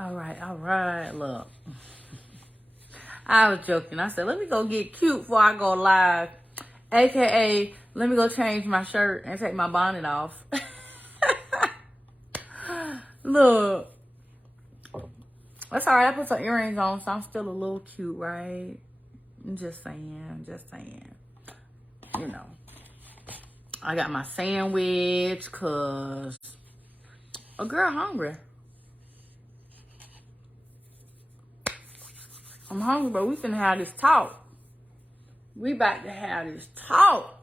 All right. Look, I was joking. I said, let me go get cute before I go live. AKA, let me go change my shirt and take my bonnet off. Look, that's all right. I put some earrings on, so I'm still a little cute, right? I'm just saying. You know, I got my sandwich because a girl hungry. I'm hungry, but we finna have this talk. We about to have this talk.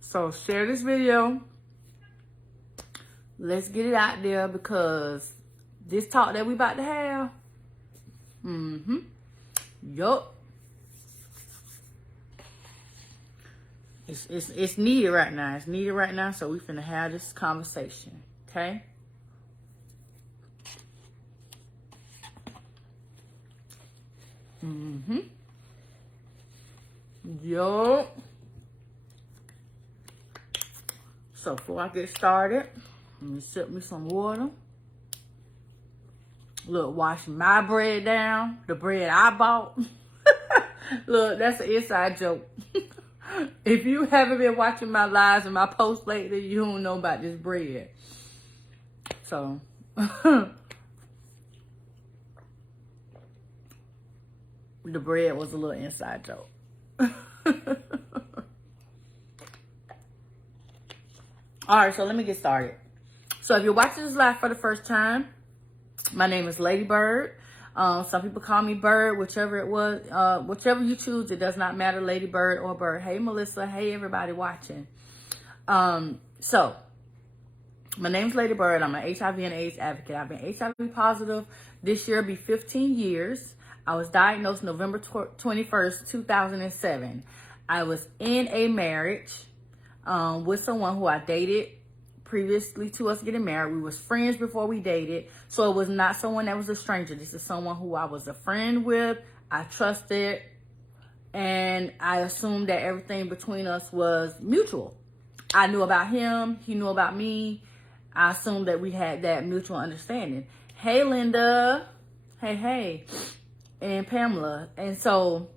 So share this video. Let's get it out there because this talk that we about to have. Yup. It's needed right now. It's needed right now. So we finna have this conversation. Okay? Yup. So before I get started, let me sip me some water. Look, wash my bread down. The bread I bought. Look, that's an inside joke. If you haven't been watching my lives and my posts lately, you don't know about this bread. So, the bread was a little inside joke. All right, so let me get started. So if you're watching this live for the first time, my name is Lady Bird. Some people call me Bird, whichever it was, whichever you choose. It does not matter, Lady Bird or Bird. Hey, Melissa. Hey, everybody watching. So my name's Lady Bird. I'm an HIV and AIDS advocate. I've been HIV positive. This year will be 15 years. I was diagnosed November 21st, 2007. I was in a marriage with someone who I dated previously to us getting married. We was friends before we dated. So it was not someone that was a stranger. This is someone who I was a friend with. I trusted. And I assumed that everything between us was mutual. I knew about him. He knew about me. I assumed that we had that mutual understanding. Hey, Linda. Hey. And Pamela. And so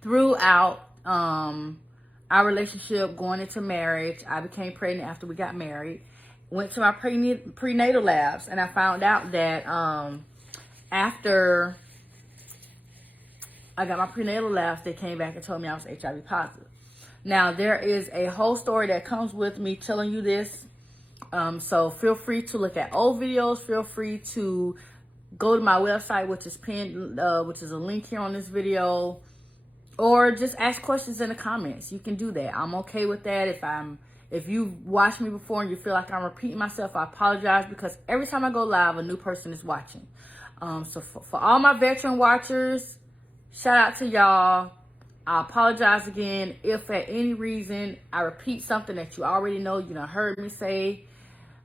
throughout our relationship going into marriage, I became pregnant after we got married. Went to my prenatal labs, and I found out that after I got my prenatal labs, they came back and told me I was HIV positive. Now, there is a whole story that comes with me telling you this. So feel free to look at old videos. Feel free to go to my website, which is pinned, which is a link here on this video, or just ask questions in the comments. You can do that. I'm okay with that. If you've watched me before and you feel like I'm repeating myself, I apologize, because every time I go live, a new person is watching. So for all my veteran watchers, shout out to y'all. I apologize again if at any reason I repeat something that you already know, you done heard me say,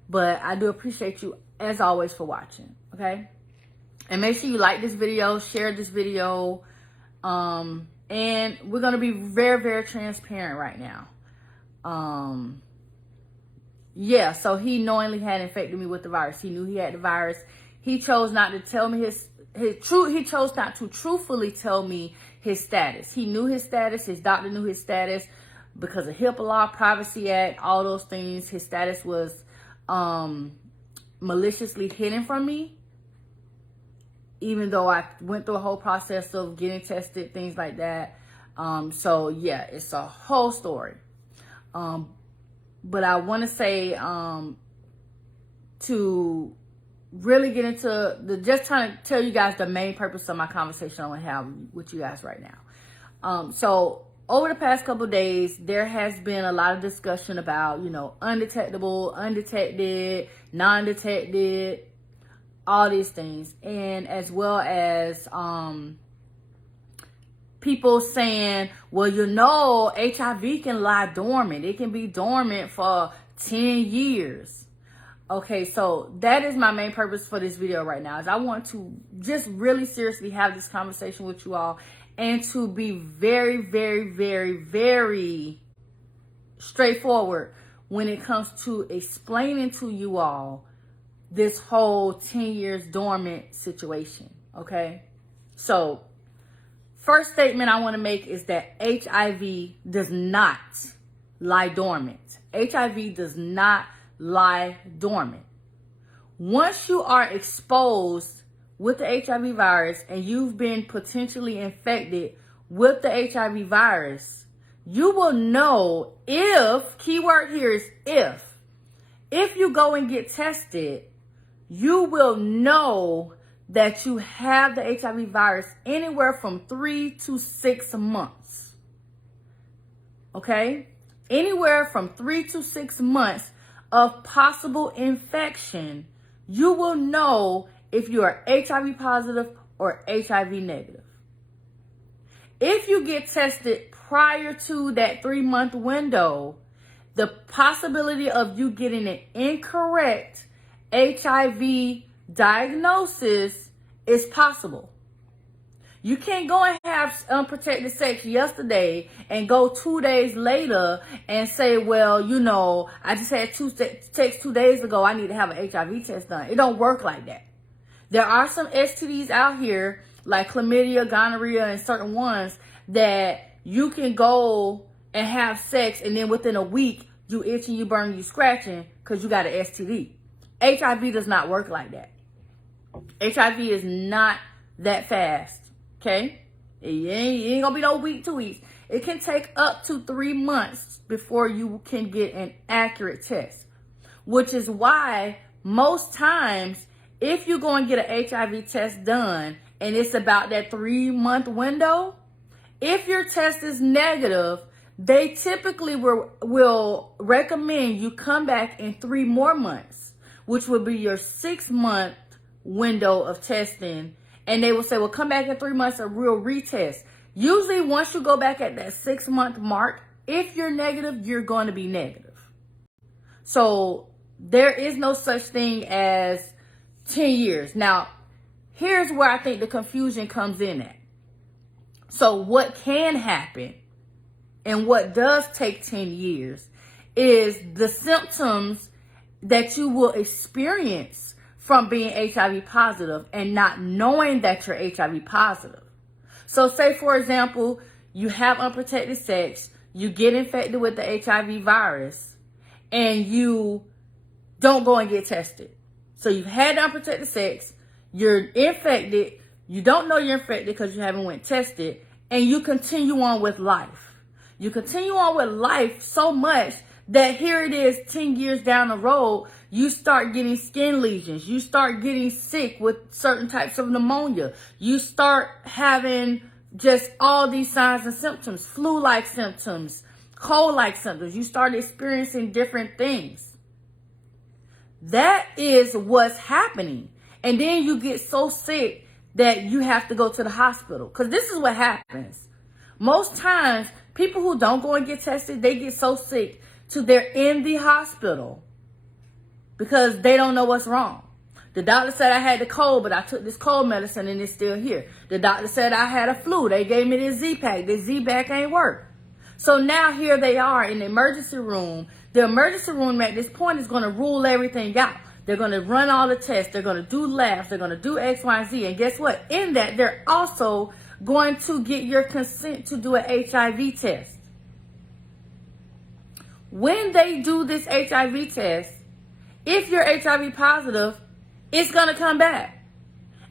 but I do appreciate you as always for watching. Okay. And make sure you like this video, share this video. And we're going to be very, very transparent right now. Yeah, so he knowingly had infected me with the virus. He knew he had the virus. He chose not to tell me he chose not to truthfully tell me his status. He knew his status. His doctor knew his status because of HIPAA law, Privacy Act, all those things. His status was maliciously hidden from me, even though I went through a whole process of getting tested, things like that. So yeah, it's a whole story. But I want to say, to really get into just trying to tell you guys the main purpose of my conversation I want to have with you guys right now. So over the past couple of days, there has been a lot of discussion about, undetectable, undetected, non-detected, all these things. And as well as, people saying, well, HIV can lie dormant. It can be dormant for 10 years. Okay, so that is my main purpose for this video right now, is I want to just really seriously have this conversation with you all and to be very, very, very, very straightforward when it comes to explaining to you all this whole 10 years dormant situation, okay? So, first statement I want to make is that HIV does not lie dormant. HIV does not lie dormant. Once you are exposed with the HIV virus and you've been potentially infected with the HIV virus, you will know if, keyword here is if you go and get tested, you will know that you have the HIV virus anywhere from 3 to 6 months. Okay? Anywhere from 3 to 6 months of possible infection, you will know if you are HIV positive or HIV negative. If you get tested prior to that 3-month window, the possibility of you getting an incorrect HIV diagnosis is possible. You can't go and have unprotected sex yesterday and go 2 days later and say, well, you know, I just had sex 2 days ago. I need to have an HIV test done. It don't work like that. There are some STDs out here like chlamydia, gonorrhea, and certain ones that you can go and have sex and then within a week you itching, you burning, you scratching because you got an STD. HIV does not work like that. HIV is not that fast, okay? It ain't gonna be no week, 2 weeks. It can take up to 3 months before you can get an accurate test, which is why most times if you go and get an HIV test done and it's about that 3-month window, if your test is negative, they typically will recommend you come back in 3 more months, which would be your 6-month window of testing. And they will say, well, come back in 3 months, a real retest. Usually once you go back at that 6-month mark, if you're negative, you're going to be negative. So there is no such thing as 10 years. Now, here's where I think the confusion comes in at. So what can happen and what does take 10 years is the symptoms that you will experience from being HIV positive and not knowing that you're HIV positive. So say, for example, you have unprotected sex, you get infected with the HIV virus, and you don't go and get tested. So you've had unprotected sex, you're infected, you don't know you're infected because you haven't went tested, and you continue on with life. You continue on with life so much that here it is 10 years down the road, you start getting skin lesions. You start getting sick with certain types of pneumonia. You start having just all these signs and symptoms, flu-like symptoms, cold-like symptoms. You start experiencing different things. That is what's happening. And then you get so sick that you have to go to the hospital. Because this is what happens. Most times, people who don't go and get tested, they get so sick to they're in the hospital because they don't know what's wrong. The doctor said I had the cold, but I took this cold medicine and it's still here. The doctor said I had a flu. They gave me this Z-Pack. This Z-Pack ain't work. So now here they are in the emergency room. The emergency room at this point is going to rule everything out. They're going to run all the tests. They're going to do labs. They're going to do X, Y, and Z. And guess what? In that, they're also going to get your consent to do an HIV test. When they do this HIV test, if you're HIV positive, it's going to come back.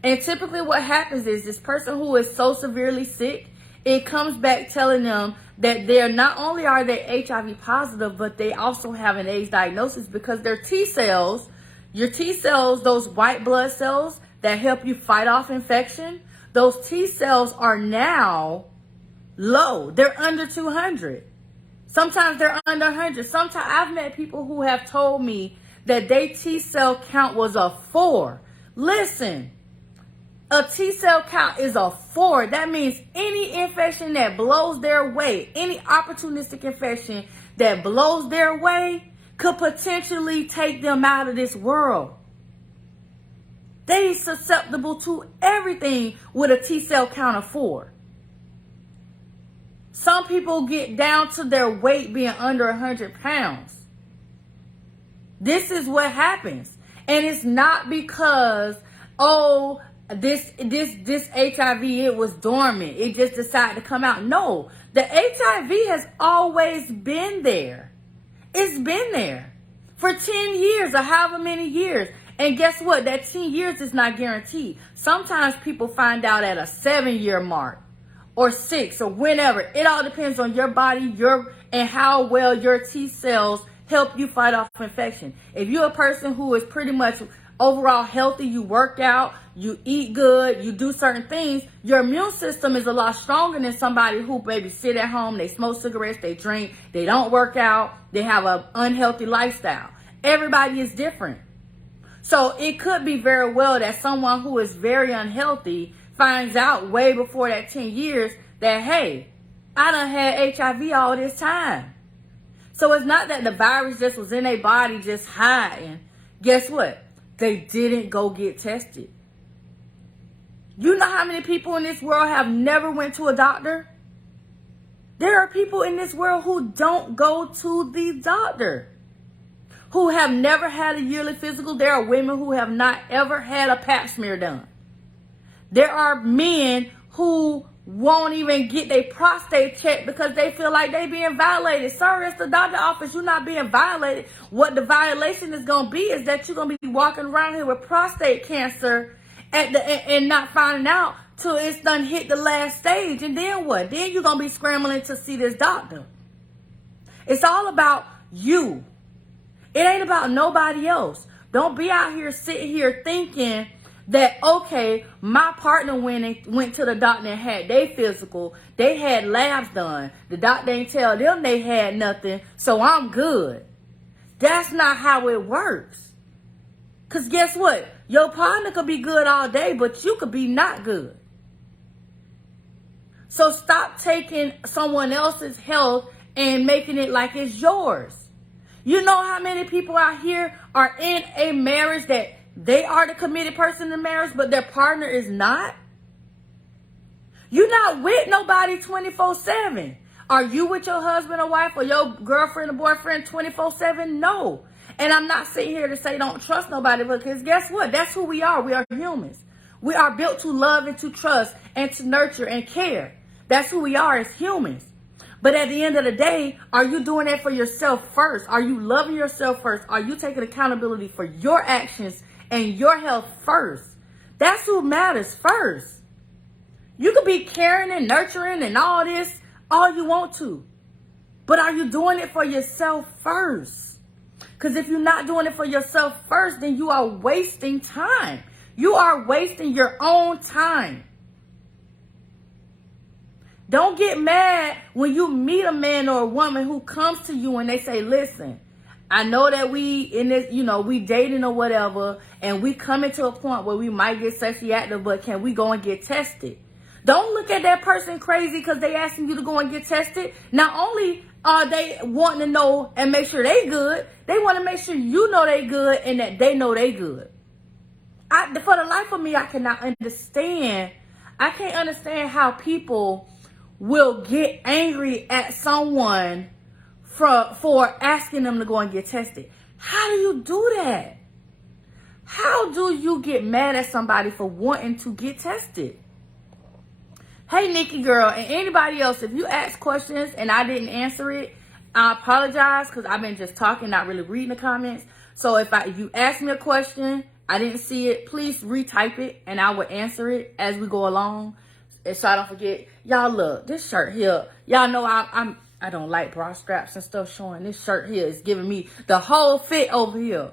And typically what happens is this person who is so severely sick, it comes back telling them that they're not only are they HIV positive, but they also have an AIDS diagnosis because their T cells, your T cells, those white blood cells that help you fight off infection, those T cells are now low. They're under 200. Sometimes they're under 100. Sometimes I've met people who have told me that their T cell count was a 4. Listen, a T cell count is a 4. That means any infection that blows their way, any opportunistic infection that blows their way could potentially take them out of this world. They susceptible to everything with a T cell count of 4. Some people get down to their weight being under 100 pounds. This is what happens. And it's not because, oh, this HIV, it was dormant. It just decided to come out. No, the HIV has always been there. It's been there for 10 years or however many years. And guess what? That 10 years is not guaranteed. Sometimes people find out at a 7-year mark or 6 or whenever. It all depends on your body, and how well your T cells help you fight off infection. If you're a person who is pretty much overall healthy, you work out, you eat good, you do certain things, your immune system is a lot stronger than somebody who maybe sit at home, they smoke cigarettes, they drink, they don't work out, they have an unhealthy lifestyle. Everybody is different. So it could be very well that someone who is very unhealthy finds out way before that 10 years that, hey, I done had HIV all this time. So it's not that the virus just was in their body just hiding. Guess what? They didn't go get tested. You know how many people in this world have never went to a doctor? There are people in this world who don't go to the doctor, who have never had a yearly physical. There are women who have not ever had a pap smear done. There are men who won't even get their prostate checked because they feel like they being violated. Sir, it's the doctor office. You're not being violated. What the violation is going to be is that you're going to be walking around here with prostate cancer and not finding out till it's done hit the last stage. And then what? Then you're going to be scrambling to see this doctor. It's all about you. It ain't about nobody else. Don't be out here sitting here thinking that, okay, my partner went to the doctor and had their physical. They had labs done. The doctor ain't tell them they had nothing, so I'm good. That's not how it works. Because guess what? Your partner could be good all day, but you could be not good. So stop taking someone else's health and making it like it's yours. You know how many people out here are in a marriage that they are the committed person in the marriage, but their partner is not? You're not with nobody 24/7. Are you with your husband or wife or your girlfriend or boyfriend 24/7? No. And I'm not sitting here to say don't trust nobody, because guess what? That's who we are. We are humans. We are built to love and to trust and to nurture and care. That's who we are as humans. But at the end of the day, are you doing that for yourself first? Are you loving yourself first? Are you taking accountability for your actions and your health first? That's who matters first. You could be caring and nurturing and all this all you want to. But are you doing it for yourself first? Because if you're not doing it for yourself first, then you are wasting time. You are wasting your own time. Don't get mad when you meet a man or a woman who comes to you and they say, listen, I know that we in this, we dating or whatever, and we coming to a point where we might get sexually active, but can we go and get tested? Don't look at that person crazy because they asking you to go and get tested. Not only are they wanting to know and make sure they good, they want to make sure you know they good and that they know they good. For the life of me, I cannot understand. I can't understand how people will get angry at someone for asking them to go and get tested. How do you do that? How do you get mad at somebody for wanting to get tested? Hey, Nikki girl, and anybody else, if you ask questions and I didn't answer it, I apologize because I've been just talking, not really reading the comments. So if you ask me a question, I didn't see it, please retype it and I will answer it as we go along. And so I don't forget. Y'all, look, this shirt here, y'all know I don't like bra straps and stuff showing. This shirt here is giving me the whole fit over here.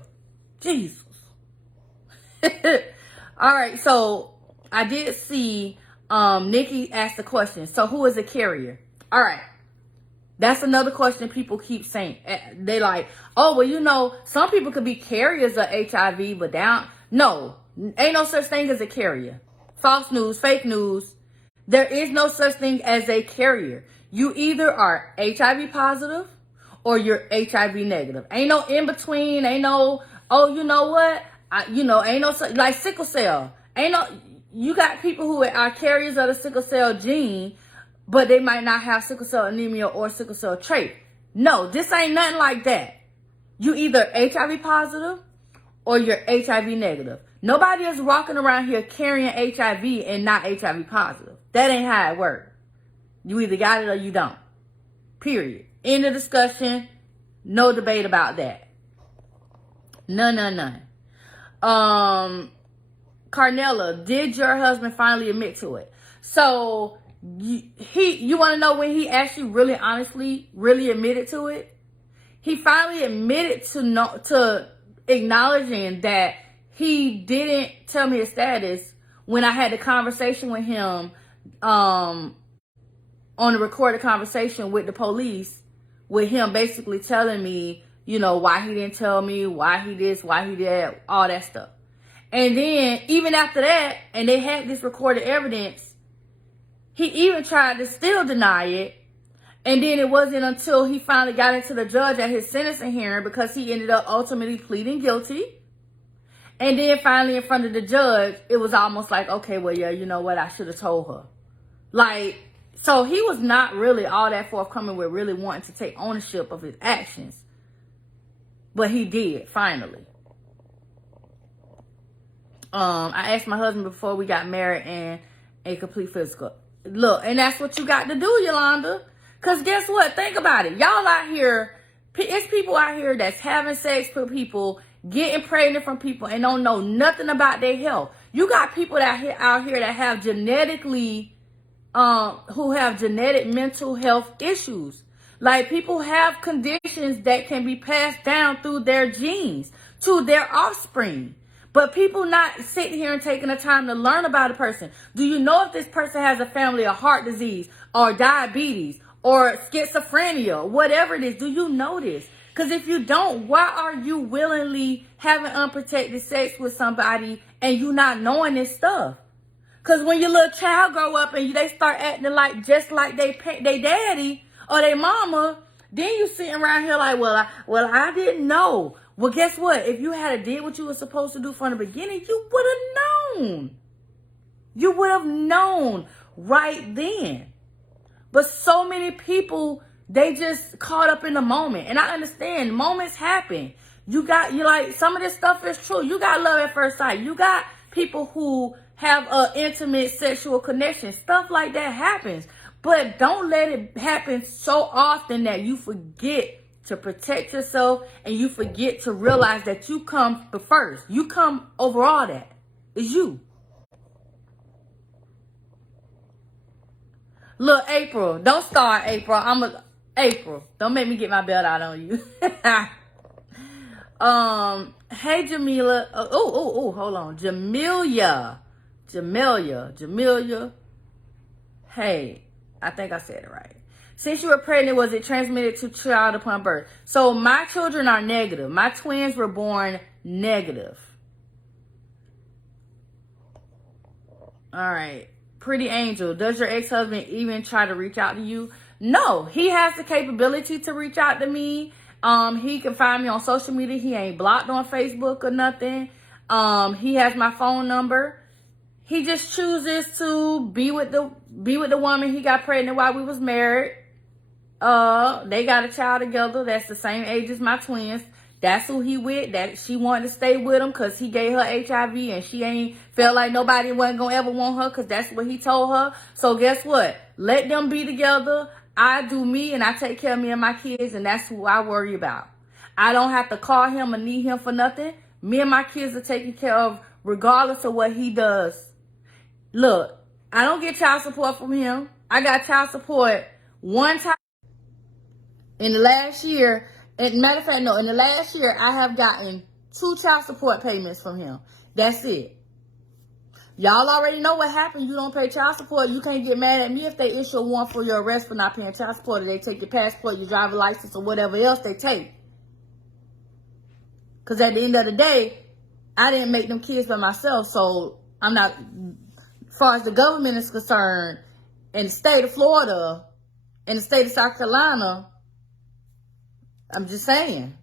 Jesus. All right, so I did see Nikki asked the question. So who is a carrier? All right. That's another question people keep saying. They like, oh, well, some people could be carriers of HIV, but no, ain't no such thing as a carrier. False news, fake news. There is no such thing as a carrier. You either are HIV positive or you're HIV negative. Ain't no in between. Ain't no, oh, you know what? Ain't no, like sickle cell. You got people who are carriers of the sickle cell gene, but they might not have sickle cell anemia or sickle cell trait. No, this ain't nothing like that. You either HIV positive or you're HIV negative. Nobody is walking around here carrying HIV and not HIV positive. That ain't how it works. You either got it or you don't. Period. End of discussion. No debate about that. None. Carnella, did your husband finally admit to it? So you want to know when he actually really honestly really admitted to it? He finally admitted to acknowledging that he didn't tell me his status when I had the conversation with him on the recorded conversation with the police, with him basically telling me, you know, why he didn't tell me, why he this, why he that, all that stuff. And then even after that, and they had this recorded evidence, he even tried to still deny it. And then it wasn't until he finally got into the judge at his sentencing hearing, because he ended up ultimately pleading guilty. And then finally in front of the judge, it was almost like, okay, well, yeah, you know what? I should have told her. Like, so he was not really all that forthcoming with really wanting to take ownership of his actions. But he did, finally. I asked my husband before we got married and a complete physical. Look, and that's what you got to do, Yolanda. Because guess what? Think about it. Y'all out here, it's people out here that's having sex with people, getting pregnant from people, and don't know nothing about their health. You got people out here that have genetically, who have genetic mental health issues. Like, people have conditions that can be passed down through their genes to their offspring. But people not sitting here and taking the time to learn about a person. Do you know if this person has a family of heart disease or diabetes or schizophrenia, whatever it is? Do you know this? Because if you don't, why are you willingly having unprotected sex with somebody and you not knowing this stuff? Because when your little child grow up and they start acting like just like they daddy or their mama, then you sitting around here like, well, I didn't know. Well, guess what? If you had did what you were supposed to do from the beginning, you would have known. You would have known right then. But so many people, they just caught up in the moment. And I understand moments happen. You like, some of this stuff is true. You got love at first sight. You got people who have an intimate sexual connection. Stuff like that happens. But don't let it happen so often that you forget to protect yourself and you forget to realize that you come first. You come over all that. It's you. Look, April, don't start, April. April, don't make me get my belt out on you. Hey, Jamila. Hold on. Jamelia. Hey, I think I said it right. Since you were pregnant, was it transmitted to child upon birth? So my children are negative. My twins were born negative. All right. Pretty Angel, does your ex-husband even try to reach out to you? No, he has the capability to reach out to me. He can find me on social media. He ain't blocked on Facebook or nothing. He has my phone number. He just chooses to be with the woman he got pregnant while we was married. They got a child together that's the same age as my twins. That's who he with. That she wanted to stay with him because he gave her HIV and she ain't felt like nobody wasn't gonna ever want her because that's what he told her. So guess what? Let them be together. I do me and I take care of me and my kids, and that's who I worry about. I don't have to call him or need him for nothing. Me and my kids are taken care of regardless of what he does. Look, I don't get child support from him. I got child support one time in the last year. Matter of fact, no, in the last year, I have gotten 2 child support payments from him. That's it. Y'all already know what happened. You don't pay child support. You can't get mad at me if they issue a warrant for your arrest for not paying child support, or they take your passport, your driver's license, or whatever else they take. Because at the end of the day, I didn't make them kids by myself, so I'm not, as far as the government is concerned, in the state of Florida, in the state of South Carolina, I'm just saying.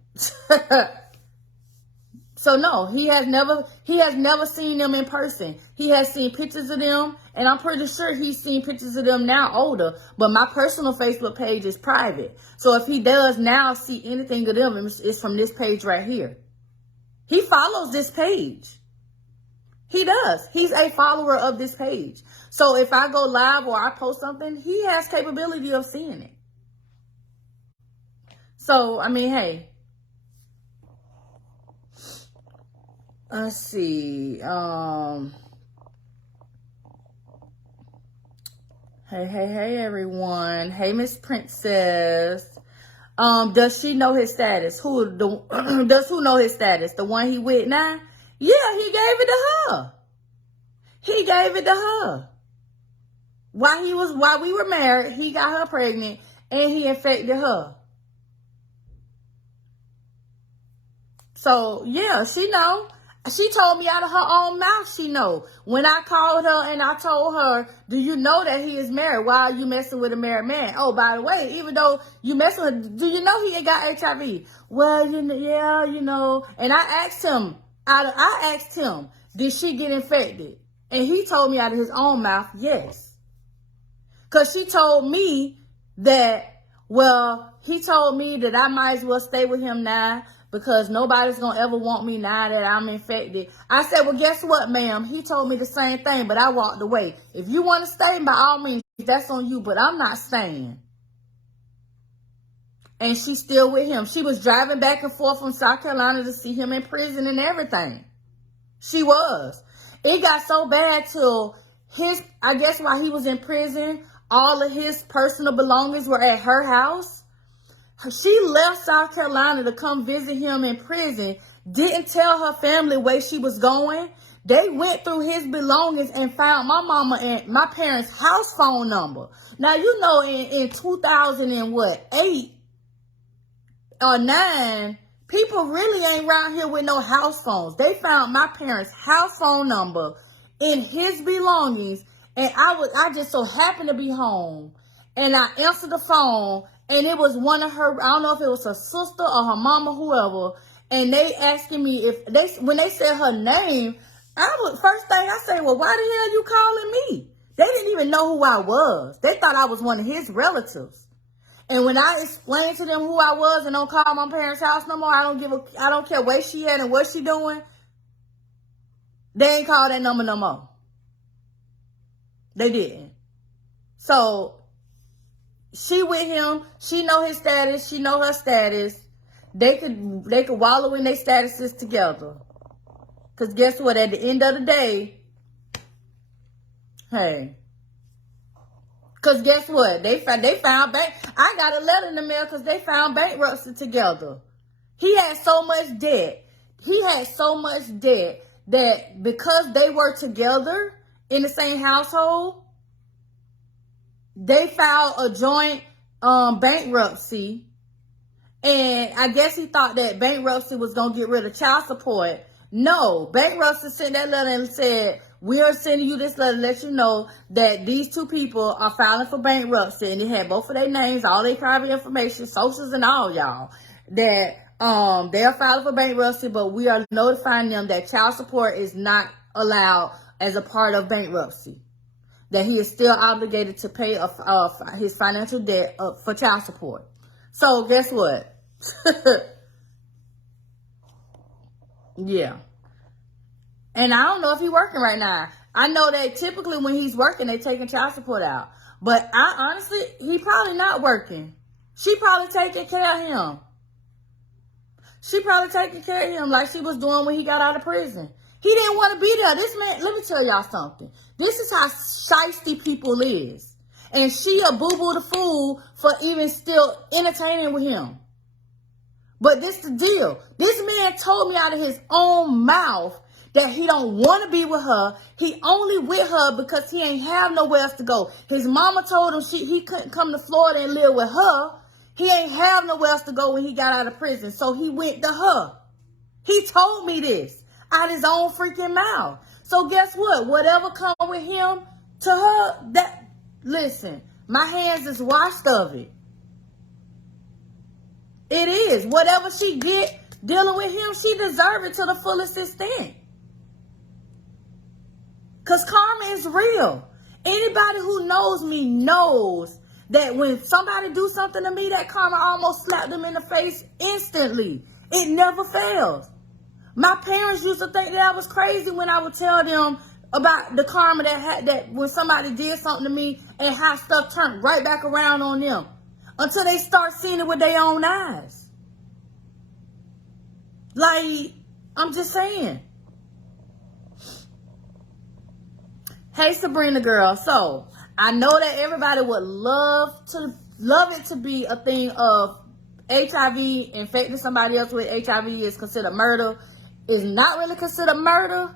So no, he has never seen them in person. He has seen pictures of them, and I'm pretty sure he's seen pictures of them now older. But my personal Facebook page is private. So if he does now see anything of them, it's from this page right here. He follows this page. He does. He's a follower of this page. So if I go live or I post something, he has capability of seeing it. So, I mean, hey. Let's see. Hey, everyone. Hey, Miss Princess. Does she know his status? Does who know his status? The one he with now? Yeah, he gave it to her. He gave it to her. While we were married, he got her pregnant and he infected her. So yeah, she know. She told me out of her own mouth she know. When I called her and I told her, do you know that he is married? Why are you messing with a married man? Oh, by the way, even though you messing with, do you know he ain't got HIV? Well, yeah, And I asked him, did she get infected? And he told me out of his own mouth, yes. Because she told me that, he told me that I might as well stay with him now because nobody's going to ever want me now that I'm infected. I said, well, guess what, ma'am? He told me the same thing, but I walked away. If you want to stay, by all means, that's on you, but I'm not staying. And she's still with him. She was driving back and forth from South Carolina to see him in prison and everything. She was. It got so bad till I guess while he was in prison, all of his personal belongings were at her house. She left South Carolina to come visit him in prison, didn't tell her family where she was going. They went through his belongings and found my mama and my parents' house phone number. Now, in 2008 or 9, people really ain't around here with no house phones. They found my parents' house phone number in his belongings, and I just so happened to be home, and I answered the phone, and it was one of her, I don't know if it was her sister or her mama, whoever, and they asking me when they said her name, first thing I said, well, why the hell you calling me? They didn't even know who I was. They thought I was one of his relatives. And when I explained to them who I was and don't call my parents' house no more, I don't care where she at and what she doing, they ain't call that number no more. They didn't. So she with him, she know his status, she know her status. They could wallow in their statuses together. Cause guess what? At the end of the day, hey. Cause guess what? They found I got a letter in the mail because they found bankruptcy together. He had so much debt. That because they were together in the same household, they filed a joint bankruptcy. And I guess he thought that bankruptcy was going to get rid of child support. No, bankruptcy sent that letter and said, we are sending you this letter to let you know that these two people are filing for bankruptcy. And it had both of their names, all their private information, socials and all, y'all. That they are filing for bankruptcy, but we are notifying them that child support is not allowed as a part of bankruptcy. That he is still obligated to pay his financial debt for child support. So guess what? Yeah. And I don't know if he's working right now. I know that typically when he's working, they taking child support out. But honestly, he probably not working. She probably taking care of him. She probably taking care of him like she was doing when he got out of prison. He didn't want to be there. This man, let me tell y'all something. This is how shiesty people is. And she a boo-boo the fool for even still entertaining with him. But this the deal. This man told me out of his own mouth that he don't want to be with her. He only with her because he ain't have nowhere else to go. His mama told him he couldn't come to Florida and live with her. He ain't have nowhere else to go when he got out of prison. So he went to her. He told me this out his own freaking mouth. So guess what? Whatever come with him to her, listen, my hands is washed of it. It is. Whatever she did dealing with him, she deserved it to the fullest extent. Because karma is real. Anybody who knows me knows that when somebody do something to me, that karma almost slapped them in the face instantly. It never fails. My parents used to think that I was crazy when I would tell them about the karma that when somebody did something to me and how stuff turned right back around on them until they start seeing it with their own eyes. Like, I'm just saying. Hey, Sabrina girl. So, I know that everybody would love it to be a thing of HIV, infecting somebody else with HIV is considered murder. Is not really considered murder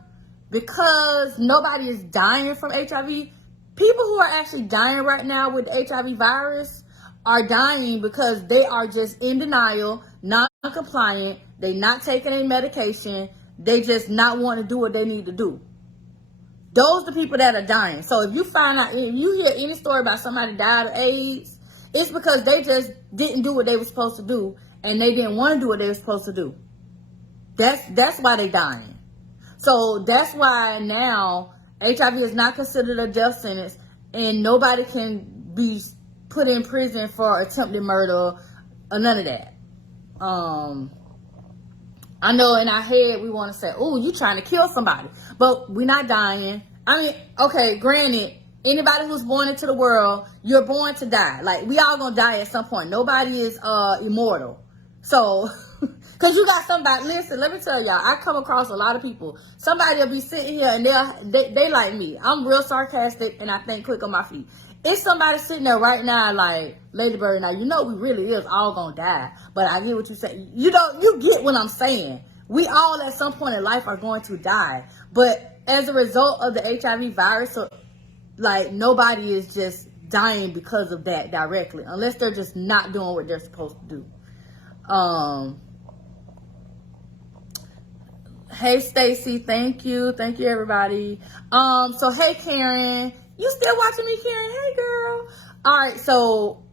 because nobody is dying from HIV. People who are actually dying right now with the HIV virus are dying because they are just in denial, non-compliant, they not taking any medication, they just not want to do what they need to do. Those are the people that are dying. So if you find out, if you hear any story about somebody died of AIDS, it's because they just didn't do what they were supposed to do and they didn't want to do what they were supposed to do. That's why they dying. So that's why now HIV is not considered a death sentence and nobody can be put in prison for attempted murder or none of that. I know in our head we want to say, oh, you trying to kill somebody. But we're not dying. I mean, okay, granted, anybody who's born into the world, you're born to die. Like, we all gonna die at some point. Nobody is immortal. So, because you got somebody, listen, let me tell y'all, I come across a lot of people. Somebody will be sitting here and they like me. I'm real sarcastic and I think quick on my feet. It's somebody sitting there right now like, Lady Bird, now you know we really is all gonna die. But I get what you say. You get what I'm saying. We all at some point in life are going to die. But as a result of the HIV virus, so, like, nobody is just dying because of that directly. Unless they're just not doing what they're supposed to do. Hey Stacy, thank you everybody. So hey Karen, you still watching me, Karen? Hey girl. All right, so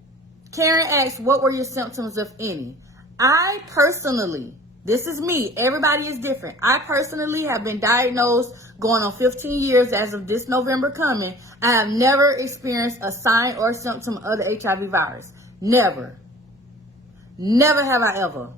Karen asked, what were your symptoms, if any? I personally, this is me, everybody is different. I personally have been diagnosed going on 15 years as of this November coming. I have never experienced a sign or symptom of the HIV virus. Never have I ever.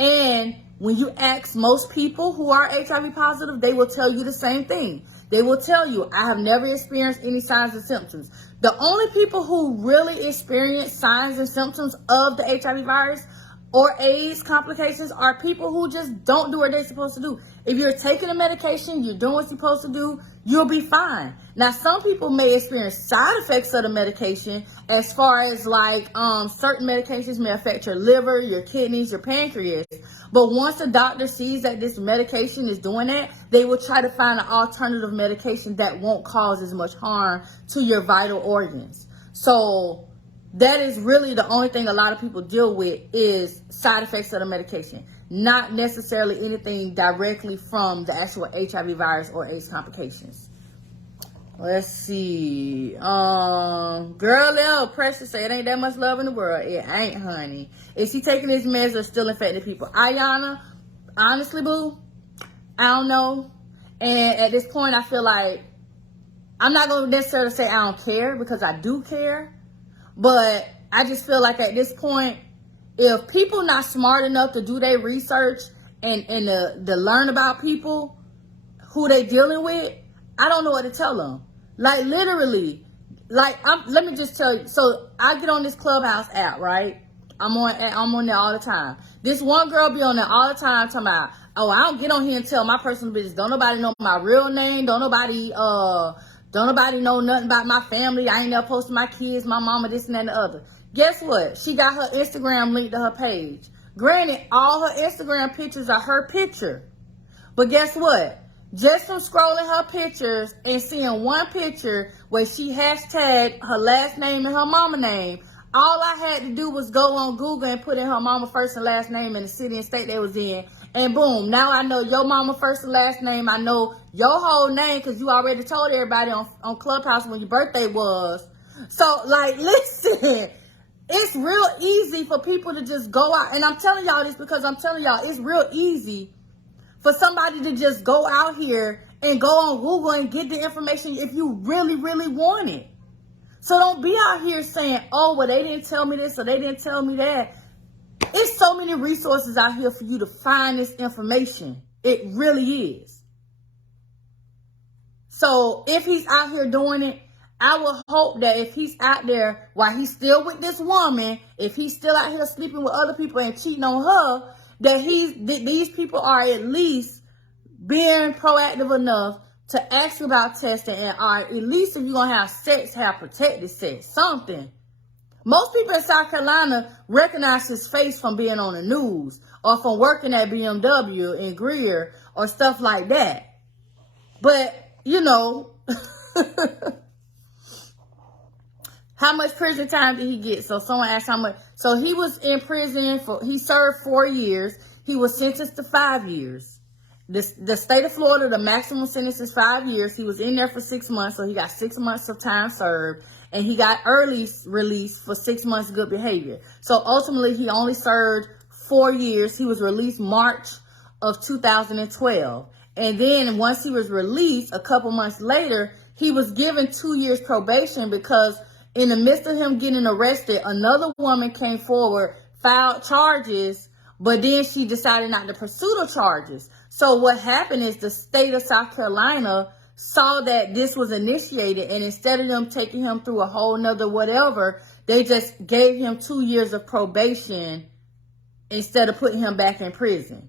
And when you ask most people who are HIV positive, they will tell you the same thing. They will tell you, I have never experienced any signs and symptoms. The only people who really experience signs and symptoms of the HIV virus or AIDS complications are people who just don't do what they're supposed to do. If you're taking a medication, you're doing what you're supposed to do, you'll be fine. Now, some people may experience side effects of the medication, as far as like certain medications may affect your liver, your kidneys, your pancreas. But once the doctor sees that this medication is doing that, they will try to find an alternative medication that won't cause as much harm to your vital organs. So that is really the only thing a lot of people deal with is side effects of the medication, not necessarily anything directly from the actual HIV virus or AIDS complications. Let's see. Girl, Lil Precious say it ain't that much love in the world. It ain't, honey. Is he taking his meds or still infecting people? Ayana, honestly, boo, I don't know. And at this point, I feel like I'm not going to necessarily say I don't care, because I do care. But I just feel like at this point, if people not smart enough to do their research and to learn about people who they dealing with, I don't know what to tell them. Like, literally, like, let me just tell you. So I get on this Clubhouse app, right? I'm on there all the time. This one girl be on there all the time talking about, oh, I don't get on here and tell my personal business. Don't nobody know my real name. Don't nobody know nothing about my family. I ain't never posted my kids, my mama, this and that and the other. Guess what? She got her Instagram linked to her page. Granted, all her Instagram pictures are her picture. But guess what? Just from scrolling her pictures and seeing one picture where she hashtagged her last name and her mama name, all I had to do was go on Google and put in her mama first and last name and the city and state they was in. And boom, now I know your mama first and last name. I know your whole name because you already told everybody on Clubhouse when your birthday was. So, like, listen, it's real easy for people to just go out. And I'm telling y'all this because I'm telling y'all it's real easy for somebody to just go out here and go on Google and get the information if you really, really want it. So don't be out here saying, oh, well, they didn't tell me this or they didn't tell me that. It's so many resources out here for you to find this information. It really is. So if he's out here doing it, I will hope that if he's out there while he's still with this woman, if he's still out here sleeping with other people and cheating on her, that these people are at least being proactive enough to ask about testing, and are at least if you're going to have sex, have protected sex, something. Most people in South Carolina recognize his face from being on the news or from working at BMW in Greer or stuff like that. But, you know, how much prison time did he get? So someone asked how much. So he was in prison he served 4 years. He was sentenced to 5 years. The state of Florida, the maximum sentence is 5 years. He was in there for 6 months, so he got 6 months of time served. And he got early release for 6 months good behavior. So ultimately, he only served 4 years. He was released March of 2012. And then once he was released, a couple months later, he was given 2 years probation because in the midst of him getting arrested, another woman came forward, filed charges, but then she decided not to pursue the charges. So what happened is the state of South Carolina saw that this was initiated, and instead of them taking him through a whole nother whatever, they just gave him 2 years of probation instead of putting him back in prison.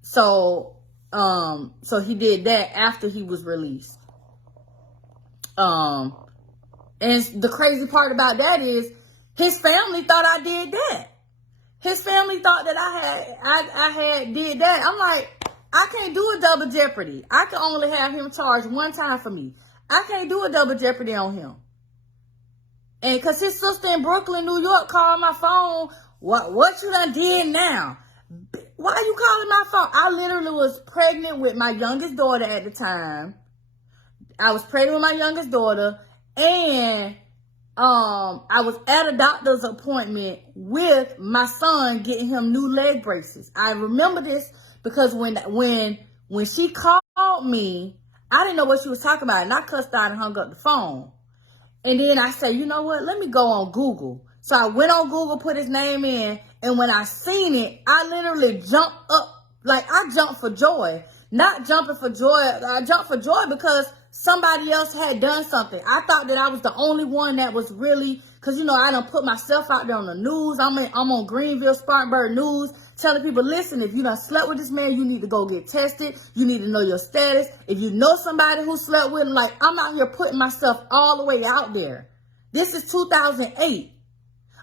So he did that after he was released. And the crazy part about that is his family thought I did that. His family thought that I had did that. I'm like, I can't do a double jeopardy. I can only have him charged one time for me. I can't do a double jeopardy on him. And because his sister in Brooklyn, New York, called my phone. What you done did now? Why are you calling my phone? I literally was pregnant with my youngest daughter at the time. I was pregnant with my youngest daughter. And I was at a doctor's appointment with my son getting him new leg braces. I remember this because when she called me, I didn't know what she was talking about, and I cussed out and hung up the phone. And then I said, you know what? Let me go on Google. So I went on Google, put his name in, and when I seen it, I literally jumped up. Like, I jumped for joy. Not jumping for joy. I jumped for joy because somebody else had done something. I thought that I was the only one that was really, because, you know, I done put myself out there on the news. I'm on Greenville, Spartanburg News, telling people, listen, if you done slept with this man, you need to go get tested. You need to know your status. If you know somebody who slept with him, like, I'm out here putting myself all the way out there. This is 2008.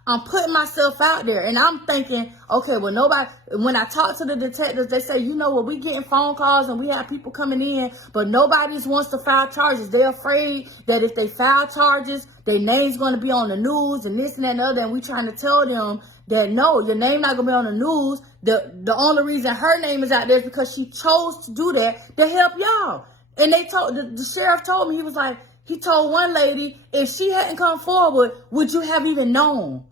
I'm putting myself out there, and I'm thinking, okay, well, nobody, when I talk to the detectives, they say, you know what, we getting phone calls and we have people coming in, but nobody wants to file charges. They're afraid that if they file charges, their name's going to be on the news and this and that and the other, and we trying to tell them that no, your name not going to be on the news. The only reason her name is out there is because she chose to do that to help y'all. And they told, the sheriff told me, he was like, he told one lady, if she hadn't come forward, would you have even known?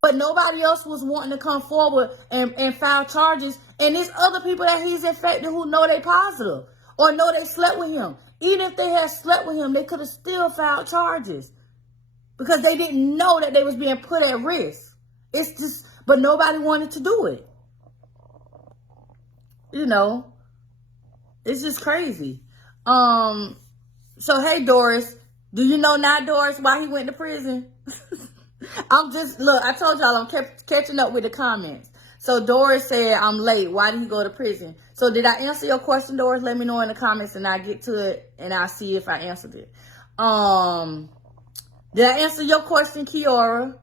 But nobody else was wanting to come forward and file charges. And there's other people that he's infected who know they positive or know they slept with him. Even if they had slept with him, they could have still filed charges because they didn't know that they was being put at risk. It's just, but nobody wanted to do it. You know, it's just crazy. So, hey, Doris, do you know now, Doris, why he went to prison? Look, I told y'all I'm catching up with the comments. So Doris said, I'm late. Why did he go to prison? So did I answer your question, Doris? Let me know in the comments and I'll get to it and I'll see if I answered it. Did I answer your question, Kiora?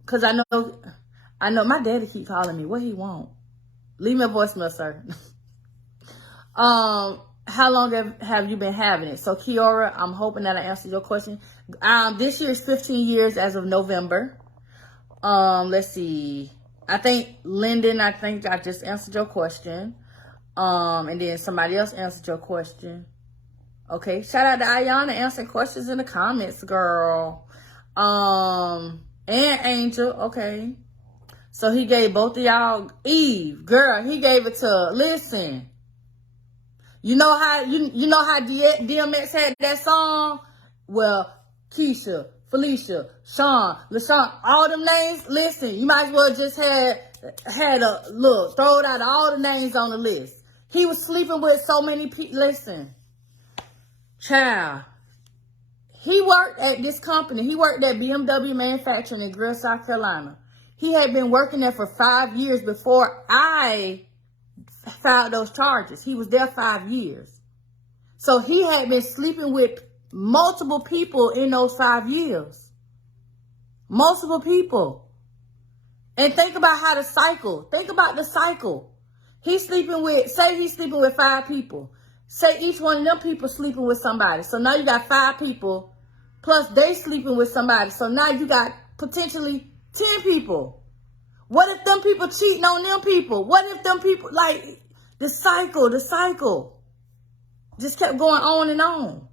Because I know my daddy keep calling me. What he want? Leave me a voicemail, sir. How long have you been having it? So Kiora, I'm hoping that I answered your question. This year is 15 years as of November. Let's see. I think Lyndon, I just answered your question. And then somebody else answered your question. Okay. Shout out to Ayana answering questions in the comments, girl. And Angel. Okay. So he gave both of y'all Eve, girl. He gave it to, listen. You know how DMX had that song? Well, Keisha, Felicia, Sean, LaShawn, all them names. Listen, you might as well just had a look, throw it out all the names on the list. He was sleeping with so many people. Listen, child. He worked at this company. He worked at BMW Manufacturing in Greer, South Carolina. He had been working there for 5 years before I filed those charges. He was there 5 years. So he had been sleeping with multiple people in those 5 years. Multiple people. And think about how the cycle. Think about the cycle. Say he's sleeping with 5 people. Say each one of them people sleeping with somebody. So now you got 5 people, plus they sleeping with somebody. So now you got potentially 10 people. What if them people cheating on them people? What if them people, like, the cycle just kept going on and on.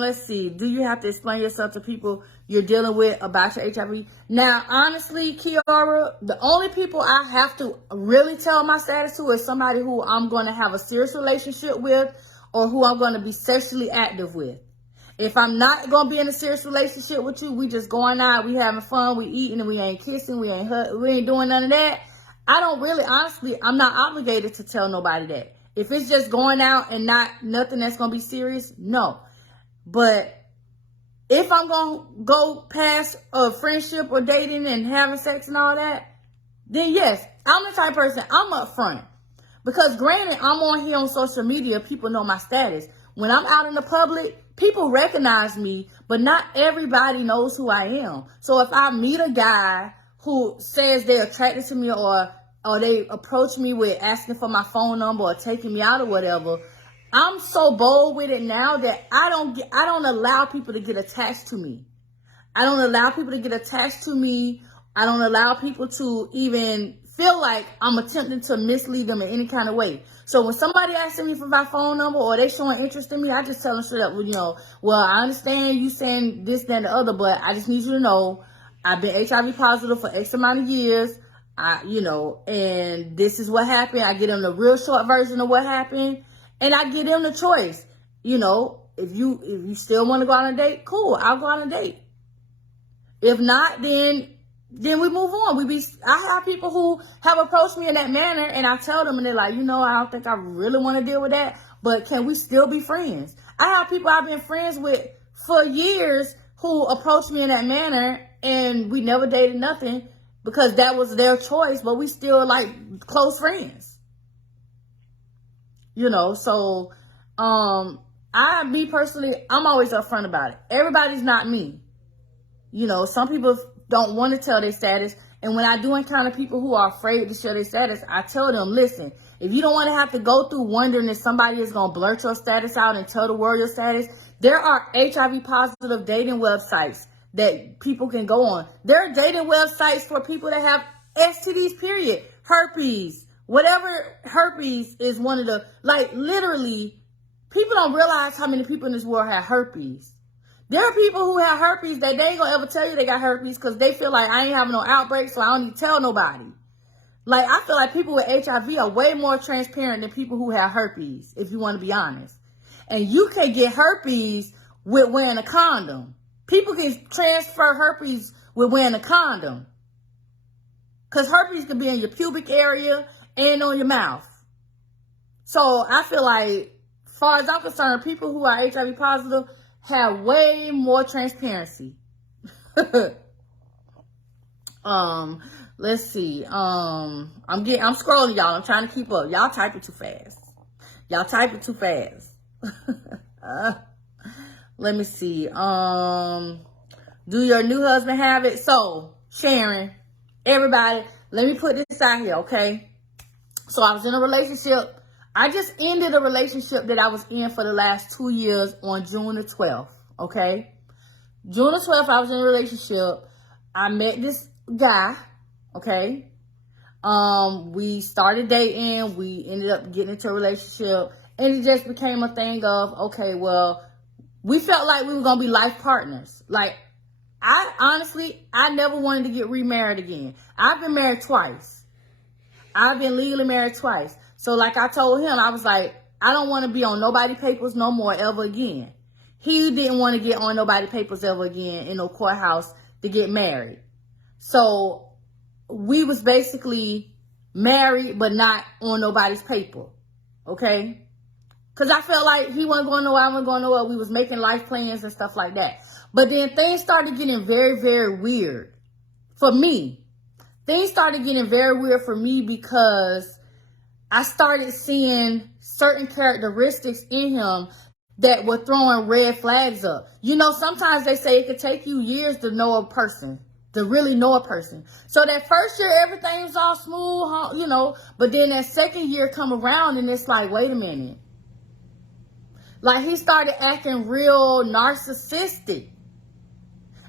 Let's see. Do you have to explain yourself to people you're dealing with about your HIV? Now, honestly, Kiara, the only people I have to really tell my status to is somebody who I'm going to have a serious relationship with or who I'm going to be sexually active with. If I'm not going to be in a serious relationship with you, we just going out, we having fun, we eating, and we ain't kissing, we ain't doing none of that. I don't really, honestly, I'm not obligated to tell nobody that. If it's just going out and nothing that's going to be serious, no. But if I'm going to go past a friendship or dating and having sex and all that, then yes, I'm the type of person, I'm upfront. Because granted, I'm on here on social media, people know my status. When I'm out in the public, people recognize me, but not everybody knows who I am. So if I meet a guy who says they're attracted to me or they approach me with asking for my phone number or taking me out or whatever, I'm so bold with it now that I don't allow people to get attached to me. I don't allow people to get attached to me. I don't allow people to even feel like I'm attempting to mislead them in any kind of way. So when somebody asks me for my phone number or they showing interest in me, I just tell them straight up, well, I understand you saying this, that, and the other, but I just need you to know I've been HIV positive for X amount of years, and this is what happened. I get them the real short version of what happened, and I give them the choice. If you still want to go on a date, cool, I'll go on a date. If not, then we move on. I have people who have approached me in that manner, and I tell them, and they're like, I don't think I really want to deal with that, but can we still be friends? I have people I've been friends with for years who approached me in that manner, and we never dated nothing because that was their choice, but we still like close friends. So me personally, I'm always upfront about it. Everybody's not me. Some people don't want to tell their status. And when I do encounter people who are afraid to share their status, I tell them, listen, if you don't want to have to go through wondering if somebody is going to blurt your status out and tell the world your status, there are HIV positive dating websites that people can go on. There are dating websites for people that have STDs, period. Herpes, whatever herpes is one of the, literally, people don't realize how many people in this world have herpes. There are people who have herpes that they ain't gonna ever tell you they got herpes because they feel like I ain't having no outbreak, so I don't need to tell nobody. I feel like people with HIV are way more transparent than people who have herpes, if you want to be honest. And you can get herpes with wearing a condom. People can transfer herpes with wearing a condom. Because herpes can be in your pubic area and on your mouth. So I feel like, as far as I'm concerned, people who are HIV positive have way more transparency. Let's see. I'm scrolling, y'all. I'm trying to keep up. Y'all typing too fast. Let me see. Do your new husband have it? So, Sharon, everybody, let me put this out here, okay? So I was in a relationship. I just ended a relationship that I was in for the last 2 years on June the 12th, okay? June the 12th, I was in a relationship. I met this guy, okay? We started dating. We ended up getting into a relationship. And it just became a thing of, okay, well, we felt like we were going to be life partners. I never wanted to get remarried again. I've been married twice. I've been legally married twice. So I told him, I was like, I don't want to be on nobody papers no more ever again. He didn't want to get on nobody papers ever again in no courthouse to get married. So we was basically married, but not on nobody's paper. Okay? Because I felt like he wasn't going nowhere, I wasn't going nowhere. We was making life plans and stuff like that. But then things started getting very, very weird for me. Things started getting very weird for me because I started seeing certain characteristics in him that were throwing red flags up. You know, sometimes they say it could take you years to know a person, to really know a person. So that first year, everything was all smooth, you know, but then that second year come around and it's like, wait a minute. Like, he started acting real narcissistic.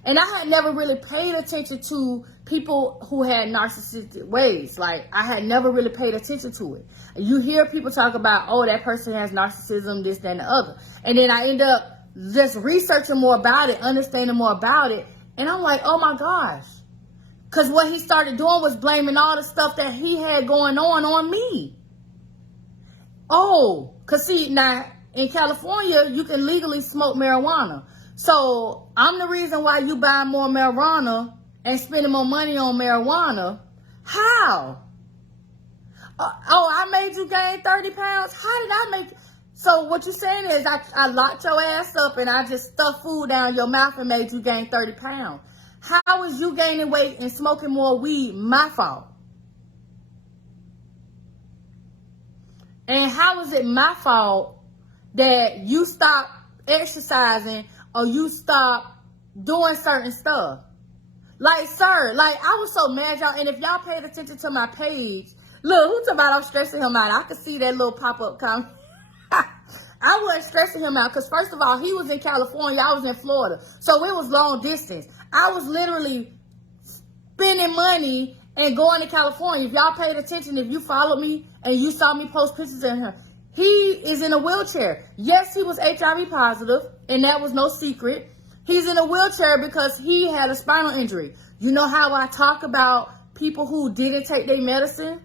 And I had never really paid attention to people who had narcissistic ways. Like, I had never really paid attention to it. You hear people talk about, oh, that person has narcissism, this, that, and the other. And then I end up just researching more about it, understanding more about it. And I'm like, oh my gosh. Because what he started doing was blaming all the stuff that he had going on me. Oh, because see, now, in California, you can legally smoke marijuana. So I'm the reason why you buy more marijuana and spending more money on marijuana. How? I made you gain 30 pounds. How did I make? So what you're saying is I locked your ass up and I just stuffed food down your mouth and made you gain 30 pounds. How is you gaining weight and smoking more weed my fault? And how is it my fault that you stop exercising or you stop doing certain stuff? Like, sir, like, I was so mad, y'all. And if y'all paid attention to my page, look, who's about I'm stressing him out? I could see that little pop-up comment. I wasn't stressing him out because, first of all, he was in California. I was in Florida. So it was long distance. I was literally spending money and going to California. If y'all paid attention, if you followed me and you saw me post pictures of him, he is in a wheelchair. Yes, he was HIV positive, and that was no secret. He's in a wheelchair because he had a spinal injury. You know how I talk about people who didn't take their medicine?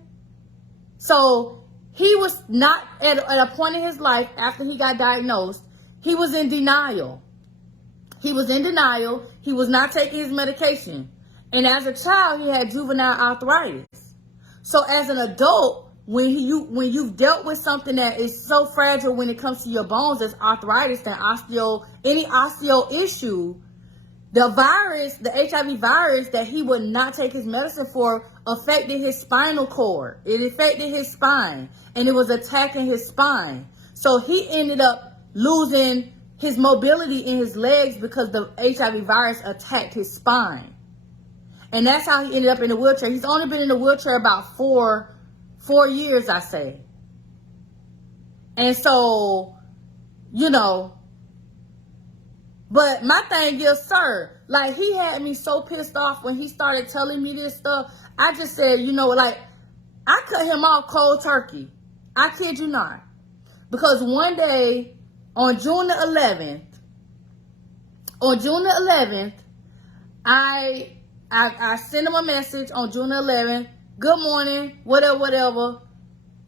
So he was not at a point in his life after he got diagnosed. He was in denial. He was in denial. He was not taking his medication. And as a child, he had juvenile arthritis. So as an adult, when you've dealt with something that is so fragile when it comes to your bones as arthritis and any osteo issue, the virus, the HIV virus that he would not take his medicine for affected his spinal cord. It affected his spine and it was attacking his spine. So he ended up losing his mobility in his legs because the HIV virus attacked his spine. And that's how he ended up in a wheelchair. He's only been in a wheelchair about four years, I say. And so, you know, but my thing is, sir, like, he had me so pissed off when he started telling me this stuff. I just said, you know, like, I cut him off cold turkey. I kid you not. Because one day on June the 11th, I sent him a message on June the 11th. Good morning, whatever.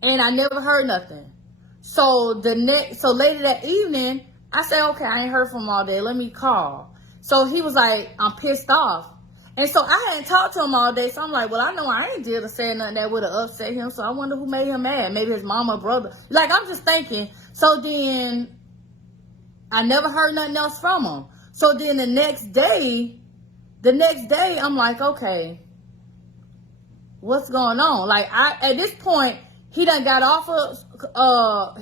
And I never heard nothing. So later that evening, I said, okay, I ain't heard from him all day. Let me call. So he was like, I'm pissed off. And so I hadn't talked to him all day. So I'm like, well, I know I ain't did or said nothing that would have upset him. So I wonder who made him mad. Maybe his mama or brother. Like, I'm just thinking. So then I never heard nothing else from him. So then the next day, I'm like, okay, what's going on? Like, at this point, he done got off of,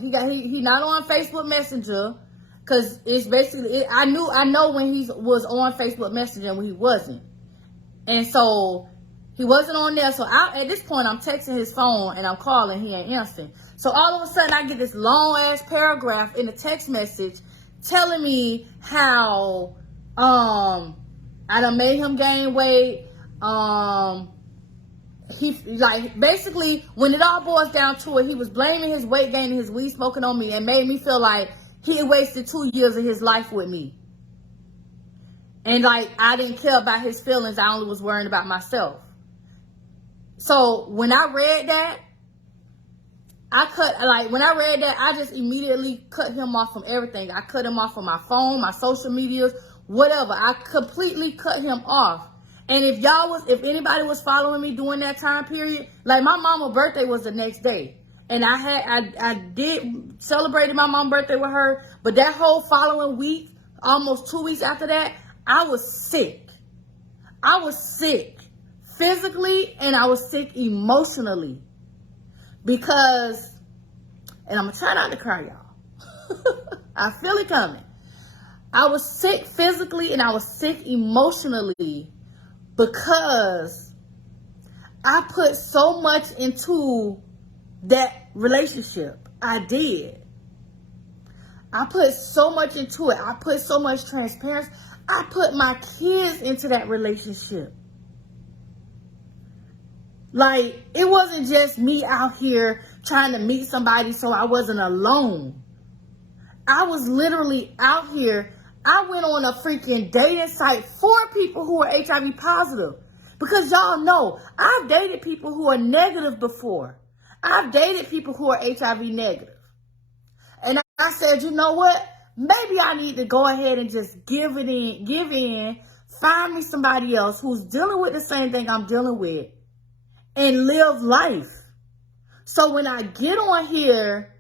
he not on Facebook Messenger. Cause it's basically, I know when he was on Facebook Messenger and when he wasn't. And so he wasn't on there. So at this point, I'm texting his phone and I'm calling, he ain't answering. So all of a sudden I get this long ass paragraph in a text message telling me how, I done made him gain weight. He, like, basically when it all boils down to it, he was blaming his weight gain and his weed smoking on me and made me feel like he had wasted 2 years of his life with me. And like, I didn't care about his feelings. I only was worrying about myself. So when I read that, I just immediately cut him off from everything. I cut him off from my phone, my social medias, whatever. I completely cut him off. And if anybody was following me during that time period, like my mama's birthday was the next day. And I did celebrated my mom's birthday with her. But that whole following week, almost 2 weeks after that, I was sick. I was sick physically and I was sick emotionally. Because, and I'm going to try not to cry, y'all. I feel it coming. I was sick physically and I was sick emotionally because I put so much into that relationship. I did. I put so much into it. I put so much transparency. I put my kids into that relationship. Like, it wasn't just me out here trying to meet somebody so I wasn't alone. I was literally out here. I went on a freaking dating site for people who are HIV positive. Because y'all know, I've dated people who are negative before. I've dated people who are HIV negative. And I said, you know what? Maybe I need to go ahead and just give in, find me somebody else who's dealing with the same thing I'm dealing with and live life. So when I get on here,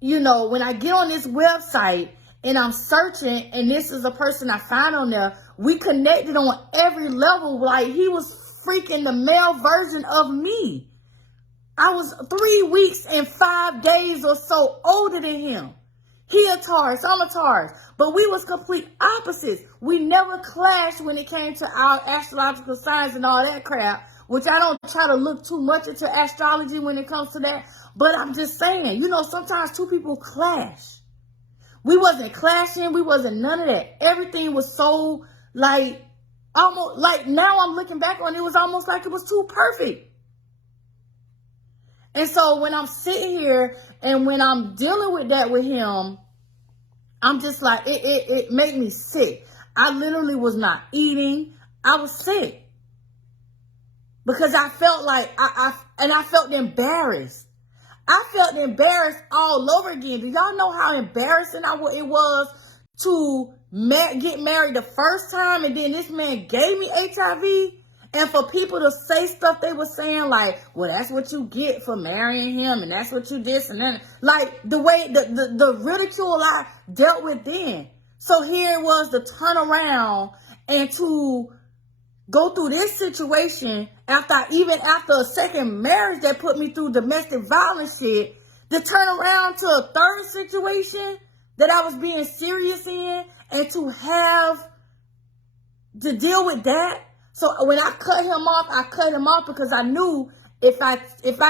you know, when I get on this website and I'm searching and this is a person I find on there, we connected on every level. Like, he was freaking the male version of me. I was 3 weeks and 5 days or so older than him. He a Taurus, I'm a Taurus. But we was complete opposites. We never clashed when it came to our astrological signs and all that crap, which I don't try to look too much into astrology when it comes to that. But I'm just saying, you know, sometimes two people clash. We wasn't clashing. We wasn't none of that. Everything was so, like, almost, like, now I'm looking back on it, it was almost like it was too perfect. And so when I'm sitting here and when I'm dealing with that with him, I'm just like, it made me sick. I literally was not eating. I was sick. Because I felt like, I felt embarrassed. I felt embarrassed all over again. Do y'all know how embarrassing it was to get married the first time and then this man gave me HIV? And for people to say stuff they were saying like, well, that's what you get for marrying him and that's what you this and then, like, the way, the ridicule I dealt with then. So here it was to turn around and to go through this situation after a second marriage that put me through domestic violence shit, to turn around to a third situation that I was being serious in and to have to deal with that. So when I cut him off because I knew if I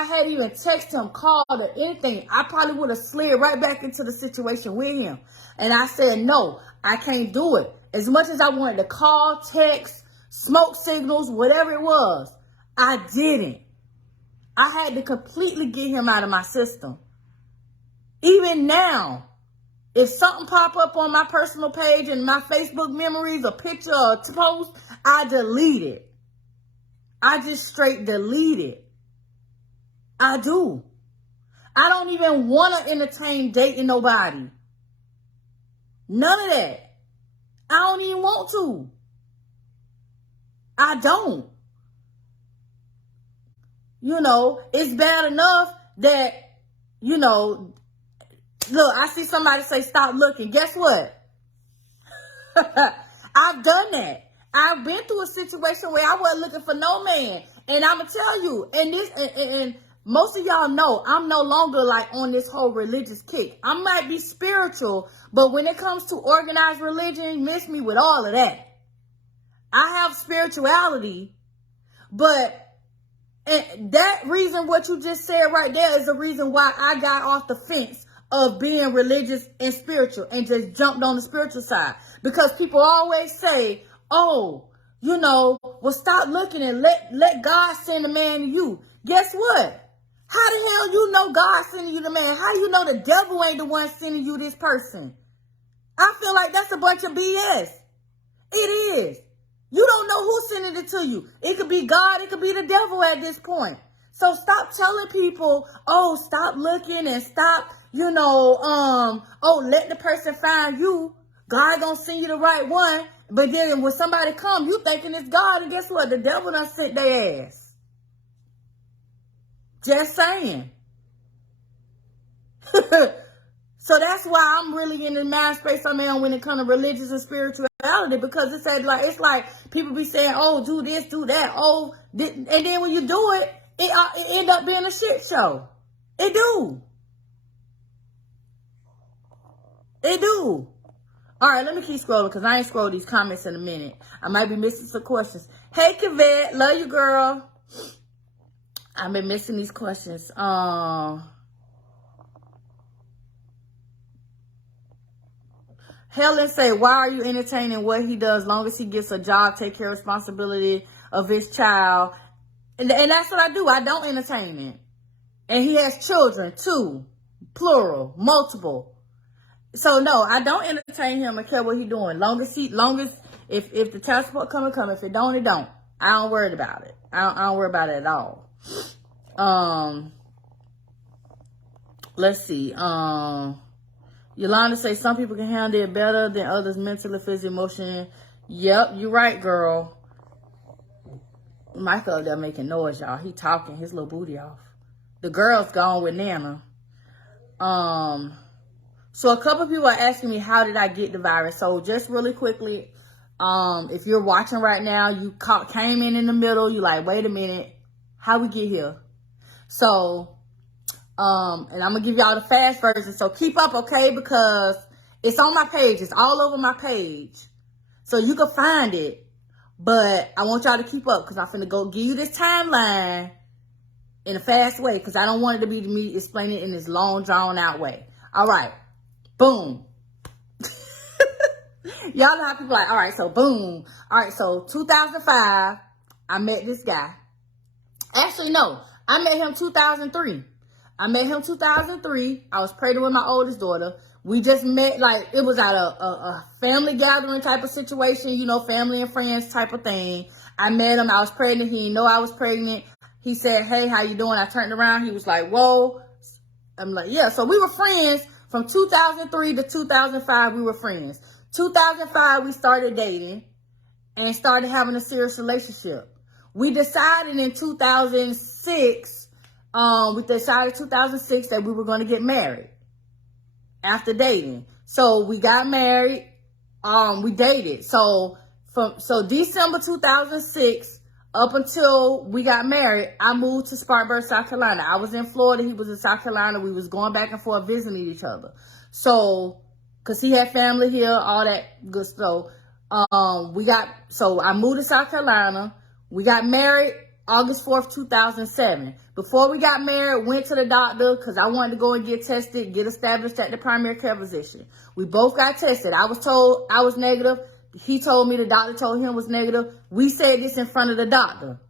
had even texted him, called or anything, I probably would have slid right back into the situation with him. And I said, no, I can't do it. As much as I wanted to call, text, smoke signals, whatever it was, I didn't. I had to completely get him out of my system. Even now, if something pop up on my personal page and my Facebook memories, a picture or a post, I delete it. I just straight delete it. I do. I don't even want to entertain dating nobody. None of that. I don't even want to. I don't. You know, it's bad enough that, you know, look, I see somebody say, stop looking. Guess what? I've done that. I've been through a situation where I wasn't looking for no man. And I'm going to tell you, and most of y'all know, I'm no longer like on this whole religious kick. I might be spiritual, but when it comes to organized religion, miss me with all of that. I have spirituality, but and that reason, what you just said right there, is the reason why I got off the fence of being religious and spiritual and just jumped on the spiritual side. Because people always say, oh, you know, well, stop looking and let God send a man to you. Guess what? How the hell you know God sending you the man? How you know the devil ain't the one sending you this person? I feel like that's a bunch of BS. It is. You don't know who's sending it to you. It could be God. It could be the devil at this point. So stop telling people, oh, stop looking and stop, oh, let the person find you. God gonna send you the right one. But then when somebody come, you thinking it's God, and guess what? The devil done sent their ass. Just saying. So that's why I'm really in the mind space I'm in when it comes to religious and spirituality, because it's like people be saying, oh, do this, do that, and then when you do it, it end up being a shit show. It do. All right, let me keep scrolling because I ain't scrolled these comments in a minute. I might be missing some questions. Hey, Kavette, love you, girl. I've been missing these questions. Helen say, why are you entertaining what he does long as he gets a job, take care of responsibility of his child? And that's what I do. I don't entertain it. And he has children too. Plural, multiple. So no, I don't entertain him and care what he's doing. Long as if the child support come. If it don't, it don't. I don't worry about it. I don't worry about it at all. Let's see. Yolanda say some people can handle it better than others mentally, physically, emotionally. Yep, you're right, girl. Michael up there making noise, y'all. He talking his little booty off. The girl's gone with Nana. So a couple of people are asking me, how did I get the virus? So just really quickly, if you're watching right now, you came in the middle. You like, wait a minute, how we get here? So, and I'm gonna give y'all the fast version. So keep up, okay? Because it's on my page. It's all over my page. So you can find it. But I want y'all to keep up because I'm finna go give you this timeline in a fast way because I don't want it to be me explaining it in this long, drawn out way. All right. Boom. Y'all know how people like, all right, so boom. All right, so 2005, I met this guy. Actually, no, I met him 2003. I was pregnant with my oldest daughter. We just met, like, it was at a family gathering type of situation, you know, family and friends type of thing. I met him. I was pregnant. He didn't know I was pregnant. He said, hey, how you doing? I turned around. He was like, whoa. I'm like, yeah. So we were friends from 2003 to 2005. We were friends. 2005, we started dating and started having a serious relationship. We decided in 2006, that we were going to get married after dating. So we got married. We dated. So December 2006 up until we got married, I moved to Spartanburg, South Carolina. I was in Florida. He was in South Carolina. We was going back and forth visiting each other. So, cause he had family here, all that good stuff. So I moved to South Carolina. We got married August 4th, 2007. Before we got married, went to the doctor because I wanted to go and get tested, get established at the primary care physician. We both got tested. I was told I was negative. He told me the doctor told him was negative. We said this in front of the doctor.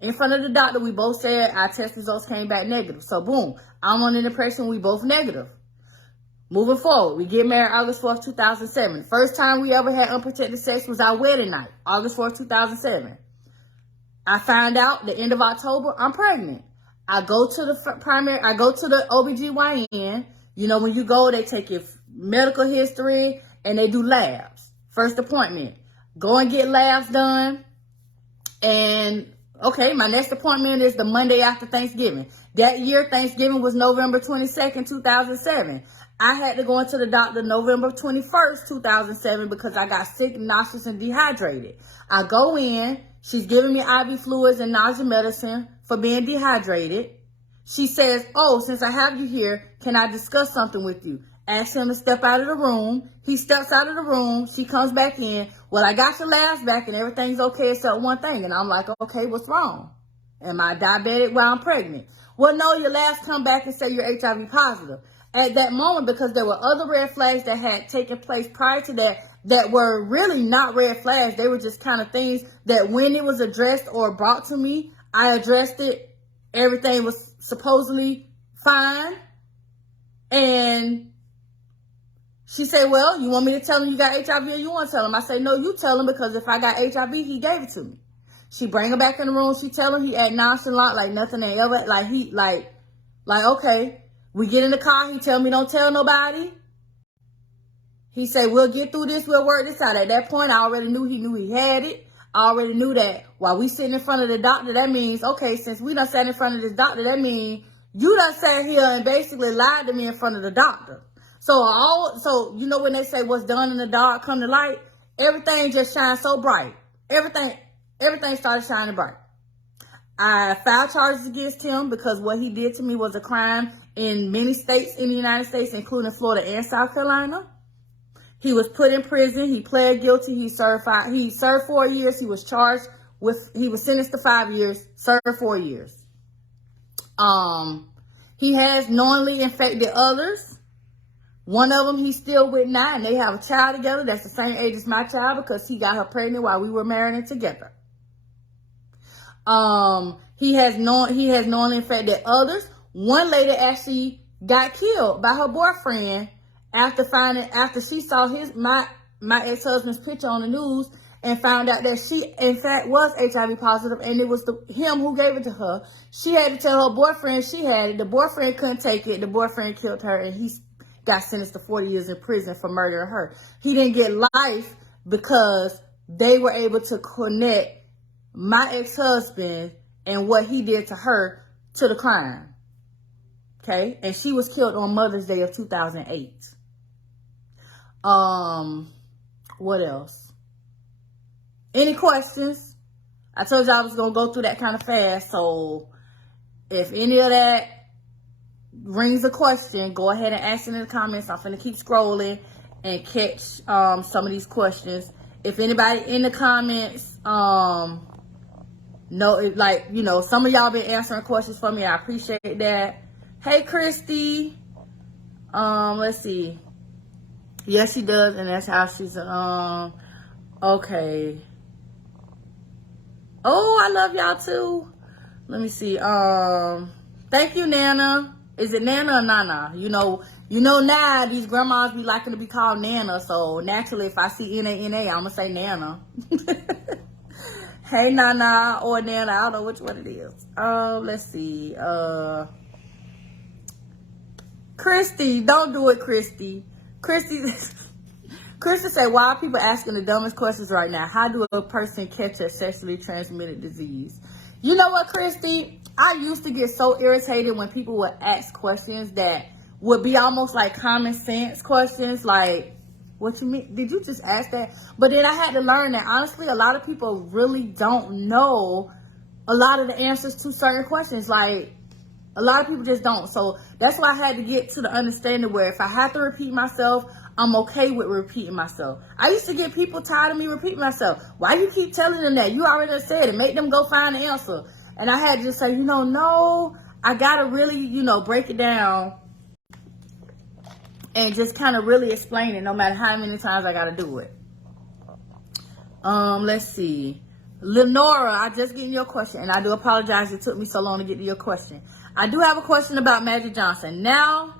In front of the doctor, we both said our test results came back negative. So boom, I'm under the impression we both negative. Moving forward, we get married August 4th, 2007. First time we ever had unprotected sex was our wedding night, August 4th, 2007. I find out the end of October, I'm pregnant. I go to the OBGYN. You know, when you go, they take your medical history and they do labs. First appointment, go and get labs done. And okay, my next appointment is the Monday after Thanksgiving. That year, Thanksgiving was November 22nd, 2007. I had to go into the doctor November 21st, 2007 because I got sick, nauseous, and dehydrated. I go in. She's giving me IV fluids and nausea medicine for being dehydrated. She says, oh, since I have you here, can I discuss something with you? Ask him to step out of the room. He steps out of the room. She comes back in. Well, I got your labs back and everything's okay except one thing. And I'm like, okay, what's wrong? Am I diabetic while I'm pregnant? Well, no, your labs come back and say you're HIV positive. At that moment, because there were other red flags that had taken place prior to that were really not red flags. They were just kind of things that when it was addressed or brought to me, I addressed it. Everything was supposedly fine. And she said, well, you want me to tell him you got HIV or you want to tell him? I say, no, you tell him because if I got HIV, he gave it to me. She bring him back in the room. She tell him he act nonchalant like nothing ain't ever, like, okay. We get in the car. He tell me don't tell nobody. He said, we'll get through this. We'll work this out. At that point, I already knew he had it. I already knew that while we sitting in front of the doctor, that means, okay, since we done sat in front of this doctor, that means you done sat here and basically lied to me in front of the doctor. So you know when they say what's done in the dark come to light, everything just shines so bright. Everything started shining bright. I filed charges against him because what he did to me was a crime in many states in the United States, including Florida and South Carolina. He was put in prison. He pled guilty. He served 4 years. He was sentenced to 5 years, served 4 years. He has knowingly infected others. One of them he's still with now, and they have a child together that's the same age as my child because he got her pregnant while we were married and together. He has knowingly infected others. One lady actually got killed by her boyfriend after she saw my ex-husband's picture on the news and found out that she in fact was HIV positive, and it was him who gave it to her. She had to tell her boyfriend she had it. The boyfriend couldn't take it. The boyfriend killed her, and he got sentenced to 40 years in prison for murdering her. He didn't get life because they were able to connect my ex-husband and what he did to her to the crime. Okay? And she was killed on Mother's Day of 2008. What else? Any questions? I told you I was going to go through that kind of fast. So if any of that rings a question, go ahead and ask it in the comments. I'm going to keep scrolling and catch some of these questions. If anybody in the comments some of y'all been answering questions for me, I appreciate that. Hey Christy, let's see. Yes, she does, and that's how she's okay. Oh, I love y'all too. Let me see. Thank you, Nana. Is it Nana or Nana? You know now these grandmas be liking to be called Nana, so naturally if I see N-A-N-A, I'm gonna say Nana. Hey Nana or Nana, I don't know which one it is. Let's see. Christy, don't do it, Christy. Christy said, why are people asking the dumbest questions right now? How do a person catch a sexually transmitted disease? You know what, Christy? I used to get so irritated when people would ask questions that would be almost like common sense questions, like, what you mean? Did you just ask that? But then I had to learn that, honestly, a lot of people really don't know a lot of the answers to certain questions. Like, a lot of people just don't. So that's why I had to get to the understanding where if I have to repeat myself, I'm okay with repeating myself. I used to get people tired of me repeating myself. Why you keep telling them that? You already said it. Make them go find the answer. And I had to just say, no, I got to really, break it down and just kind of really explain it no matter how many times I got to do it. Let's see. Lenora, I just getting your question, and I do apologize it took me so long to get to your question. I do have a question about Magic Johnson. Now,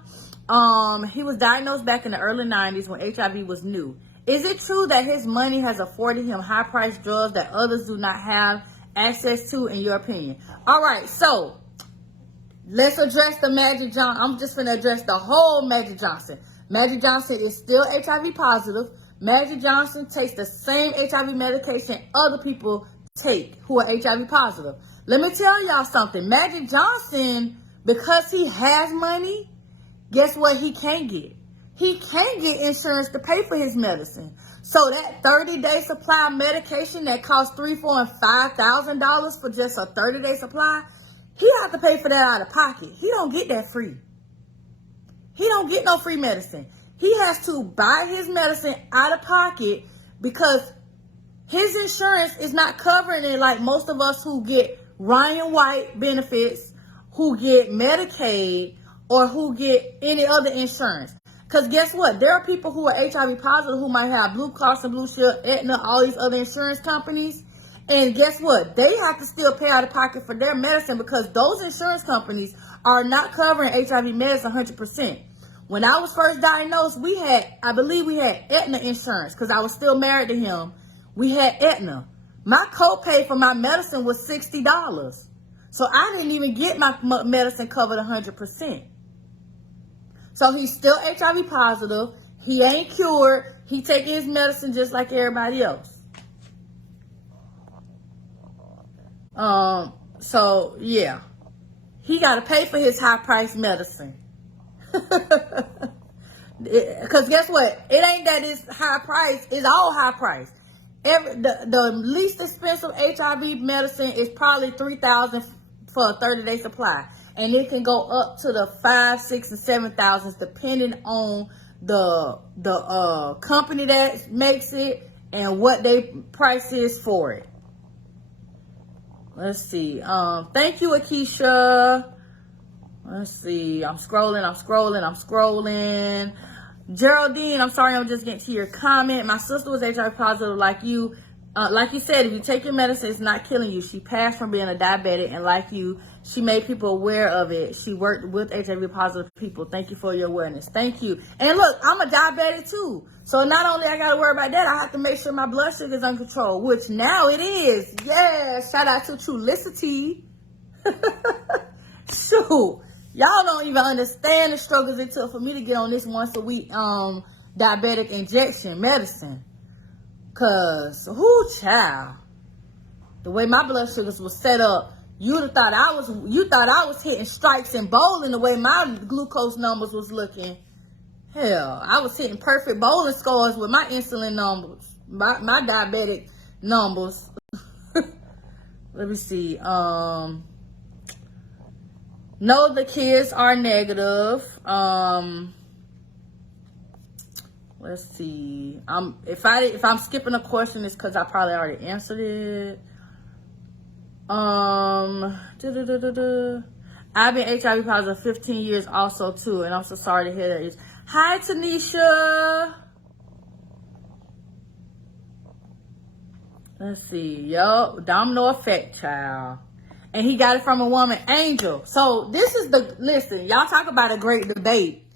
he was diagnosed back in the early 90s when HIV was new. Is it true that his money has afforded him high-priced drugs that others do not have access to, in your opinion? All right, so let's address the Magic Johnson. I'm just going to address the whole Magic Johnson. Magic Johnson is still HIV positive. Magic Johnson takes the same HIV medication other people take who are HIV positive. Let me tell y'all something. Magic Johnson, because he has money, guess what he can't get? He can't get insurance to pay for his medicine. So that 30-day supply of medication that costs $3,000, $4,000, and $5,000 for just a 30-day supply, he have to pay for that out of pocket. He don't get that free. He don't get no free medicine. He has to buy his medicine out of pocket because his insurance is not covering it like most of us who get Ryan White benefits, who get Medicaid, or who get any other insurance. Because guess what? There are people who are HIV positive who might have Blue Cross and Blue Shield, Aetna, all these other insurance companies. And guess what? They have to still pay out of pocket for their medicine because those insurance companies are not covering HIV meds 100%. When I was first diagnosed, I believe we had Aetna insurance because I was still married to him. We had Aetna. My copay for my medicine was $60. So I didn't even get my medicine covered 100%. So he's still HIV positive. He ain't cured. He taking his medicine just like everybody else. So yeah, he got to pay for his high priced medicine. Because guess what? It ain't that it's high price. It's all high price. The least expensive HIV medicine is probably $3,000 for a 30-day supply, and it can go up to the 5, 6, and 7,000 depending on the company that makes it and what they price is for it. Let's see. Thank you, Akeisha. Let's see. I'm scrolling. Geraldine, I'm sorry, I'm just getting to your comment. My sister was HIV positive like you. Like you said, if you take your medicine, it's not killing you. She passed from being a diabetic, and like you, she made people aware of it. She worked with HIV positive people. Thank you for your awareness. Thank you. And look, I'm a diabetic too. So not only I got to worry about that, I have to make sure my blood sugar is under control, which now it is. Yes. Shout out to Trulicity. Shoot. Y'all don't even understand the struggles it took for me to get on this once a week diabetic injection medicine. Cause whoo child, the way my blood sugars was set up, you thought I was hitting strikes and bowling the way my glucose numbers was looking. Hell, I was hitting perfect bowling scores with my insulin numbers, my diabetic numbers. Let me see. No, the kids are negative. Let's see. If I'm skipping a question, it's because I probably already answered it. I've been HIV positive 15 years also too, and I'm so sorry to hear that. Hi, Tanisha. Let's see. Yo, domino effect, child. And he got it from a woman, Angel. So this is listen, y'all talk about a great debate.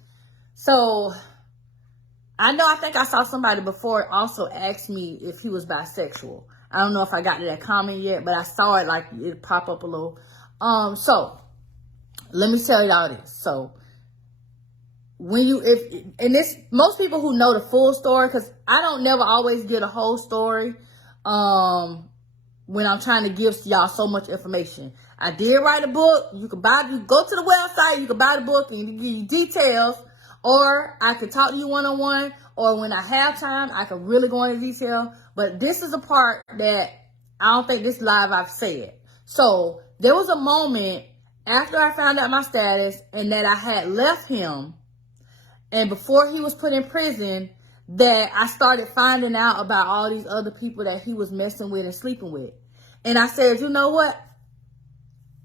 So I think I saw somebody before also ask me if he was bisexual. I don't know if I got to that comment yet, but I saw it like it pop up a little. So let me tell you all this. So most people who know the full story, because I don't never always get a whole story. When I'm trying to give y'all so much information. I did write a book. You go to the website, you can buy the book and give you details, or I can talk to you one-on-one, or when I have time, I can really go into detail. But this is a part that I don't think this live I've said. So there was a moment after I found out my status and that I had left him, and before he was put in prison, that I started finding out about all these other people that he was messing with and sleeping with. And I said, you know what?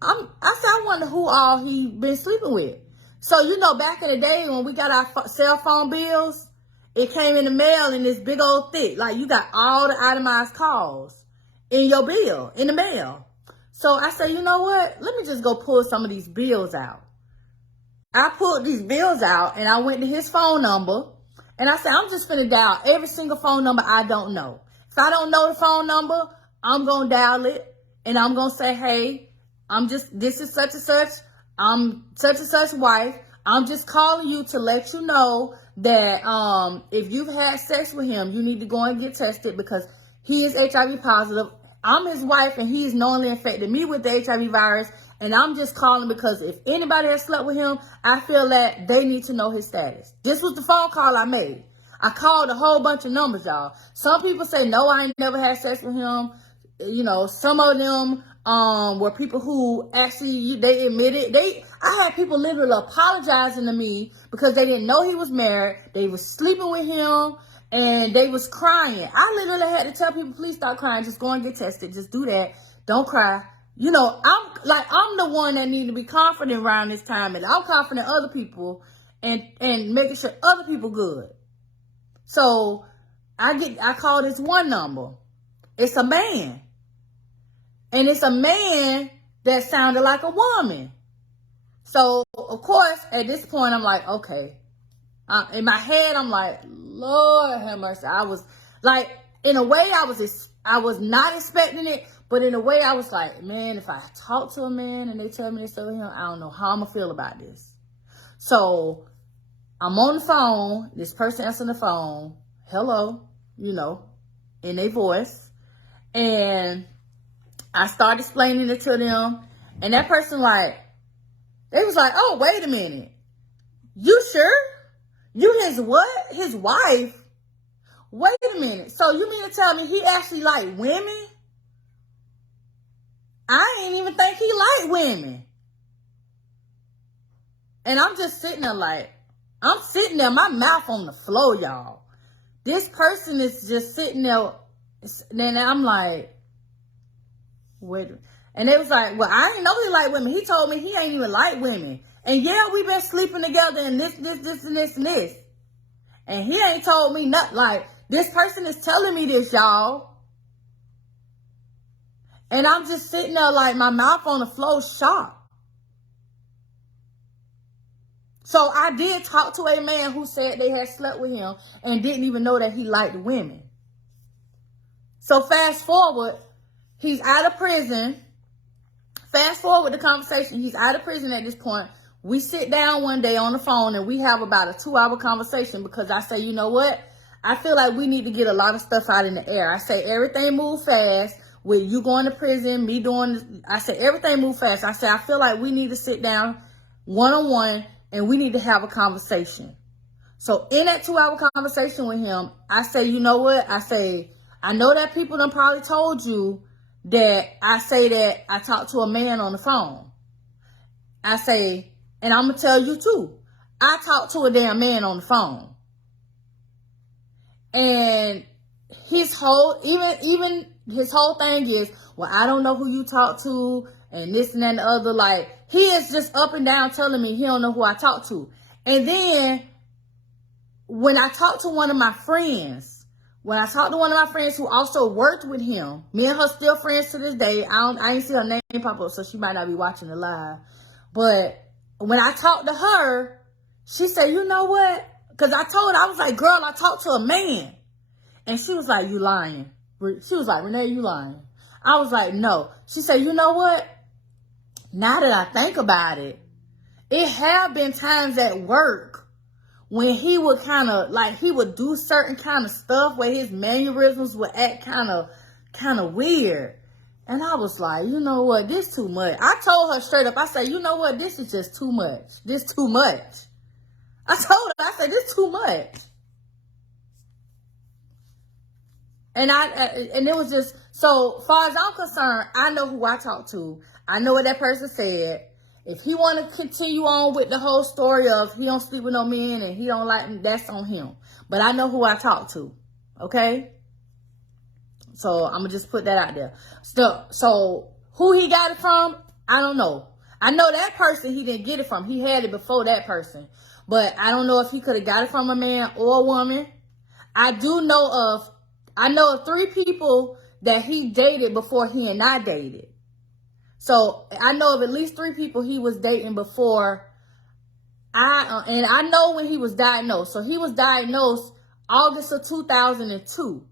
I wonder who all he been sleeping with. So, back in the day when we got our cell phone bills, it came in the mail in this big old thick. Like, you got all the itemized calls in your bill, in the mail. So I said, you know what? Let me just go pull some of these bills out. I pulled these bills out and I went to his phone number. And I said, I'm just finna dial every single phone number I don't know. If I don't know the phone number, I'm going to dial it. And I'm going to say, hey, this is such and such. I'm such and such wife. I'm just calling you to let you know that if you've had sex with him, you need to go and get tested because he is HIV positive. I'm his wife and he's knowingly infected me with the HIV virus. And I'm just calling because if anybody has slept with him, I feel that they need to know his status. This was the phone call I made. I called a whole bunch of numbers, y'all. Some people say, no, I ain't never had sex with him. Some of them were people who actually, they admitted. I had people literally apologizing to me because they didn't know he was married. They was sleeping with him and they was crying. I literally had to tell people, please stop crying. Just go and get tested. Just do that. Don't cry. I'm the one that need to be confident around this time, and I'm confident in other people and making sure other people good. So I call this one number. It's a man. And it's a man that sounded like a woman. So of course, at this point, I'm like, okay. In my head, I'm like, Lord have mercy. I was like, in a way, I was not expecting it. But in a way, I was like, man, if I talk to a man and they tell me this over him, I don't know how I'm going to feel about this. So I'm on the phone. This person answering the phone. Hello, you know, in their voice. And I started explaining it to them. And that person they was like, oh, wait a minute. You sure? You his what? His wife? Wait a minute. So you mean to tell me he actually like women? I ain't even think he liked women. And I'm just sitting there I'm sitting there, my mouth on the floor, y'all. This person is just sitting there. Then I'm like, wait. And they was like, well, I ain't know he liked women. He told me he ain't even like women. And yeah, we been sleeping together and this, and this, and this. And he ain't told me nothing. This person is telling me this, y'all. And I'm just sitting there my mouth on the floor, shocked. So I did talk to a man who said they had slept with him and didn't even know that he liked women. So fast forward, he's out of prison. Fast forward the conversation. He's out of prison at this point. We sit down one day on the phone and we have about a 2-hour conversation because I say, you know what? I feel like we need to get a lot of stuff out in the air. I say everything move fast with you going to prison, me doing this. I say everything move fast. I say I feel like we need to sit down one-on-one and we need to have a conversation. So in that 2-hour conversation with him, I say, you know what? I say, I know that people done probably told you that I say that I talked to a man on the phone. I say, and I'm going to tell you too, I talked to a damn man on the phone. And his whole, even his whole thing is, well, I don't know who you talk to and this and that and the other. He is just up and down telling me he don't know who I talk to. And then when I talked to one of my friends, who also worked with him, me and her still friends to this day. I ain't see her name pop up, so she might not be watching the live. But when I talked to her, she said, you know what? Because I told her, I was like, girl, I talked to a man. And she was like, you lying. She was like, Renee, you lying. I was like, no. She said, you know what? Now that I think about it, it have been times at work when he would he would do certain kind of stuff where his mannerisms would act kind of weird. And I was like, you know what? This too much. I told her straight up, I said, you know what? This is just too much. This too much. I told her, I said, this too much. And it was just, so far as I'm concerned, I know who I talked to. I know what that person said. If he want to continue on with the whole story of he don't sleep with no men and he don't like me, that's on him. But I know who I talked to. Okay? So I'm going to just put that out there. So who he got it from, I don't know. I know that person he didn't get it from. He had it before that person. But I don't know if he could have got it from a man or a woman. I know of 3 people that he dated before he and I dated. So I know of at least 3 people he was dating before and I know when he was diagnosed. So he was diagnosed August of 2002.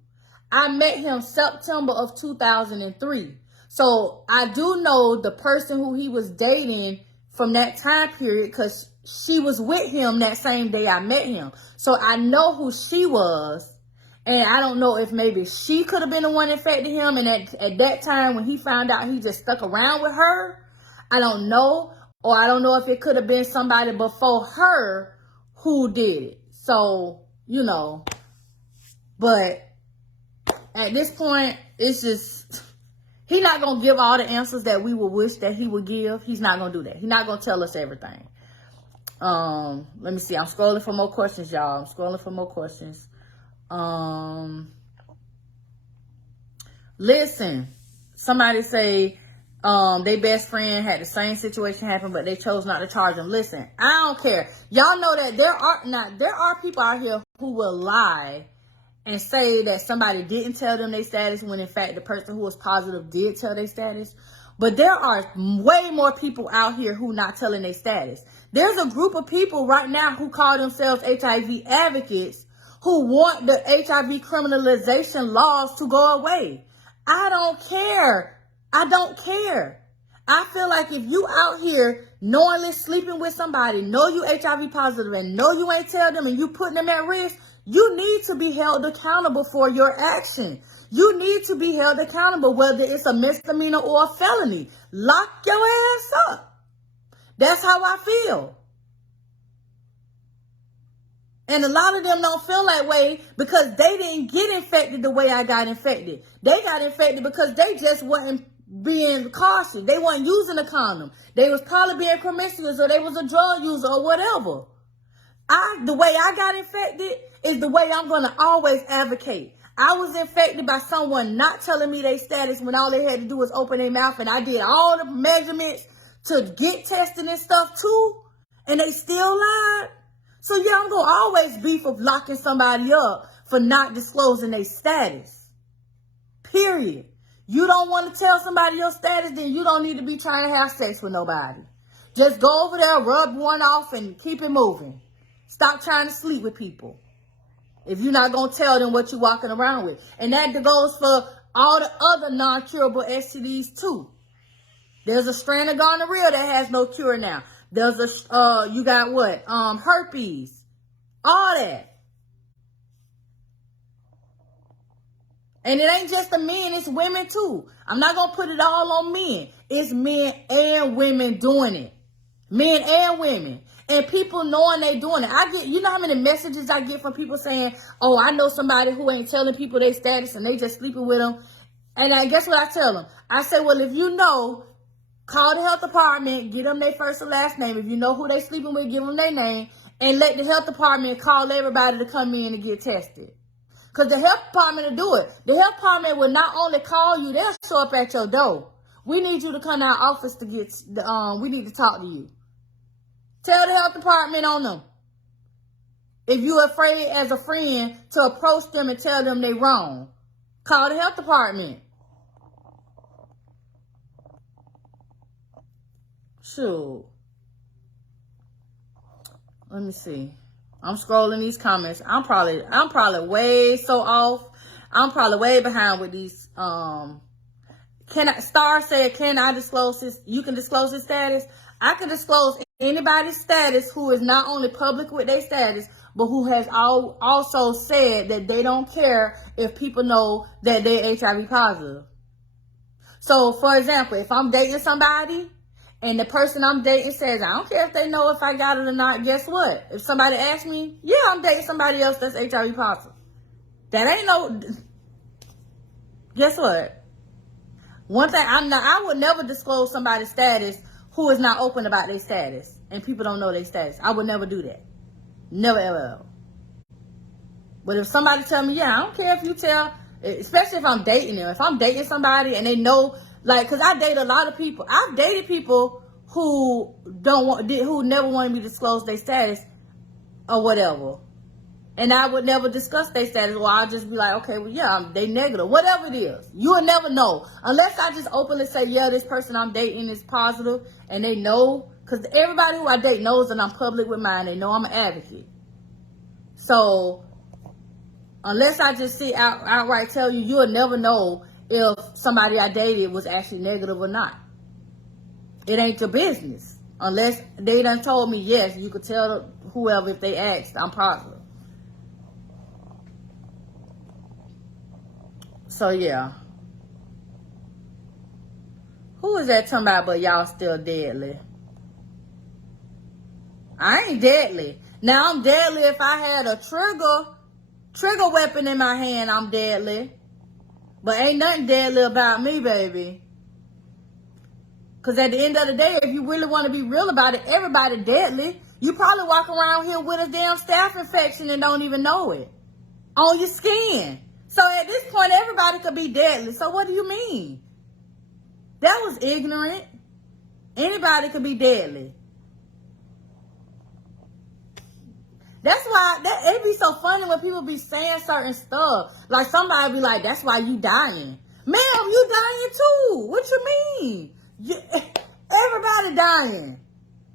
I met him September of 2003. So I do know the person who he was dating from that time period because she was with him that same day I met him. So I know who she was. And I don't know if maybe she could have been the one that infected him. And at that time, when he found out, he just stuck around with her. I don't know. Or I don't know if it could have been somebody before her who did it. So, you know. But at this point, it's just, he's not going to give all the answers that we would wish that he would give. He's not going to do that. He's not going to tell us everything. Let me see. I'm scrolling for more questions, y'all. I'm scrolling for more questions. Listen, somebody say their best friend had the same situation happen, but they chose not to charge him. Listen, I don't care. Y'all know that there are people out here who will lie and say that somebody didn't tell them their status when in fact the person who was positive did tell their status. But there are way more people out here who not telling their status. There's a group of people right now who call themselves HIV advocates who want the HIV criminalization laws to go away. I don't care. I don't care. I feel like if you out here knowingly sleeping with somebody, know you HIV positive and know you ain't tell them and you putting them at risk, you need to be held accountable for your action. You need to be held accountable, whether it's a misdemeanor or a felony. Lock your ass up. That's how I feel. And a lot of them don't feel that way because they didn't get infected the way I got infected. They got infected because they just wasn't being cautious. They weren't using a condom. They was probably being promiscuous, or they was a drug user or whatever. The way I got infected is the way I'm going to always advocate. I was infected by someone not telling me their status when all they had to do was open their mouth, and I did all the measurements to get tested and stuff too, and they still lied. So yeah, I'm going to always beef of locking somebody up for not disclosing their status. Period. You don't want to tell somebody your status, then you don't need to be trying to have sex with nobody. Just go over there, rub one off, and keep it moving. Stop trying to sleep with people if you're not going to tell them what you're walking around with. And that goes for all the other non-curable STDs too. There's a strand of gonorrhea that has no cure now. There's you got what? Herpes. All that. And it ain't just the men, it's women too. I'm not going to put it all on men. It's men and women doing it. Men and women. And people knowing they doing it. I get, you know how many messages I get from people saying, oh, I know somebody who ain't telling people their status and they just sleeping with them. And I guess what I tell them? I say, well, if you know, call the health department, get them their first and last name. If you know who they sleeping with, give them their name. And let the health department call everybody to come in and get tested. Because the health department will do it. The health department will not only call you, they'll show up at your door. We need you to come to our office to get, we need to talk to you. Tell the health department on them. If you're afraid as a friend to approach them and tell them they wrong, call the health department. Shoot. Let me see. I'm scrolling these comments. I'm probably way so off. I'm probably way behind with these. Star said, can I disclose this? You can disclose his status. I can disclose anybody's status who is not only public with their status, but who has also said that they don't care if people know that they're HIV positive. So, for example, if I'm dating somebody and the person I'm dating says, I don't care if they know if I got it or not, guess what? If somebody asks me, yeah, I'm dating somebody else that's HIV positive. That ain't no... Guess what? One thing, I would never disclose somebody's status who is not open about their status and people don't know their status. I would never do that. Never, ever, ever. But if somebody tell me, yeah, I don't care if you tell, especially if I'm dating them. If I'm dating somebody and they know, like, because I date a lot of people. I've dated people who who never wanted me to disclose their status or whatever. And I would never discuss their status. Or I'll just be like, okay, well, yeah, they negative. Whatever it is. You will never know. Unless I just openly say, yeah, this person I'm dating is positive. And they know. Because everybody who I date knows that I'm public with mine. They know I'm an advocate. So, unless I just outright tell you, you'll never know if somebody I dated was actually negative or not. It ain't your business. Unless they done told me, yes, you could tell whoever if they asked, I'm positive. So, yeah. Who is that talking about, but y'all still deadly? I ain't deadly. Now, I'm deadly if I had a trigger weapon in my hand, I'm deadly. But ain't nothing deadly about me, baby. Because at the end of the day, if you really want to be real about it, everybody deadly. You probably walk around here with a damn staph infection and don't even know it. On your skin. So at this point, everybody could be deadly. So what do you mean? That was ignorant. Anybody could be deadly. That's why it be so funny when people be saying certain stuff. Like somebody be like, that's why you dying. Ma'am, you dying too. What you mean? Everybody dying.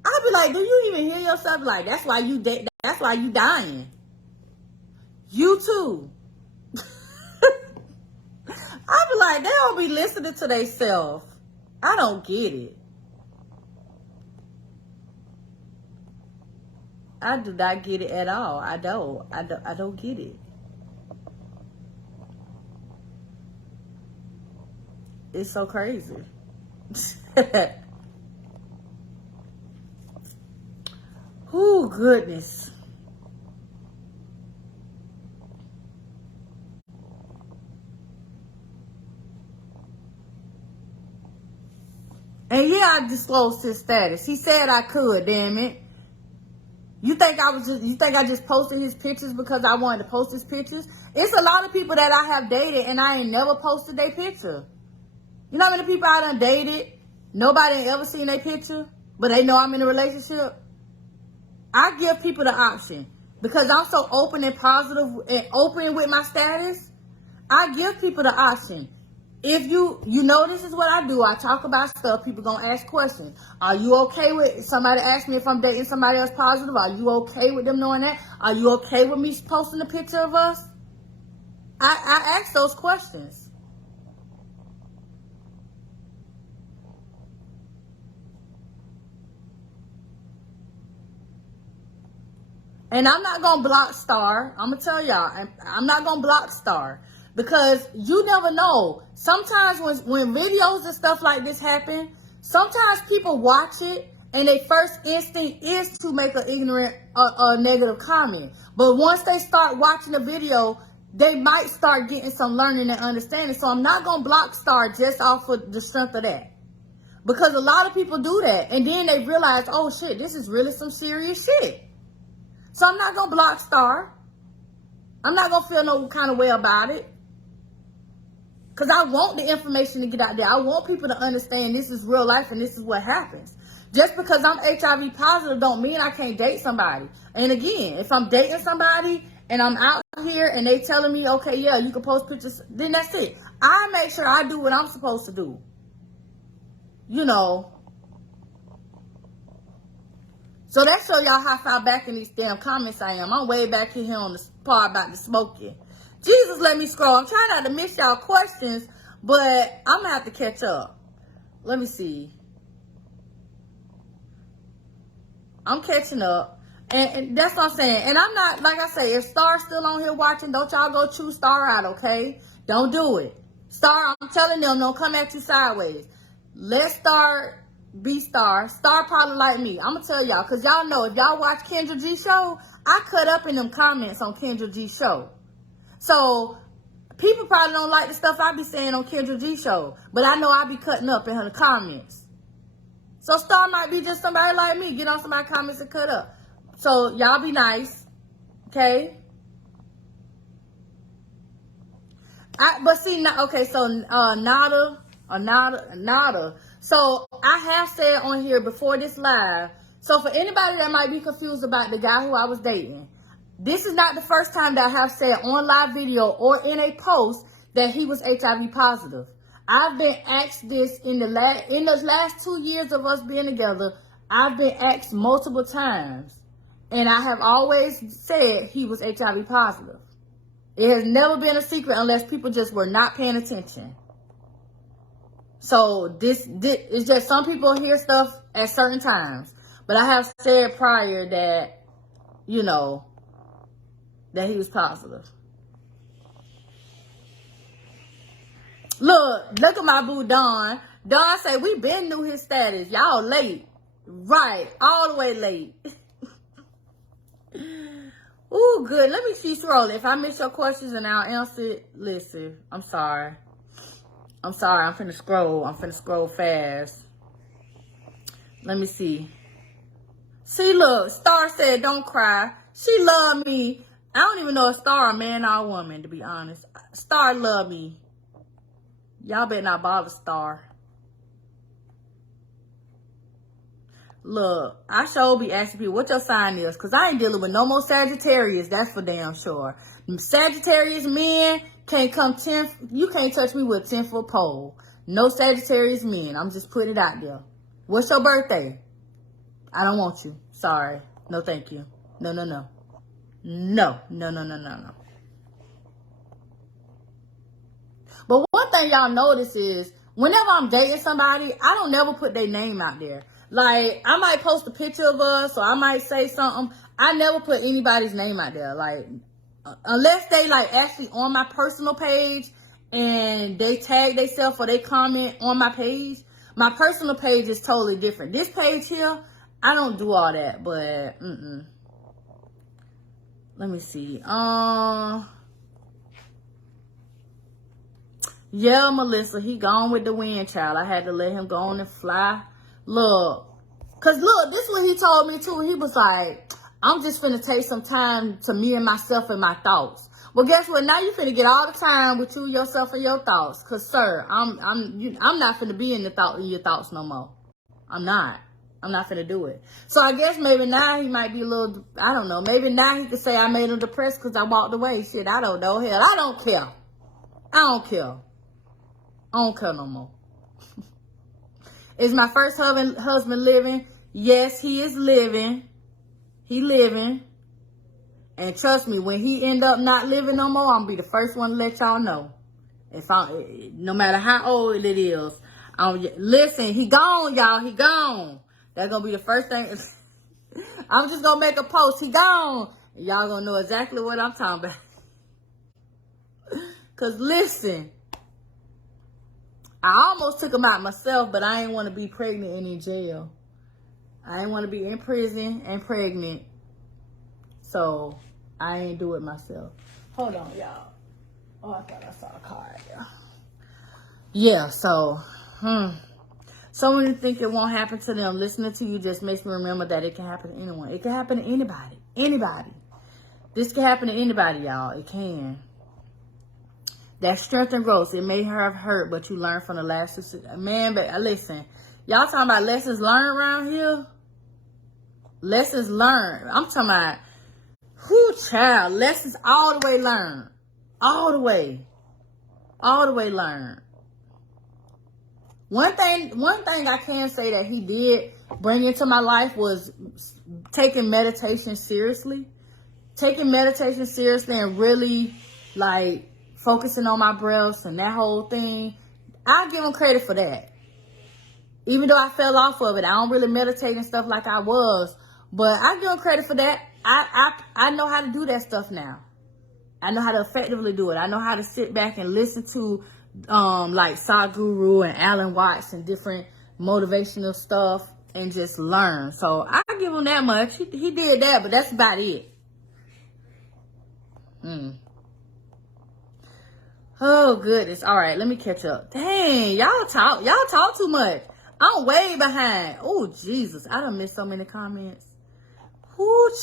I'll be like, do you even hear yourself? Like, that's why you dying. You too. I be like, they don't be listening to themselves. I don't get it. I do not get it at all. I don't get it. It's so crazy. Oh, goodness. And yeah, I disclosed his status. He said I could, damn it. You think I just posted his pictures because I wanted to post his pictures? It's a lot of people that I have dated and I ain't never posted their picture. You know how many people I done dated? Nobody ain't ever seen their picture, but they know I'm in a relationship. I give people the option because I'm so open and positive and open with my status. I give people the option. If you know this is what I do. I talk about stuff. People gonna ask questions. Are you okay with somebody ask me if I'm dating somebody else positive? Are you okay with them knowing that? Are you okay with me posting a picture of us? I ask those questions. And I'm not going to block Star. I'm going to tell y'all, I'm not going to block Star. Because you never know. Sometimes when videos and stuff like this happen, sometimes people watch it and their first instinct is to make an ignorant or negative comment. But once they start watching the video, they might start getting some learning and understanding. So I'm not going to block Star just off of the strength of that. Because a lot of people do that. And then they realize, oh shit, this is really some serious shit. So I'm not going to block Star. I'm not going to feel no kind of way about it. Because I want the information to get out there. I want people to understand this is real life and this is what happens. Just because I'm HIV positive don't mean I can't date somebody. And again, if I'm dating somebody and I'm out here and they telling me, okay, yeah, you can post pictures, then that's it. I make sure I do what I'm supposed to do. You know. So that show y'all how far back in these damn comments I am. I'm way back in here on the part about the smoking. Jesus, let me scroll. I'm trying not to miss y'all questions, but I'm going to have to catch up. Let me see. I'm catching up. And that's what I'm saying. And I'm not, like I say, if Star's still on here watching, don't y'all go chew Star out, okay? Don't do it. Star, I'm telling them, don't come at you sideways. Let Star be Star. Star probably like me. I'm going to tell y'all, because y'all know, if y'all watch Kendra G show, I cut up in them comments on Kendra G show. So, people probably don't like the stuff I be saying on Kendra G show. But I know I be cutting up in her comments. So, Star might be just somebody like me. Get on somebody's comments and cut up. So, y'all be nice. Okay? But see, okay, so, Nada. So, I have said on here before this live. So, for anybody that might be confused about the guy who I was dating. This is not the first time that I have said on live video or in a post that he was HIV positive. I've been asked this in the last 2 years of us being together. I've been asked multiple times. And I have always said he was HIV positive. It has never been a secret unless people just were not paying attention. So this is just some people hear stuff at certain times. But I have said prior that, you know, that he was positive. Look at my boo Dawn. Dawn say, we been knew his status. Y'all late. Right. All the way late. Ooh, good. Let me keep scrolling. If I miss your questions and I'll answer it, listen. I'm sorry. I'm finna scroll. I'm finna scroll fast. Let me see. See, look. Star said, don't cry. She love me. I don't even know if Star a man or a woman, to be honest. Star love me. Y'all better not bother Star. Look, I sure be asking people what your sign is, because I ain't dealing with no more Sagittarius. That's for damn sure. Sagittarius men can't come 10. You can't touch me with a 10-foot pole. No Sagittarius men. I'm just putting it out there. What's your birthday? I don't want you. Sorry. No, thank you. No. No. But one thing y'all notice is whenever I'm dating somebody, I don't never put their name out there. Like, I might post a picture of us or I might say something. I never put anybody's name out there. Like, unless they like actually on my personal page and they tag themselves or they comment on my page. My personal page is totally different. This page here, I don't do all that, but let me see. Yeah, Melissa, he gone with the wind, child. I had to let him go on and fly. Look, cause look, this is what he told me too. He was like, I'm just finna take some time to me and myself and my thoughts. Well, guess what? Now you finna get all the time with you, yourself, and your thoughts. Cause, sir, I'm not finna be in your thoughts no more. I'm not finna do it. So I guess maybe now he might be a little, I don't know. Maybe now he could say I made him depressed because I walked away. Shit, I don't know. Hell, I don't care. I don't care. I don't care no more. Is my first husband living? Yes, he is living. He living. And trust me, when he end up not living no more, I'm gonna be the first one to let y'all know. No matter how old it is. Listen, he gone, y'all. He gone. That's gonna be the first thing. I'm just gonna make a post. He gone. Y'all gonna know exactly what I'm talking about. Cause listen, I almost took him out myself, but I ain't want to be pregnant and in jail. I ain't want to be in prison and pregnant. So I ain't do it myself. Hold on, y'all. Oh, I thought I saw a card. Yeah, so, someone who think it won't happen to them, listening to you just makes me remember that it can happen to anyone. It can happen to anybody. Anybody. This can happen to anybody, y'all. It can. That strength and growth, it may have hurt, but you learn from the last two. Man, but listen, y'all talking about lessons learned around here? Lessons learned. I'm talking about, child, lessons all the way learned. All the way learned. One thing I can say that he did bring into my life was taking meditation seriously. Taking meditation seriously and really, like, focusing on my breaths and that whole thing. I give him credit for that. Even though I fell off of it, I don't really meditate and stuff like I was. But I give him credit for that. I know how to do that stuff now. I know how to effectively do it. I know how to sit back and listen to like Sadhguru and Alan Watts and different motivational stuff and just learn. So I give him that much. He did that, but that's about it. Oh goodness. All right, let me catch up. Dang, y'all talk too much. I'm way behind. Oh Jesus, I done missed so many comments.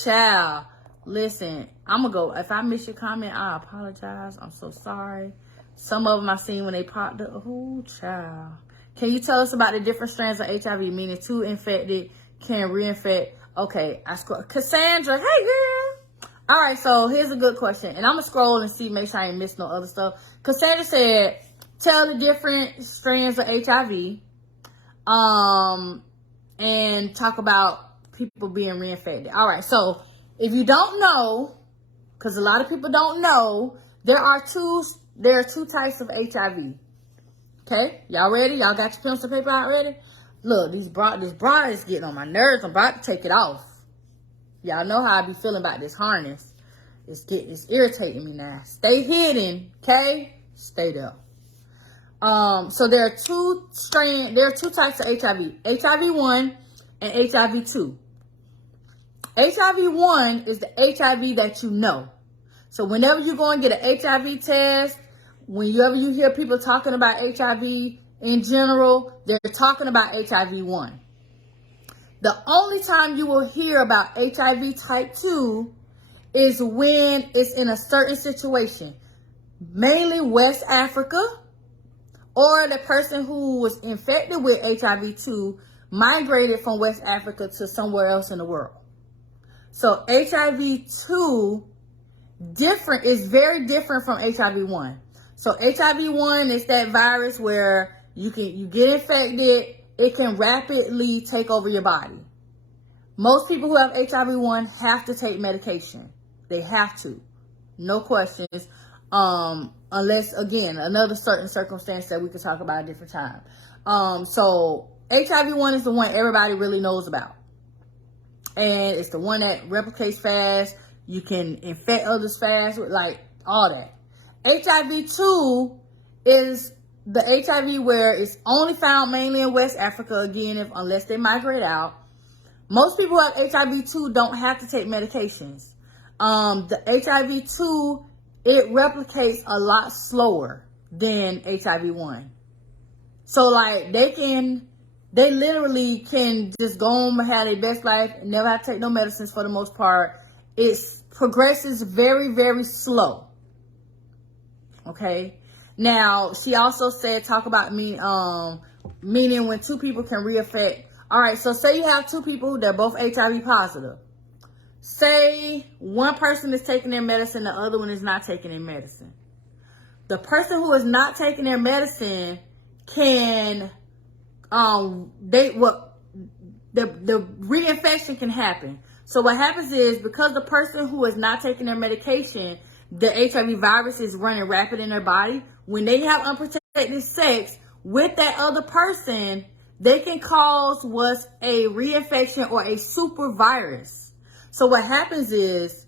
Child. Listen, I'm gonna go. If I miss your comment, I apologize. I'm so sorry. Some of them I seen when they popped up. Child. Can you tell us about the different strands of HIV? Meaning two infected can reinfect. Okay, I scroll. Cassandra, hey girl. All right, so here's a good question. And I'm gonna scroll and see, make sure I ain't miss no other stuff. Cassandra said, tell the different strands of HIV. And talk about people being reinfected. All right, so if you don't know, because a lot of people don't know, there are two types of HIV. Okay, y'all ready? Y'all got your pencil and paper out ready? Look, this bra is getting on my nerves. I'm about to take it off. Y'all know how I be feeling about this harness. It's irritating me now. Stay hidden, okay? Stay there. So there are two types of HIV. HIV-1 and HIV-2. HIV-1 is the HIV that you know. So whenever you go and get an HIV test, whenever you hear people talking about HIV in general, they're talking about HIV-1. The only time you will hear about HIV type 2 is when it's in a certain situation, mainly West Africa, or the person who was infected with HIV-2 migrated from West Africa to somewhere else in the world. So HIV-2 is very different from HIV-1. So HIV-1 is that virus where you get infected, it can rapidly take over your body. Most people who have HIV-1 have to take medication. They have to. No questions. Unless, again, another certain circumstance that we could talk about at a different time. So HIV-1 is the one everybody really knows about. and it's the one that replicates fast. You can infect others fast with like all that. HIV-2 is the HIV where it's only found mainly in West Africa, again, unless they migrate out. Most people who have HIV-2 don't have to take medications. The HIV-2, it replicates a lot slower than HIV-1. So like they literally can just go home and have their best life and never have to take no medicines for the most part. It progresses very, very slow. Okay. Now, she also said, talk about me, meaning when two people can reinfect. All right. So say you have two people, they're both HIV positive. Say one person is taking their medicine, the other one is not taking their medicine. The person who is not taking their medicine can, the reinfection can happen. So what happens is, because the person who is not taking their medication, the HIV virus is running rapid in their body. When they have unprotected sex with that other person, they can cause what's a reinfection or a super virus. So what happens is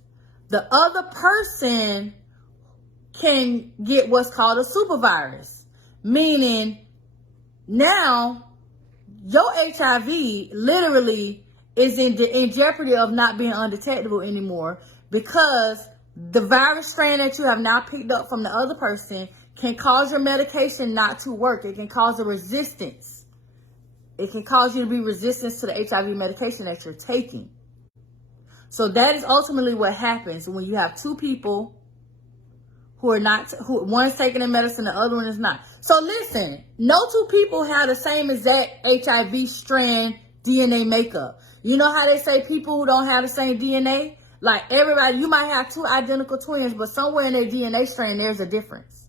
the other person can get what's called a super virus, meaning now your HIV literally is in jeopardy of not being undetectable anymore, because the virus strain that you have now picked up from the other person can cause your medication not to work. It can cause a resistance. It can cause you to be resistant to the HIV medication that you're taking. So that is ultimately what happens when you have two people who one is taking the medicine, the other one is not. So listen, no two people have the same exact HIV strand DNA makeup. You know how they say people who don't have the same DNA? Like everybody, you might have two identical twins, but somewhere in their DNA strand, there's a difference.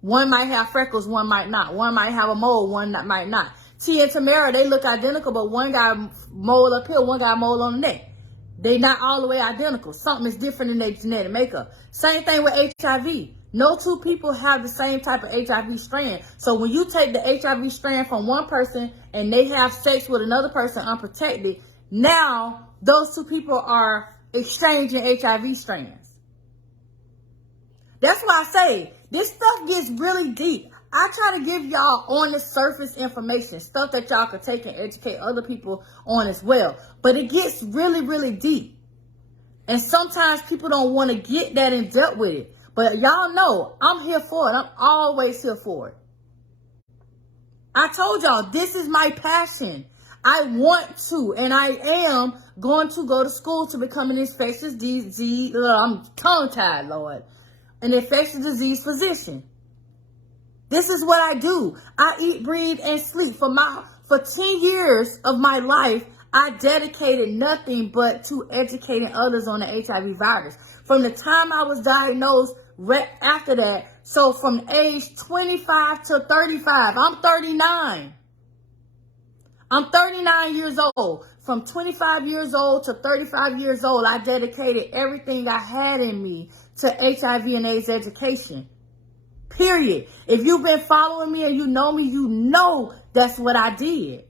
One might have freckles, one might not. One might have a mole, one might not. T and Tamara, they look identical, but one got mole up here, one got mole on the neck. They not all the way identical. Something is different in their genetic makeup. Same thing with HIV. No two people have the same type of HIV strand. So when you take the HIV strand from one person and they have sex with another person unprotected, now those two people are exchanging HIV strands. That's why I say this stuff gets really deep. I try to give y'all on the surface information, stuff that y'all can take and educate other people on as well. But it gets really, really deep. And sometimes people don't want to get that in depth with it. But y'all know I'm here for it. I'm always here for it. I told y'all, this is my passion. I want to, and I am going to go to school to become an infectious disease. I'm tongue-tied, Lord. An infectious disease physician. This is what I do. I eat, breathe, and sleep. For 10 years of my life, I dedicated nothing but to educating others on the HIV virus. From the time I was diagnosed, right after that, so from age 25 to 35, I'm 39. I'm 39 years old. From 25 years old to 35 years old, I dedicated everything I had in me to HIV and AIDS education. Period. If you've been following me and you know me, you know that's what I did.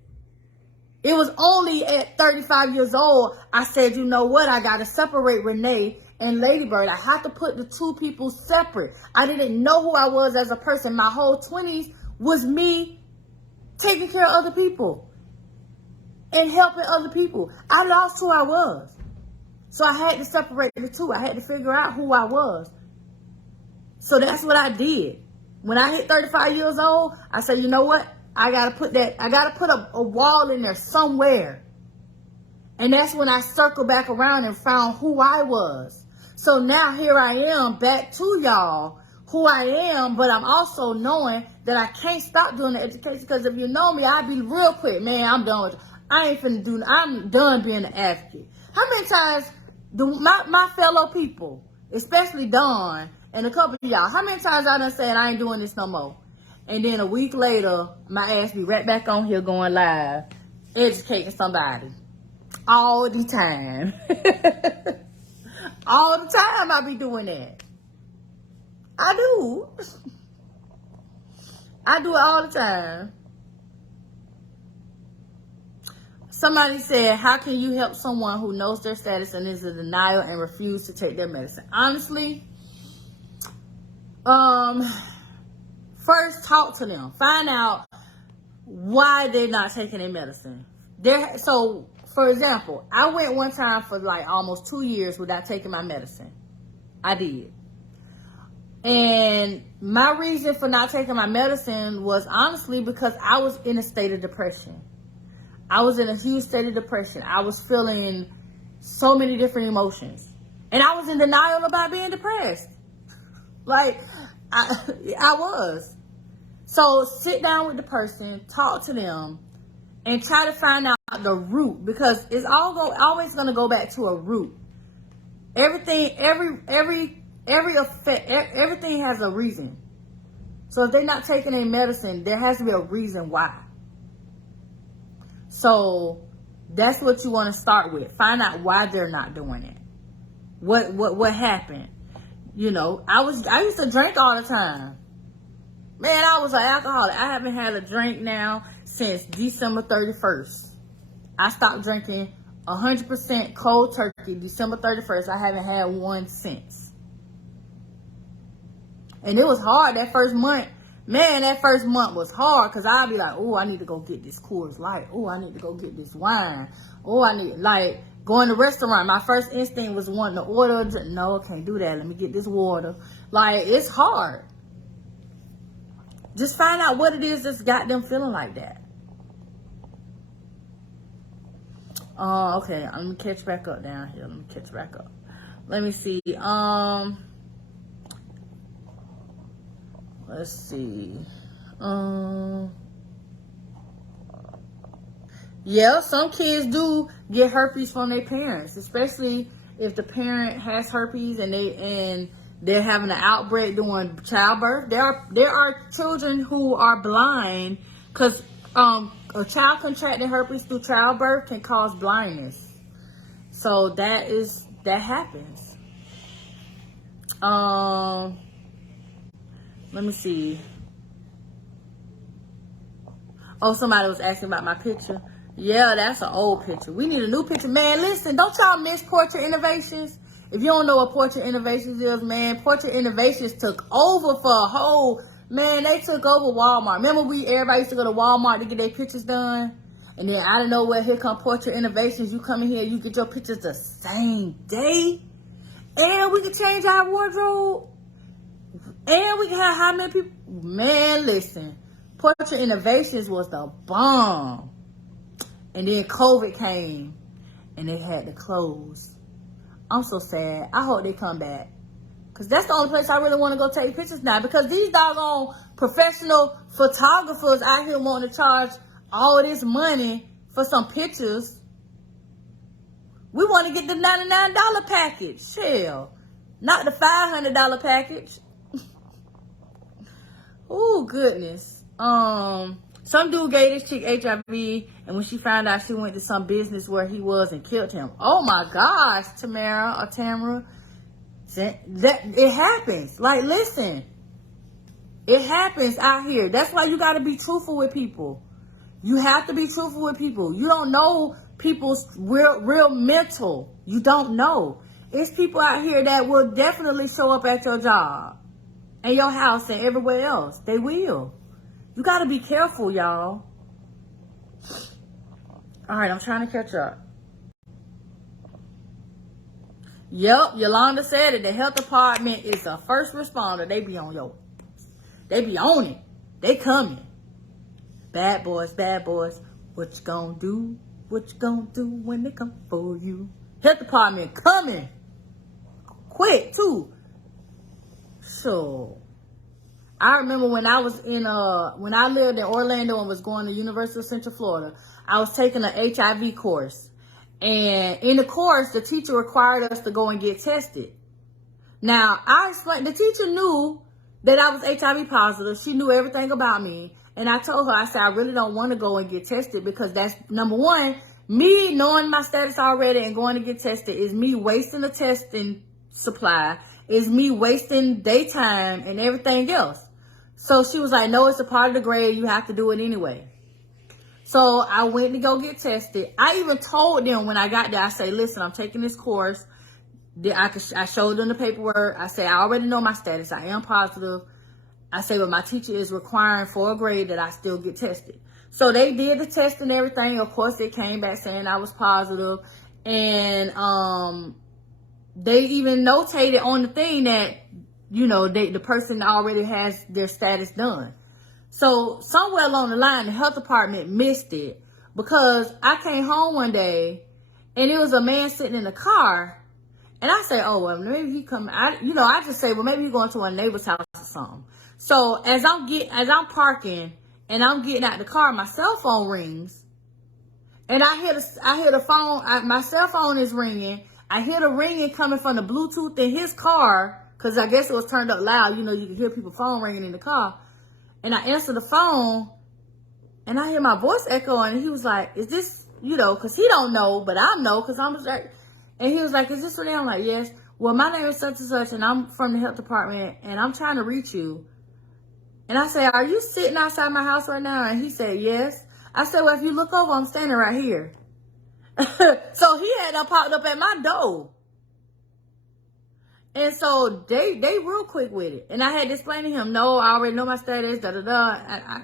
It was only at 35 years old, I said, you know what? I got to separate Renee and Ladybird. I have to put the two people separate. I didn't know who I was as a person. My whole 20s was me taking care of other people and helping other people. I lost who I was. So I had to separate the two. I had to figure out who I was. So that's what I did. When I hit 35 years old, I said, you know what? I got to put a wall in there somewhere. And that's when I circled back around and found who I was. So now here I am back to y'all, who I am, but I'm also knowing that I can't stop doing the education, because if you know me, I'd be real quick, man, I'm done with it. I'm done being an advocate. How many times do my fellow people, especially Dawn and a couple of y'all, how many times I done said I ain't doing this no more? And then a week later, my ass be right back on here going live, educating somebody. All the time. All the time I be doing that. I do. I do it all the time. Somebody said, how can you help someone who knows their status and is in denial and refuse to take their medicine? Honestly, first talk to them. Find out why they're not taking their medicine. So, for example, I went one time for like almost 2 years without taking my medicine. I did. And my reason for not taking my medicine was honestly because I was in a state of depression. I was in a huge state of depression. I was feeling so many different emotions. And I was in denial about being depressed. Like, I was. So sit down with the person, talk to them, and try to find out the root, because it's always going to go back to a root. Everything has a reason. So if they're not taking their medicine, there has to be a reason why. So that's what you want to start with. Find out why they're not doing it. What happened? You know, I used to drink all the time. Man, I was an alcoholic. I haven't had a drink now since December 31st. I stopped drinking 100% cold turkey December 31st. I haven't had one since. And it was hard that first month. Man, that first month was hard because I'd be like, oh, I need to go get this Coors Light. Oh, I need to go get this wine. Oh, I need, like, going to a restaurant. My first instinct was wanting to order a drink. No, I can't do that. Let me get this water. Like, it's hard. Just find out what it is that's got them feeling like that. Okay, let me catch back up down here. Let me catch back up. Let me see. Let's see. Yeah, some kids do get herpes from their parents, especially if the parent has herpes and they're having an outbreak during childbirth. There are children who are blind because a child contracting herpes through childbirth can cause blindness. So that happens. Let me see. Oh, somebody was asking about my picture. Yeah, that's an old picture. We need a new picture. Man, listen, don't y'all miss Portrait Innovations? If you don't know what Portrait Innovations is, man, Portrait Innovations took over for a whole, man, they took over Walmart. Remember everybody used to go to Walmart to get their pictures done? And then out of nowhere, here come Portrait Innovations. You come in here, you get your pictures the same day. And we can change our wardrobe. And we can have how many people? Man, listen. Portrait Innovations was the bomb. And then COVID came. And they had to close. I'm so sad. I hope they come back. Because that's the only place I really want to go take pictures now. Because these doggone professional photographers out here wanting to charge all this money for some pictures. We want to get the $99 package. Shell. Not the $500 package. Oh, goodness. Some dude gave this chick HIV, and when she found out, she went to some business where he was and killed him. Oh my gosh, Tamara. It happens. Like, listen. It happens out here. That's why you got to be truthful with people. You have to be truthful with people. You don't know people's real mental. You don't know. It's people out here that will definitely show up at your job and your house and everywhere else. They will. You got to be careful, y'all. All right, I'm trying to catch up. Yep, Yolanda said it. The health department is a first responder. They be on it. They coming. Bad boys. What you gonna do? What you gonna do when they come for you? Health department coming. Quick, too. So, I remember when I was when I lived in Orlando and was going to University of Central Florida, I was taking an HIV course. And in the course, the teacher required us to go and get tested. Now, the teacher knew that I was HIV positive. She knew everything about me. And I told her, I said, I really don't want to go and get tested because that's, number one, me knowing my status already and going to get tested is me wasting the testing supply, is me wasting daytime and everything else. So she was like, no, it's a part of the grade. You have to do it anyway. So I went to go get tested. I even told them when I got there, I say, listen, I'm taking this course. I showed them the paperwork. I say, I already know my status. I am positive. I say, but my teacher is requiring for a grade that I still get tested. So they did the test and everything. Of course, it came back saying I was positive. And they even notated on the thing that, you know, the person already has their status done. So somewhere along the line, the health department missed it, because I came home one day and it was a man sitting in the car, and I say, oh, well, maybe he come. I just say, well, maybe he's going to a neighbor's house or something. So as I'm parking and I'm getting out the car, my cell phone rings, and I hear the phone. My cell phone is ringing. I hear the ringing coming from the Bluetooth in his car, because I guess it was turned up loud. You know, you can hear people's phone ringing in the car. And I answer the phone, and I hear my voice echo, and he was like, is this, you know, because he don't know, but I know, because I'm like, and he was like, is this Renee? I'm like, yes. Well, my name is such and such, and I'm from the health department, and I'm trying to reach you. And I said, are you sitting outside my house right now? And he said, yes. I said, well, if you look over, I'm standing right here. So he had popped up at my door. And so they real quick with it. And I had to explain to him, no, I already know my status, da-da-da.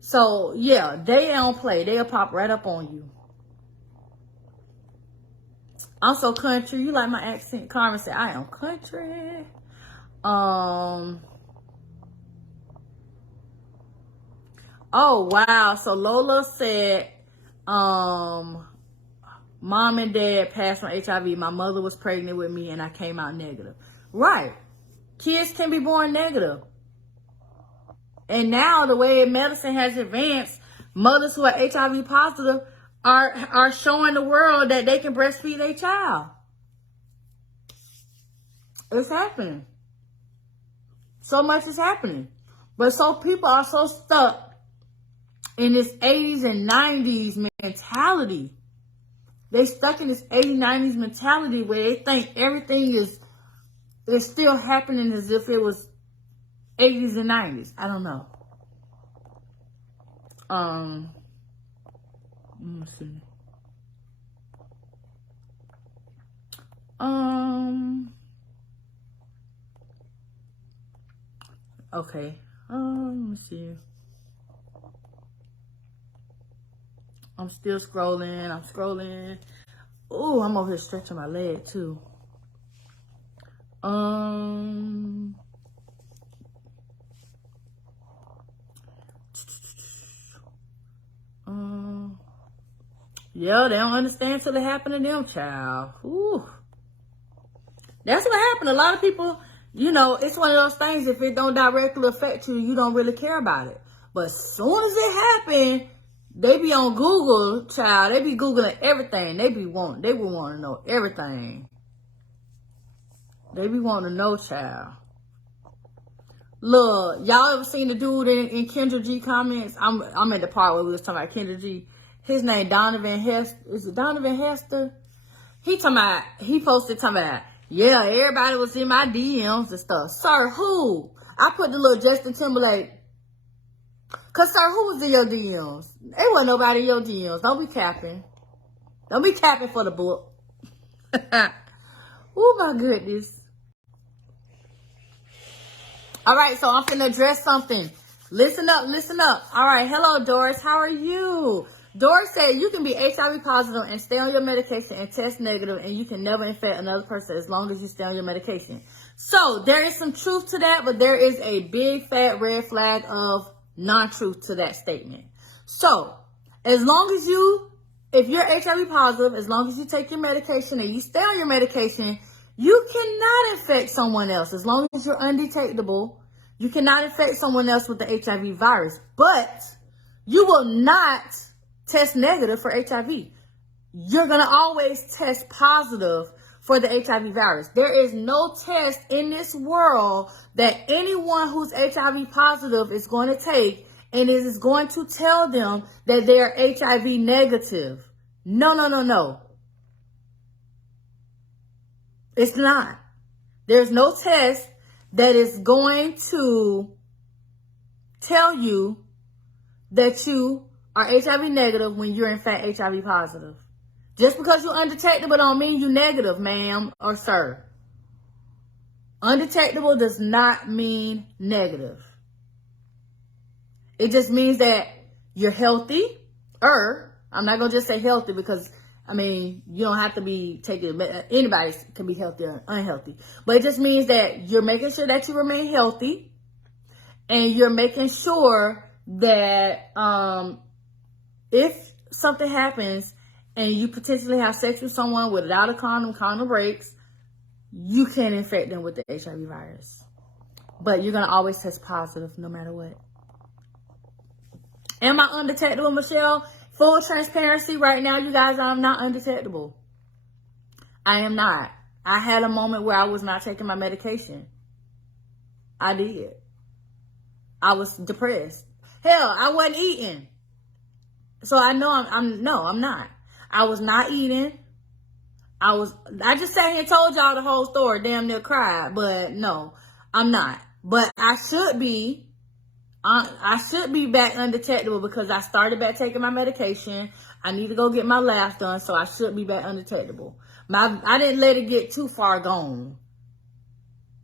So, yeah, they don't play. They'll pop right up on you. I'm so country. You like my accent? Carmen said, I am country. Oh, wow. So Lola said, Mom and Dad passed from HIV. My mother was pregnant with me and I came out negative. Right. Kids can be born negative. And now the way medicine has advanced, mothers who are HIV positive are showing the world that they can breastfeed their child. It's happening. So much is happening. But so people are so stuck in this 80s and 90s mentality. They stuck in this 80s, 90s mentality where they think everything is still happening as if it was 80s and 90s. I don't know. Let me see. Okay. Let me see. I'm still scrolling. I'm scrolling. Oh, I'm over here stretching my leg too. Yeah, they don't understand till it happen to them, child. Ooh. That's what happened. A lot of people, you know, it's one of those things, if it don't directly affect you, you don't really care about it. But as soon as it happens, they be on Google, child. They be Googling everything. They will want to know everything. They be wanting to know, child. Look, y'all ever seen the dude in Kendra G comments? I'm at the part where we was talking about Kendra G. His name Donovan Hester. Is it Donovan Hester? He posted talking about, yeah, everybody was in my DMs and stuff. Sir, who? I put the little Justin Timberlake. Cause sir, who was in your DMs? There wasn't nobody in your DMs. Don't be capping. Don't be capping for the book. Oh my goodness. All right, so I'm finna address something. Listen up, listen up. All right, hello Doris, how are you? Doris said you can be HIV positive and stay on your medication and test negative, and you can never infect another person as long as you stay on your medication. So there is some truth to that, but there is a big fat red flag of non-truth to that statement. So as long as if you're HIV positive, as long as you take your medication and you stay on your medication, you cannot infect someone else. As long as you're undetectable, you cannot infect someone else with the HIV virus. But you will not test negative for HIV. You're going to always test positive for the HIV virus. There is no test in this world that anyone who's HIV positive is going to take and it is going to tell them that they're HIV negative. No, no, no, no. It's not. There's no test that is going to tell you that you are HIV negative when you're in fact HIV positive. Just because you're undetectable don't mean you're negative, ma'am or sir. Undetectable does not mean negative. It just means that you're healthy, I'm not going to just say healthy because, I mean, you don't have to be taking, anybody can be healthy or unhealthy. But it just means that you're making sure that you remain healthy and you're making sure that if something happens and you potentially have sex with someone without a condom breaks, you can infect them with the HIV virus. But you're going to always test positive no matter what. Am I undetectable, Michelle? Full transparency right now, you guys, I'm not undetectable. I am not. I had a moment where I was not taking my medication. I did. I was depressed. Hell, I wasn't eating. So I know I'm not. I was not eating. I just sat here and told y'all the whole story, damn near cried, but no, I'm not. But I should be back undetectable because I started back taking my medication. I need to go get my labs done, so I should be back undetectable. I didn't let it get too far gone.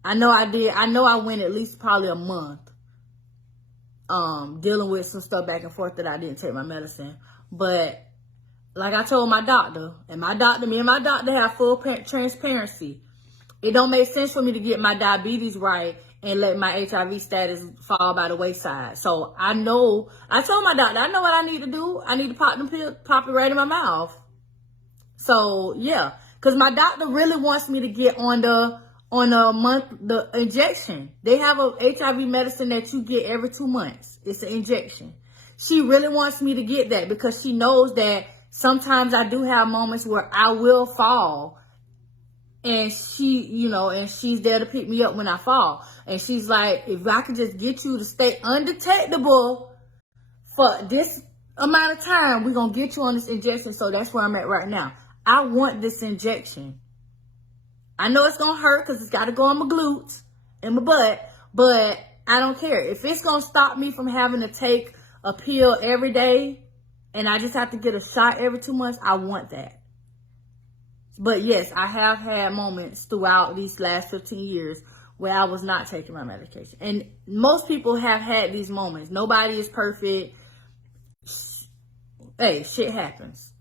I know I did. I know I went at least probably a month dealing with some stuff back and forth that I didn't take my medicine. But like I told my doctor, me and my doctor have full transparency. It don't make sense for me to get my diabetes right and let my HIV status fall by the wayside. So I told my doctor, I know what I need to do. I need to pop it right in my mouth. So yeah, because my doctor really wants me to get on the injection. They have a HIV medicine that you get every 2 months. It's an injection. She really wants me to get that because she knows that sometimes I do have moments where I will fall. And she's there to pick me up when I fall. And she's like, if I could just get you to stay undetectable for this amount of time, we're going to get you on this injection. So that's where I'm at right now. I want this injection. I know it's going to hurt because it's got to go on my glutes and my butt, but I don't care. If it's going to stop me from having to take a pill every day and I just have to get a shot every 2 months, I want that. But yes, I have had moments throughout these last 15 years where I was not taking my medication. And most people have had these moments. Nobody is perfect. Hey, shit happens.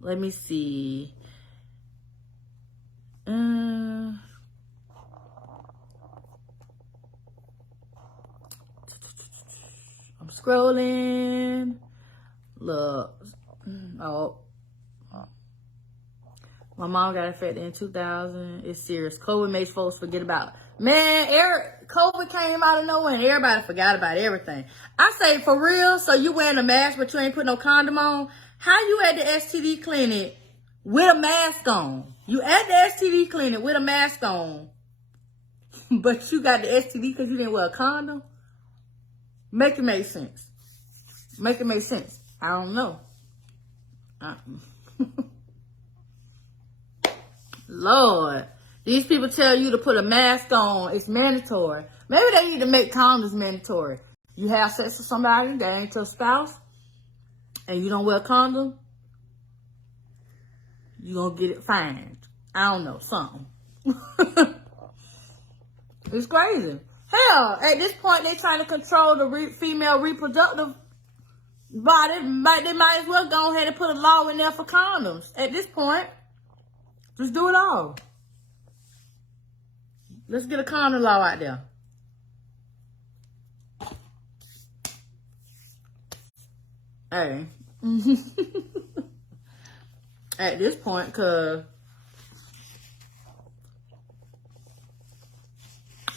Let me see. I'm scrolling. Look. Oh. My mom got infected in 2000. It's serious. COVID makes folks forget about it. Man, COVID came out of nowhere and everybody forgot about everything. I say, for real, so you wearing a mask but you ain't put no condom on? How you at the STD clinic with a mask on? You at the STD clinic with a mask on, but you got the STD because you didn't wear a condom? Make it make sense. Make it make sense. I don't know. Lord, these people tell you to put a mask on. It's mandatory. Maybe they need to make condoms mandatory. You have sex with somebody that ain't your spouse and you don't wear a condom, you gonna get it fined. I don't know, something. It's crazy. Hell, at this point, they trying to control the female reproductive body. They might as well go ahead and put a law in there for condoms. At this point, just do it all. Let's get a condom law out there. Hey. At this point, cause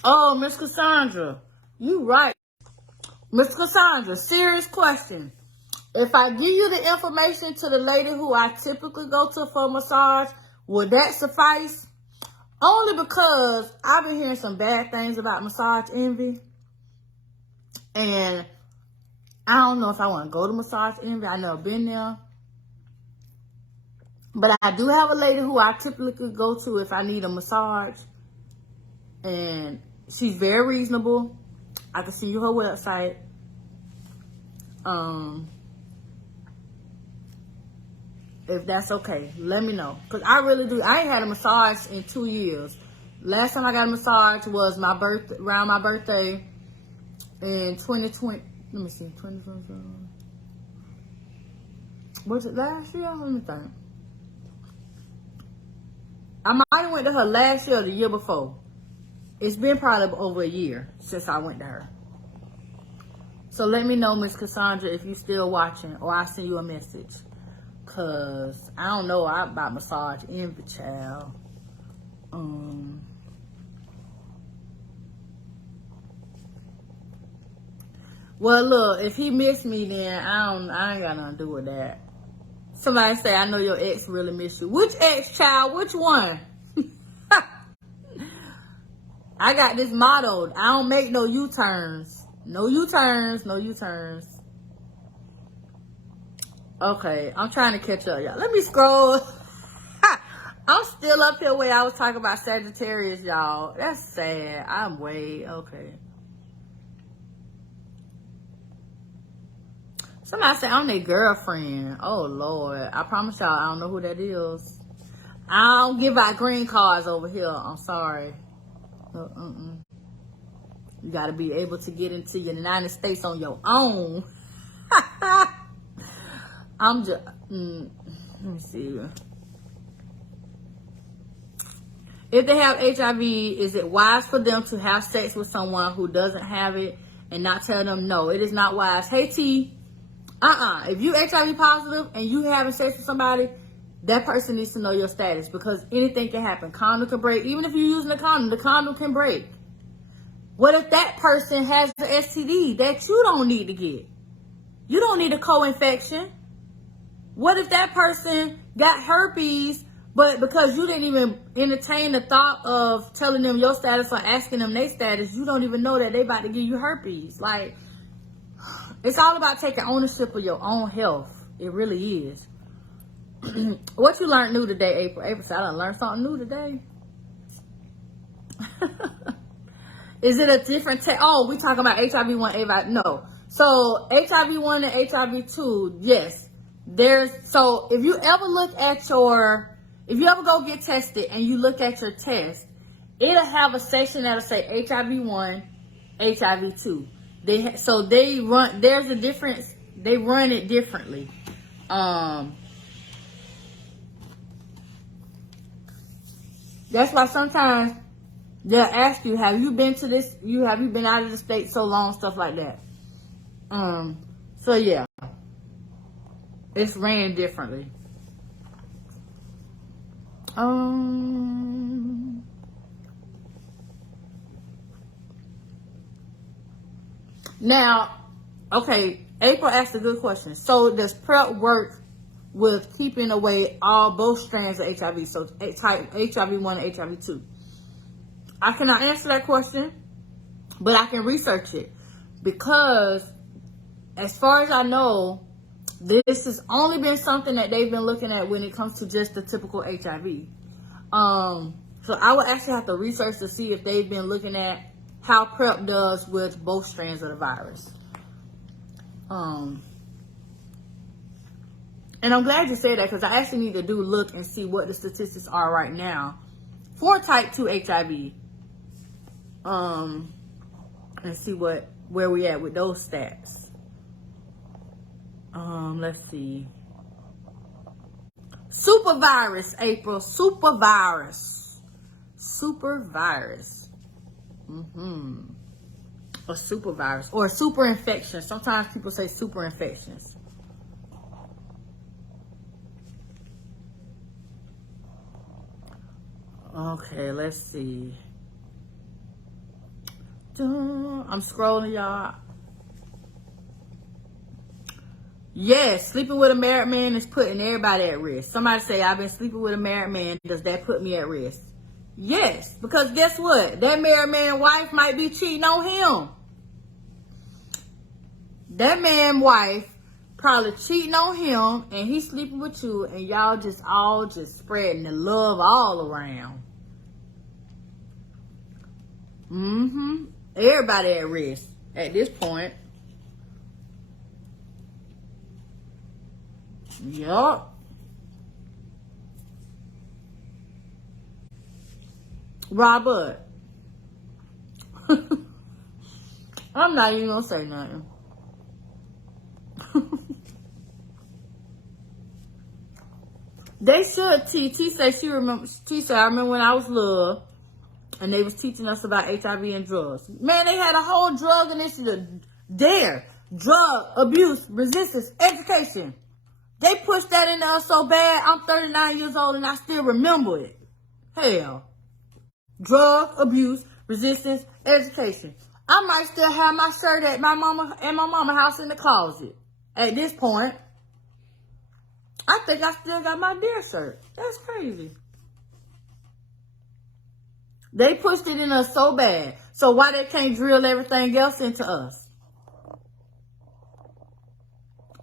oh, Miss Cassandra, you right. Miss Cassandra, serious question. If I give you the information to the lady who I typically go to for a massage, would that suffice? Only because I've been hearing some bad things about massage envy. And I don't know if I want to go to massage envy. I've never been there. But I do have a lady who I typically go to if I need a massage. And She's very reasonable. I can send you her website. If that's okay, let me know. Because I really do. I ain't had a massage in 2 years. Last time I got a massage was around my birthday in 2020. Let me see, 2020. Was it last year? Let me think. I might have went to her last year or the year before. It's been probably over a year since I went to her. So let me know, Miss Cassandra, if you still watching, or I'll send you a message. Cause I don't know about massage envy, child. Well, look, if he missed me, then I ain't got nothing to do with that. Somebody say, I know your ex really miss you. Which ex, child? Which one? I got this motto. I don't make no U-turns. No U-turns. No U-turns. Okay, I'm trying to catch up, y'all. Let me scroll. I'm still up here where I was talking about Sagittarius, y'all. That's sad. I'm way, okay. Somebody said I'm their girlfriend. Oh, Lord. I promise y'all I don't know who that is. I don't give out green cards over here. I'm sorry. You got to be able to get into the United States on your own. I'm just, let me see. If they have HIV, is it wise for them to have sex with someone who doesn't have it and not tell them? No, it is not wise. Hey, T. If you HIV positive and you having sex with somebody, that person needs to know your status, because anything can happen. Condom can break. Even if you're using a condom, the condom can break. What if that person has the STD that you don't need to get? You don't need a co-infection. What if that person got herpes, but because you didn't even entertain the thought of telling them your status or asking them their status, you don't even know that they about to give you herpes? Like, it's all about taking ownership of your own health. It really is. What you learned new today, April? April said, I done learned something new today. Is it a different oh, we talking about HIV 1, HIV, no. So HIV 1 and HIV 2, yes. So if you ever look at if you ever go get tested and you look at your test, it'll have a section that'll say HIV 1, HIV 2. There's a difference. They run it differently. That's why sometimes they'll ask you, have you been to this? Have you been out of the state so long? Stuff like that. So yeah, it's ran differently. Now, okay, April asked a good question. So does PrEP work with keeping away both strands of HIV? So HIV 1 and HIV 2. I cannot answer that question, but I can research it, because as far as I know, this has only been something that they've been looking at when it comes to just the typical HIV. So I would actually have to research to see if they've been looking at how PrEP does with both strands of the virus. And I'm glad you said that, because I actually need to look and see what the statistics are right now for type 2 HIV. And see where we at with those stats. Let's see. Super virus, April. Super virus. Super virus. Or super virus. Or super infection. Sometimes people say super infections. Okay, let's see. I'm scrolling, y'all. Yes, sleeping with a married man is putting everybody at risk. Somebody say, I've been sleeping with a married man. Does that put me at risk? Yes, because guess what? That married man's wife might be cheating on him. That man's wife probably cheating on him, and he's sleeping with you, and y'all just spreading the love all around. Mm-hmm. Everybody at risk at this point. Yup. Robert. I'm not even gonna say nothing. They should teach. T said she remembers. T said I remember when I was little, and they was teaching us about HIV and drugs. Man, they had a whole drug initiative. DARE, drug abuse resistance education. They pushed that in there so bad. I'm 39 years old and I still remember it. Hell, drug abuse resistance education. I might still have my shirt at my mama house in the closet. At this point, I think I still got my DARE shirt. That's crazy. They pushed it in us so bad. So why they can't drill everything else into us?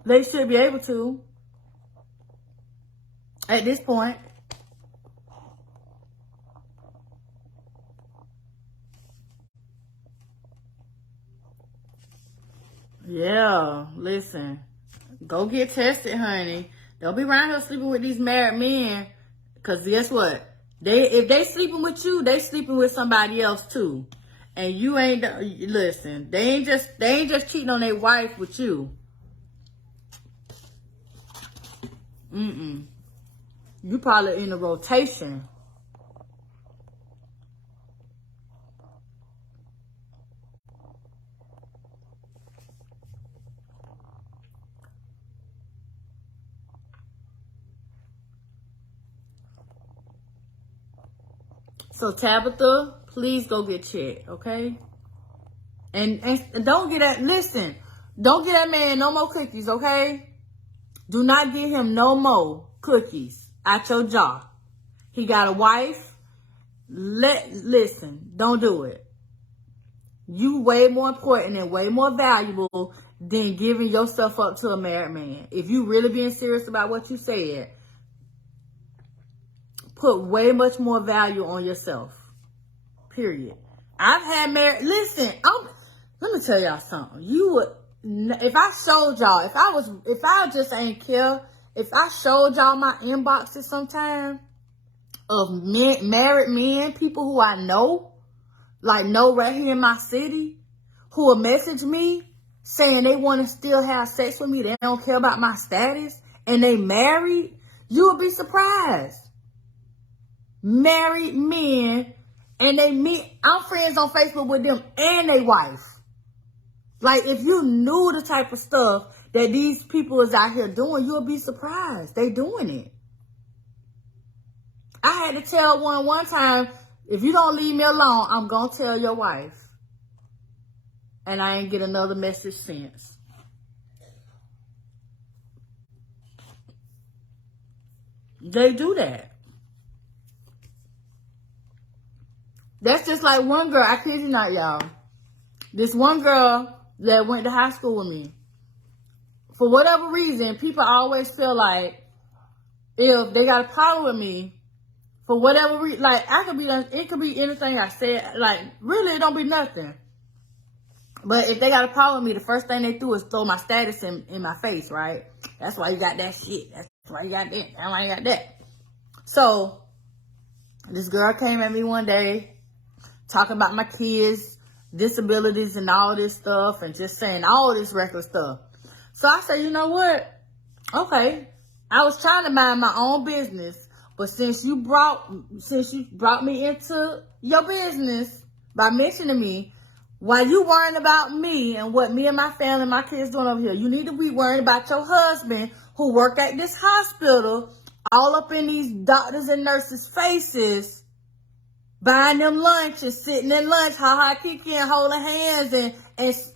They should be able to. At this point. Yeah, listen. Go get tested, honey. Don't be around here sleeping with these married men. Because guess what? If they sleeping with you, they sleeping with somebody else too. And you ain't, listen, they ain't just cheating on their wife with you. You probably in a rotation. So Tabitha, please go get checked, okay? And don't get that, listen, don't get that man no more cookies, okay? Do not give him no more cookies out your jaw. He got a wife. Listen, don't do it. You way more important and way more valuable than giving yourself up to a married man. If you really being serious about what you said, put way much more value on yourself. Period. I've had married. Listen, let me tell y'all something. You would, if I showed y'all, if I just ain't care, if I showed y'all my inboxes sometime of married men, people who I know, like know right here in my city, who will message me saying they want to still have sex with me, they don't care about my status, and they married, you would be surprised. Married men, and I'm friends on Facebook with them and their wife. Like, if you knew the type of stuff that these people is out here doing, you'll be surprised. They doing it. I had to tell one time, if you don't leave me alone, I'm going to tell your wife. And I ain't get another message since. They do that. That's just like one girl, I kid you not, y'all. This one girl that went to high school with me. For whatever reason, people always feel like if they got a problem with me, for whatever reason, like it could be anything I said. Like, really, it don't be nothing. But if they got a problem with me, the first thing they do is throw my status in my face, right? That's why you got that shit. That's why you got that. That's why you got that. So, this girl came at me one day talking about my kids' disabilities and all this stuff and just saying all this reckless stuff. So I said, you know what? Okay. I was trying to mind my own business, but since you brought me into your business by mentioning me, while you worrying about me and what me and my family and my kids doing over here, you need to be worrying about your husband who work at this hospital all up in these doctors and nurses' faces, buying them lunch and sitting in lunch, kiki and holding hands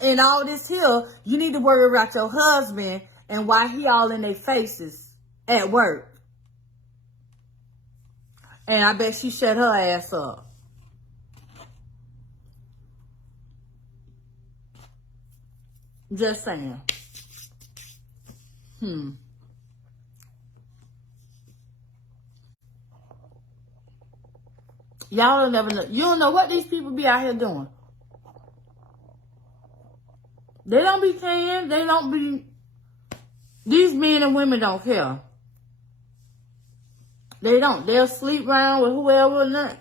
and all this here. You need to worry about your husband and why he all in their faces at work. And I bet she shut her ass up. Just saying. Y'all don't never know. You don't know what these people be out here doing. They don't be caring. They don't be... These men and women don't care. They don't. They'll sleep around with whoever or not.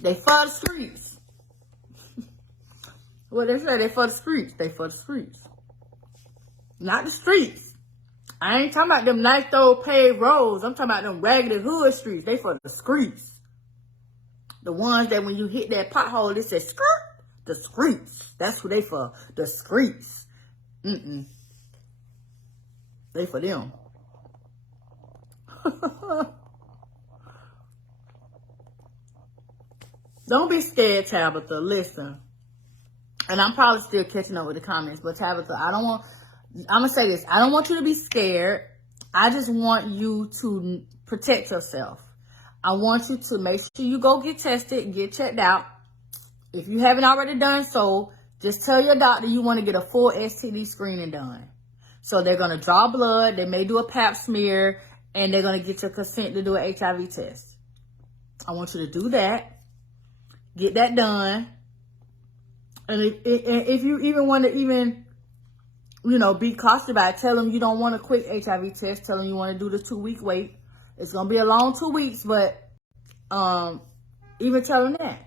They for the streets. What they say, they for the streets. They for the streets. Not the streets. I ain't talking about them nice old paved roads. I'm talking about them raggedy hood streets. They for the streets. The ones that when you hit that pothole, it says skirt. The streets. That's who they for. The streets. They for them. Don't be scared, Tabitha. Listen. And I'm probably still catching up with the comments, but Tabitha, I'm going to say this. I don't want you to be scared. I just want you to protect yourself. I want you to make sure you go get tested, get checked out. If you haven't already done so, just tell your doctor you want to get a full STD screening done. So they're going to draw blood. They may do a pap smear, and they're going to get your consent to do an HIV test. I want you to do that. Get that done. And if you even want to be cautious about it, tell them you don't want a quick HIV test. Tell them you want to do the 2-week wait. It's going to be a long 2 weeks, but even tell them that.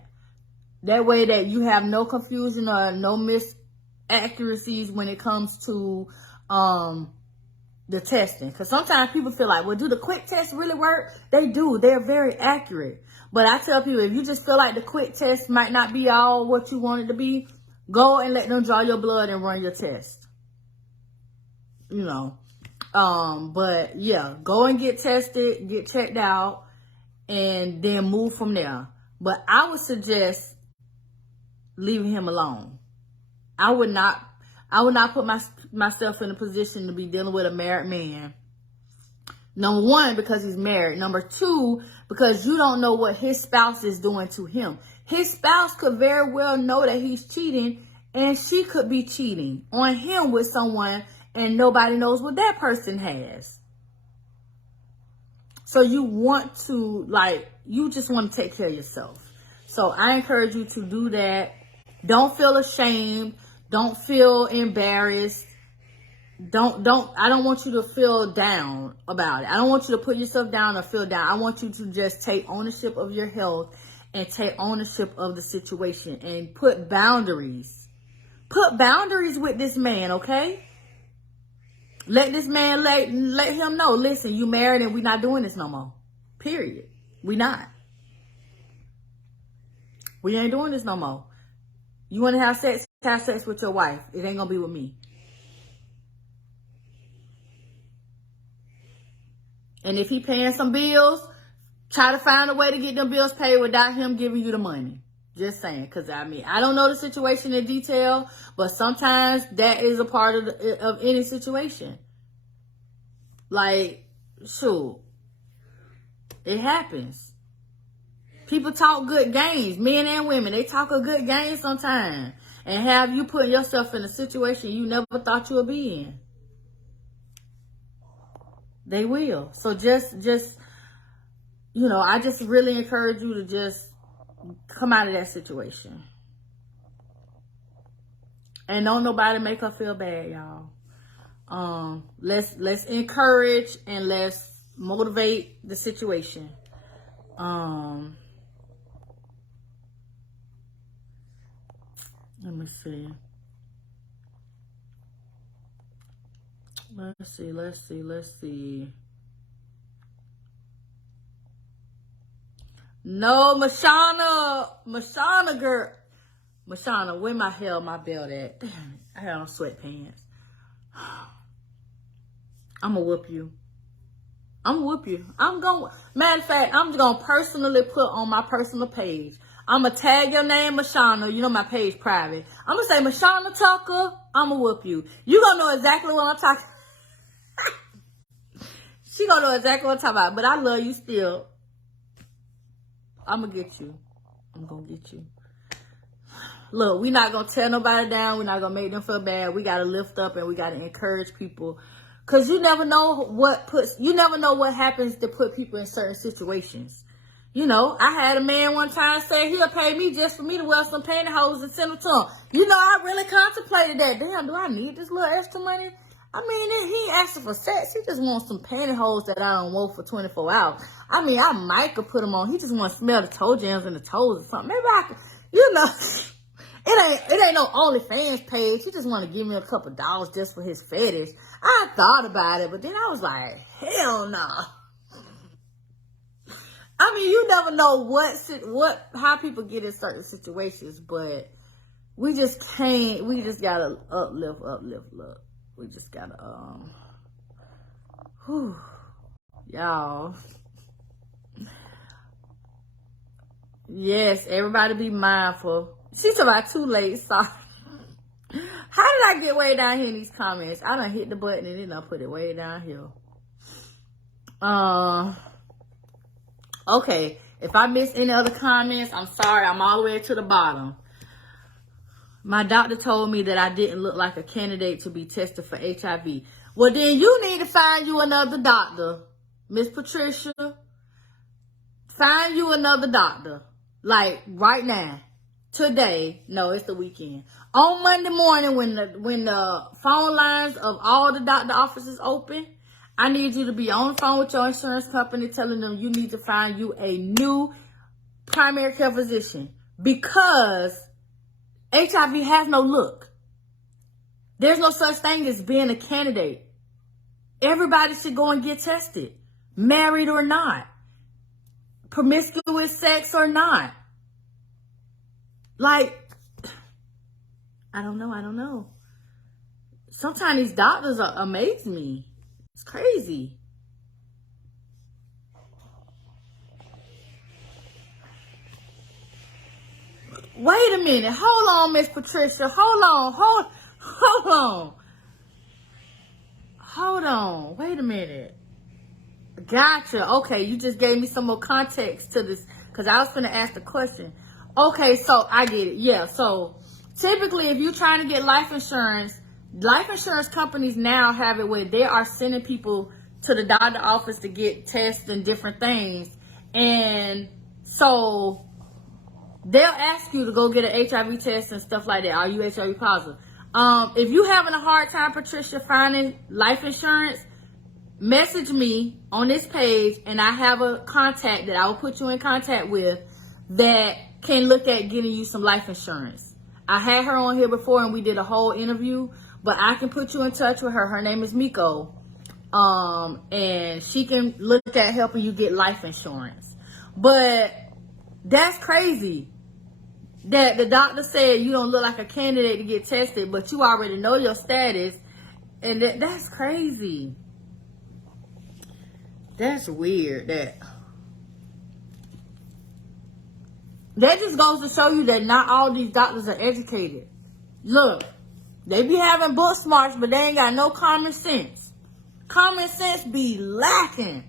That way that you have no confusion or no misaccuracies when it comes to the testing. Because sometimes people feel like, well, do the quick test really work? They do. They're very accurate. But I tell people, if you just feel like the quick test might not be all what you want it to be, go and let them draw your blood and run your test. But yeah, go and get tested, get checked out, and then move from there. But I would suggest leaving him alone. I would not put myself in a position to be dealing with a married man. Number one, because he's married. Number two, because you don't know what his spouse is doing to him. His spouse could very well know that he's cheating, and she could be cheating on him with someone, and nobody knows what that person has. So you just want to take care of yourself. So I encourage you to do that. Don't feel ashamed. Don't feel embarrassed. I don't want you to feel down about it. I don't want you to put yourself down or feel down. I want you to just take ownership of your health and take ownership of the situation and put boundaries. Put boundaries with this man, okay? Let this man, let him know, listen, you married and we're not doing this no more. Period. We not. We ain't doing this no more. You want to have sex with your wife. It ain't going to be with me. And if he paying some bills, try to find a way to get them bills paid without him giving you the money. Just saying. Because, I don't know the situation in detail, but sometimes that is a part of any situation. Like, shoot. It happens. People talk good games. Men and women, they talk a good game sometimes. And have you put yourself in a situation you never thought you would be in. They will. So just I just really encourage you to just come out of that situation. And don't nobody make her feel bad, y'all. Let's encourage and let's motivate the situation. Let me see. Let's see. No, Mashana girl. Mashana, where my hell my belt at? Damn it. I had on sweatpants. I'm gonna whoop you. Matter of fact, I'm gonna personally put on my personal page. I'm gonna tag your name, Mashana. You know my page private. I'm gonna say, Mashana Tucker, I'm gonna whoop you. You gonna know exactly what I'm talking. She gonna know exactly what I'm talking about. But I love you still. I'm gonna get you. I'm gonna get you. Look, we're not gonna tear nobody down. We're not gonna make them feel bad. We gotta lift up and we gotta encourage people. Cause you never know what happens to put people in certain situations. You know, I had a man one time say he'll pay me just for me to wear some pantyhose and send them to him. You know, I really contemplated that. Damn, do I need this little extra money? I mean, he ain't asking for sex. He just wants some pantyhose that I don't want for 24 hours. I mean, I might could put them on. He just want to smell the toe jams and the toes or something. Maybe I could, you know. It ain't no OnlyFans page. He just want to give me a couple dollars just for his fetish. I thought about it, but then I was like, hell no. I mean, you never know how people get in certain situations, but we just can't. We just gotta uplift. We just gotta y'all. Yes, everybody be mindful. She's about too late. Sorry. How did I get way down here in these comments? I done hit the button and then I put it way down here. Okay, if I missed any other comments, I'm sorry. I'm all the way to the bottom. My doctor told me that I didn't look like a candidate to be tested for HIV. Well, then you need to find you another doctor. Miss Patricia, find you another doctor. Like, right now. Today. No, it's the weekend. On Monday morning, when the phone lines of all the doctor offices open, I need you to be on the phone with your insurance company telling them you need to find you a new primary care physician because HIV has no look. There's no such thing as being a candidate. Everybody should go and get tested, married or not, promiscuous sex or not. Like, I don't know. Sometimes these doctors amaze me. It's crazy. Wait a minute. Hold on, Miss Patricia. Hold on. Wait a minute. Gotcha. Okay, you just gave me some more context to this because I was going to ask the question. Okay, so I get it. Yeah, so typically if you're trying to get life insurance companies now have it where they are sending people to the doctor office to get tests and different things. And so they'll ask you to go get an HIV test and stuff like that. Are you HIV positive? If you're having a hard time, Patricia, finding life insurance, message me on this page and I have a contact that I will put you in contact with that can look at getting you some life insurance. I had her on here before and we did a whole interview, but I can put you in touch with her. Her name is Miko. And she can look at helping you get life insurance. But that's crazy that the doctor said you don't look like a candidate to get tested, but you already know your status. And that's crazy. That's weird. That just goes to show you that not all these doctors are educated. Look, they be having book smarts, but they ain't got no common sense. Common sense be lacking.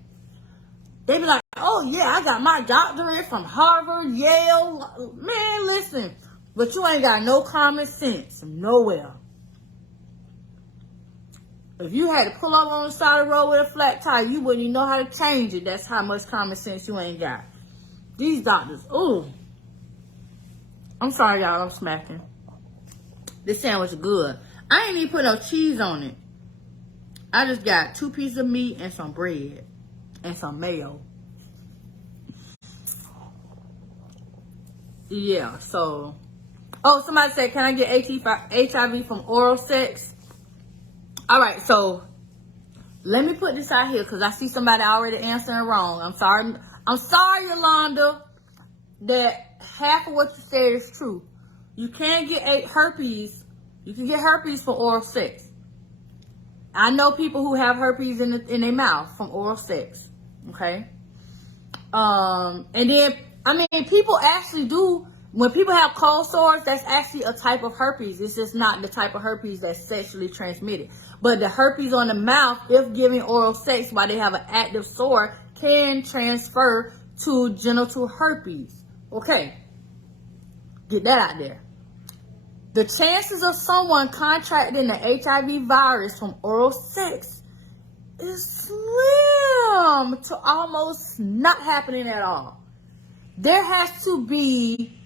They be like, oh yeah, I got my doctorate from Harvard, Yale. Man, listen, but you ain't got no common sense nowhere. If you had to pull up on the side of the road with a flat tire, you wouldn't even know how to change it. That's how much common sense you ain't got. These doctors, ooh. I'm sorry, y'all, I'm smacking. This sandwich is good. I ain't even put no cheese on it. I just got 2 pieces of meat and some bread and some mayo. Yeah, so. Oh, somebody said, can I get HIV from oral sex? All right, so let me put this out here because I see somebody already answering wrong. I'm sorry, Yolanda, that half of what you said is true. You can get herpes. You can get herpes from oral sex. I know people who have herpes in their mouth from oral sex. Okay. And then, I mean, people actually do, when people have cold sores, that's actually a type of herpes. It's just not the type of herpes that's sexually transmitted. But the herpes on the mouth, if giving oral sex while they have an active sore, can transfer to genital herpes. Okay. Get that out there. The chances of someone contracting the HIV virus from oral sex is slim to almost not happening at all. there has to be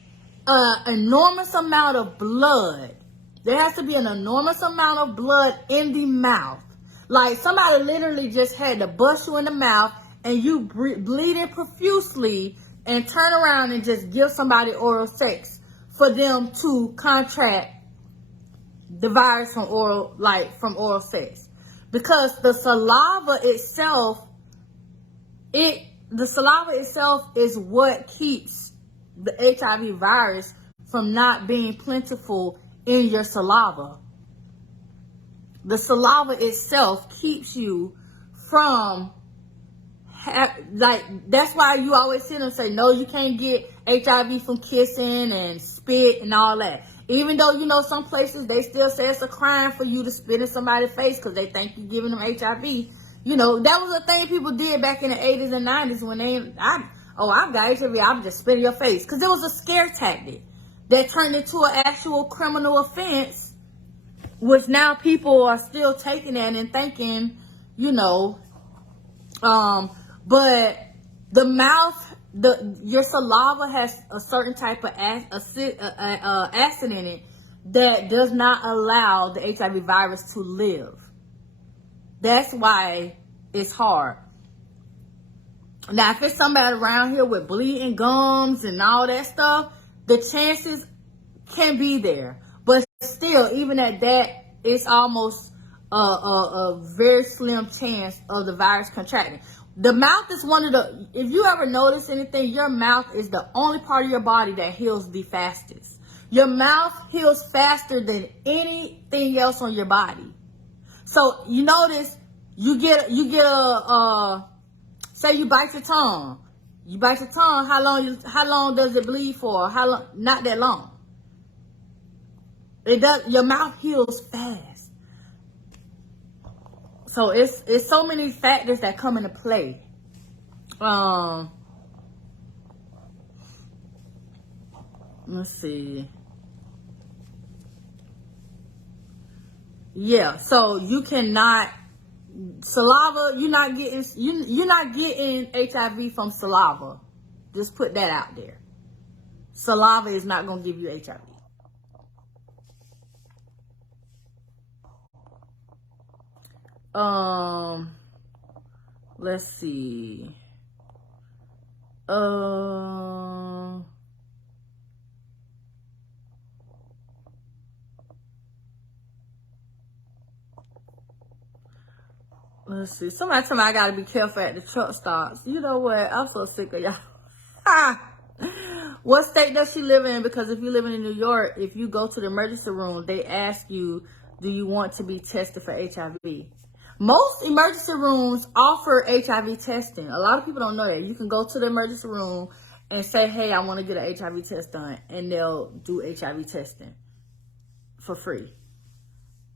an enormous amount of blood. There has to be an enormous amount of blood in the mouth. Like somebody literally just had to bust you in the mouth and you bleeding profusely and turn around and just give somebody oral sex for them to contract the virus from oral sex. Because the saliva itself is what keeps the HIV virus from not being plentiful in your saliva. The saliva itself keeps you from, that's why you always hear them say, no, you can't get HIV from kissing and spit and all that. Even though, you know, some places they still say it's a crime for you to spit in somebody's face because they think you're giving them HIV. You know, that was a thing people did back in the 80s and 90s when I've got HIV, I'm just spit in your face. Because it was a scare tactic that turned into an actual criminal offense, which now people are still taking that and thinking, you know, but the mouth, your saliva has a certain type of acid in it that does not allow the HIV virus to live. That's why it's hard. Now, if it's somebody around here with bleeding gums and all that stuff, the chances can be there. But still, even at that, it's almost a very slim chance of the virus contracting. The mouth is one of the, if you ever notice anything, your mouth is the only part of your body that heals the fastest. Your mouth heals faster than anything else on your body. So you notice you get a say you bite your tongue. You bite your tongue, how long does it bleed for? How long? Not that long. It does, your mouth heals fast. So it's so many factors that come into play. Let's see. Yeah, so you cannot saliva, you're not getting HIV from saliva. Just put that out there. Saliva is not going to give you HIV. Let's see. Let's see. Somebody told me I gotta be careful at the truck stops. You know what? I'm so sick of y'all. What state does she live in? Because if you live in New York, if you go to the emergency room, they ask you, do you want to be tested for HIV? Most emergency rooms offer HIV testing. A lot of people don't know that. You can go to the emergency room and say, hey, I want to get an HIV test done. And they'll do HIV testing for free.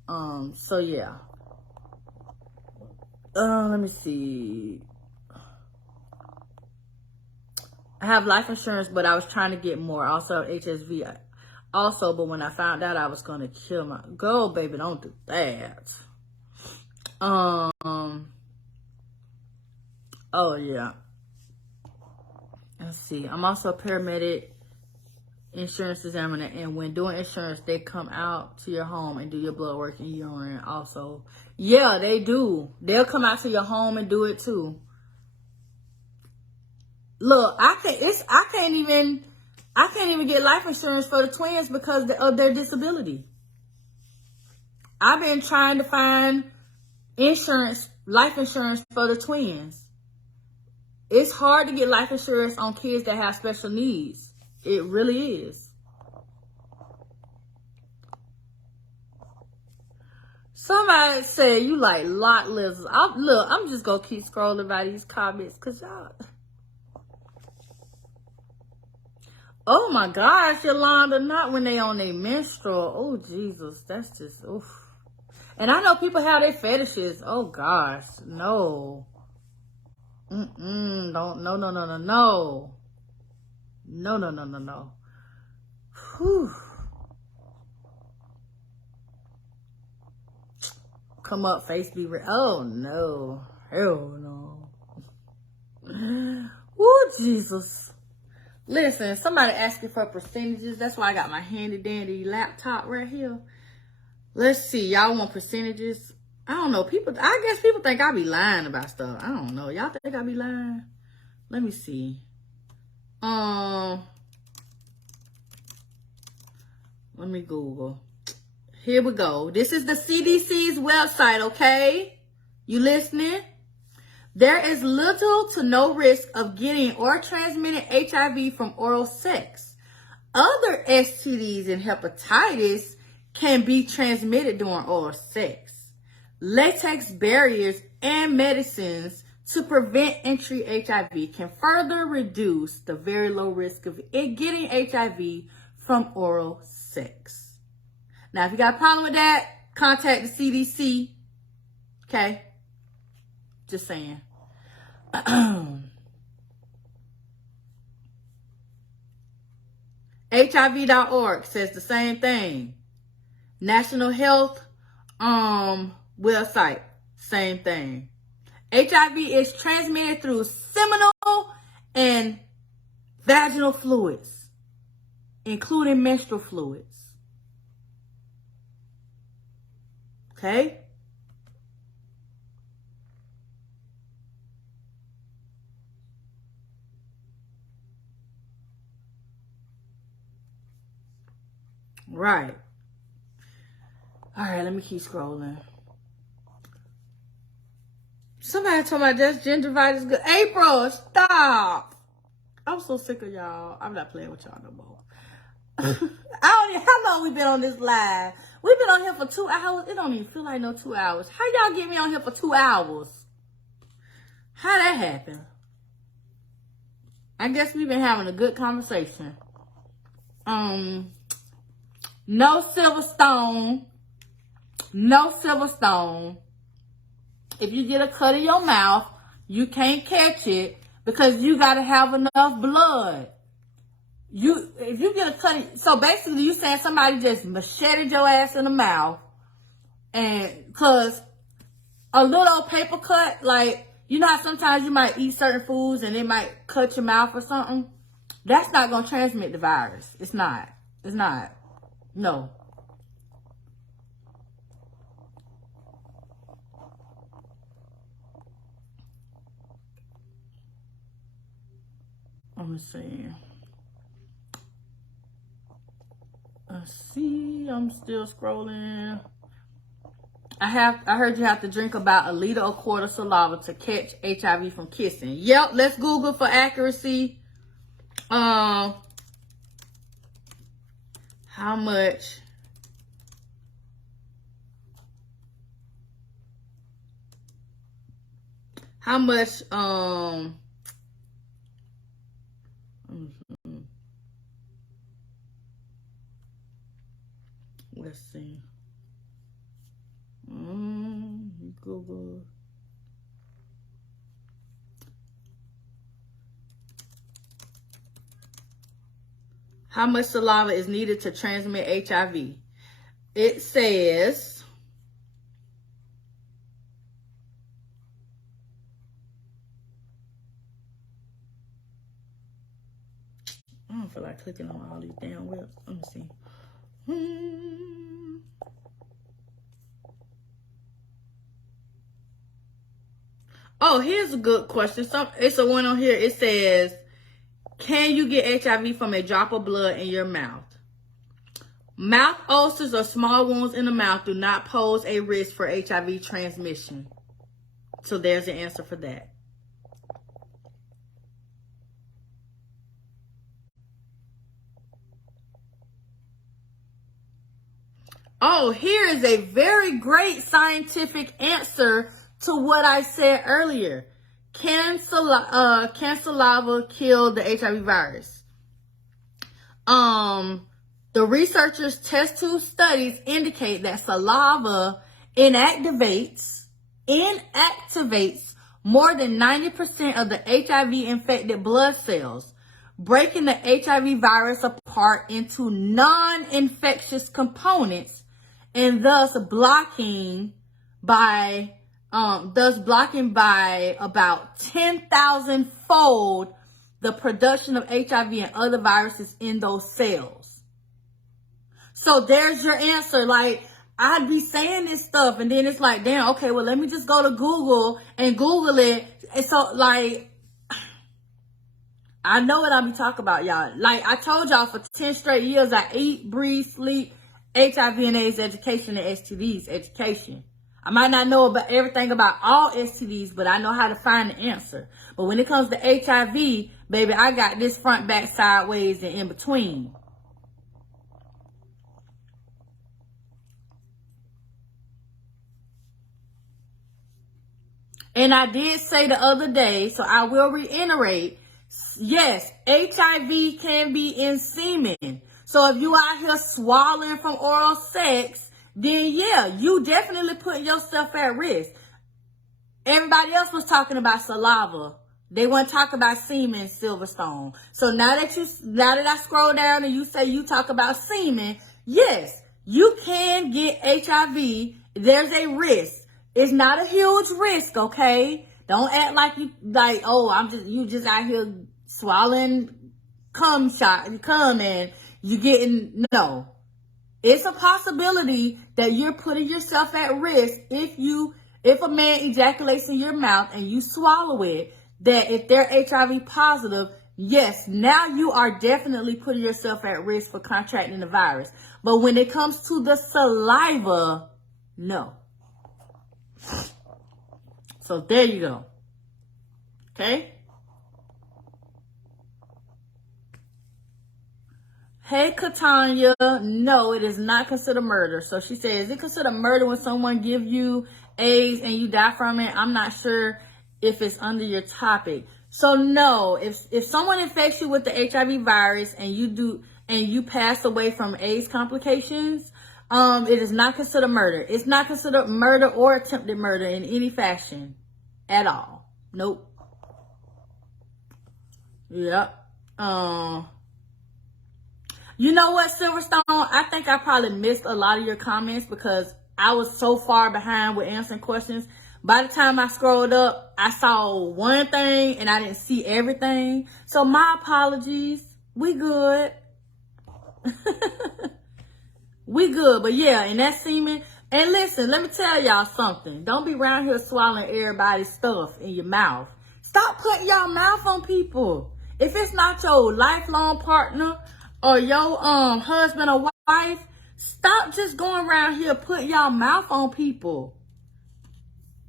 So yeah. Let me see. I have life insurance, but I was trying to get more. Also HSV. Also, but when I found out I was going to kill my... Go, baby, don't do that. Oh, yeah. Let's see. I'm also a paramedic, insurance examiner, and when doing insurance, they come out to your home and do your blood work and urine also. Yeah, they do. They'll come out to your home and do it too. Look, I can't even get life insurance for the twins because of their disability. I've been trying to find life insurance for the twins. It's hard to get life insurance on kids that have special needs. It really is. Somebody said you like lot lizards. I'm just gonna keep scrolling by these comments because y'all. Oh my gosh, Yolanda, not when they on their menstrual. Oh Jesus, that's just oof. And I know people have their fetishes. Oh gosh, no. Don't, no. No. Whew. Come up, face be red. Oh no. Hell no. Woo, Jesus. Listen, somebody asking for percentages. That's why I got my handy dandy laptop right here. Let's see. Y'all want percentages? I don't know. I guess people think I be lying about stuff. I don't know. Y'all think I be lying? Let me see. Let me Google. Here we go. This is the CDC's website, okay? You listening? There is little to no risk of getting or transmitting HIV from oral sex. Other STDs and hepatitis can be transmitted during oral sex. Latex barriers and medicines to prevent entry HIV can further reduce the very low risk of it getting HIV from oral sex. Now, if you got a problem with that, contact the CDC. Okay? Just saying. HIV.org says the same thing. National Health website, same thing. HIV is transmitted through seminal and vaginal fluids, including menstrual fluids. Okay? Right. All right, let me keep scrolling. Somebody told me that's gingivitis good. April, stop. I'm so sick of y'all. I'm not playing with y'all no more. How long we been on this live? We've been on here for 2 hours. It don't even feel like no 2 hours. How y'all get me on here for 2 hours? How that happen? I guess we've been having a good conversation. No silver stone. No silver stone. If you get a cut in your mouth, you can't catch it because you got to have enough blood. If you get a cut, so basically you saying somebody just macheted your ass in the mouth, and because a little paper cut, like, you know how sometimes you might eat certain foods and it might cut your mouth or something? That's not going to transmit the virus. It's not. It's not. No. Let me see. Let's see. I'm still scrolling. I heard you have to drink about 1 liter or quart of saliva to catch HIV from kissing. Yep. Let's Google for accuracy. How much? How much? Let's see. Google. How much saliva is needed to transmit HIV? It says I don't feel like clicking on all these damn webs. Let me see. Oh, here's a good question. It's a one on here. It says, can you get HIV from a drop of blood in your mouth? Mouth ulcers or small wounds in the mouth do not pose a risk for HIV transmission. So there's the answer for that. Oh, here is a very great scientific answer to what I said earlier. Can saliva kill the HIV virus? The researchers' test tube studies indicate that saliva inactivates more than 90% of the HIV-infected blood cells, breaking the HIV virus apart into non-infectious components and thus blocking by about 10,000-fold the production of HIV and other viruses in those cells. So there's your answer. Like, I'd be saying this stuff and then it's like, damn, okay, well, let me just go to Google and Google it. And so, like, I know what I be talking about, y'all. Like, I told y'all for 10 straight years, I eat, breathe, sleep, HIV and AIDS education and STDs education. I might not know about everything about all STDs, but I know how to find the answer. But when it comes to HIV, baby, I got this front, back, sideways, and in between. And I did say the other day, so I will reiterate, yes, HIV can be in semen. So if you out here swallowing from oral sex, then yeah, you definitely putting yourself at risk. Everybody else was talking about saliva. They weren't talking about semen, Silverstone. So now that I scroll down and you say you talk about semen, yes, you can get HIV. There's a risk. It's not a huge risk, okay? Don't act like you just out here swallowing cum and you getting, no. It's a possibility that you're putting yourself at risk if a man ejaculates in your mouth and you swallow it, that if they're HIV positive, yes, now you are definitely putting yourself at risk for contracting the virus. But when it comes to the saliva, no. So there you go. Okay? Hey, Katanya. No, it is not considered murder. So she says, is it considered murder when someone give you AIDS and you die from it? I'm not sure if it's under your topic. So no, if someone infects you with the HIV virus and you pass away from AIDS complications, it is not considered murder. It's not considered murder or attempted murder in any fashion at all. Nope. Yep. You know what, Silverstone? I think I probably missed a lot of your comments because I was so far behind with answering questions. By the time I scrolled up, I saw one thing and I didn't see everything. So my apologies. We good. We good. But yeah, and that semen. And listen, let me tell y'all something. Don't be around here swallowing everybody's stuff in your mouth. Stop putting your mouth on people. If it's not your lifelong partner or your husband or wife, stop just going around here putting your mouth on people.